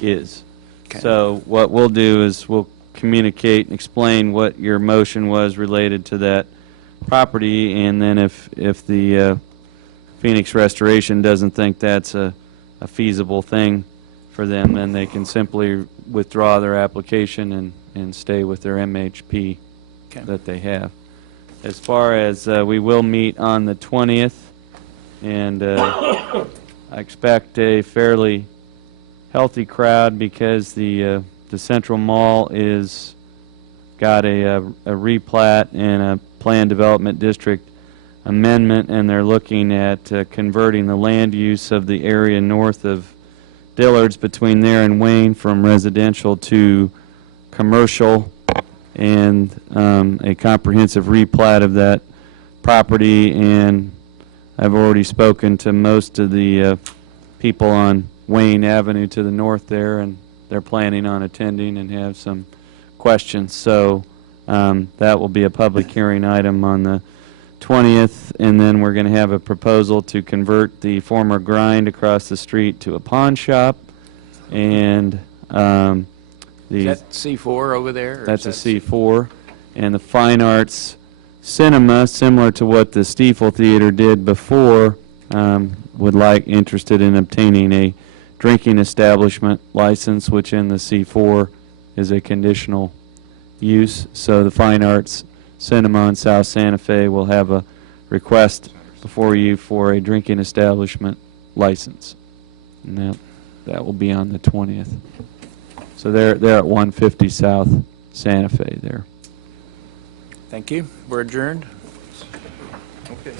is. Okay. So what we'll do is we'll communicate and explain what your motion was related to that property, and then if the Phoenix Restoration doesn't think that's a feasible thing for them, then they can simply withdraw their application and stay with their MHP that they have. As far as we will meet on the 20th, and I expect a fairly healthy crowd because the Central Mall is got a replat and a planned development district amendment, and they're looking at converting the land use of the area north of Dillard's between there and Wayne from residential to commercial, and a comprehensive replat of that property. And I've already spoken to most of the people on Wayne Avenue to the north there, and they're planning on attending and have some questions. So that will be a public hearing item on the 20th, and then we're going to have a proposal to convert the former grind across the street to a pawn shop, and Is the that C4 over there? or that's a is that C4, and the Fine Arts Cinema, similar to what the Stiefel Theater did before, interested in obtaining a drinking establishment license, which in the C4 is a conditional use. So the Fine Arts Cinema in South Santa Fe will have a request before you for a drinking establishment license. And that will be on the 20th. So they're at 150 South Santa Fe there. Thank you. We're adjourned. Okay.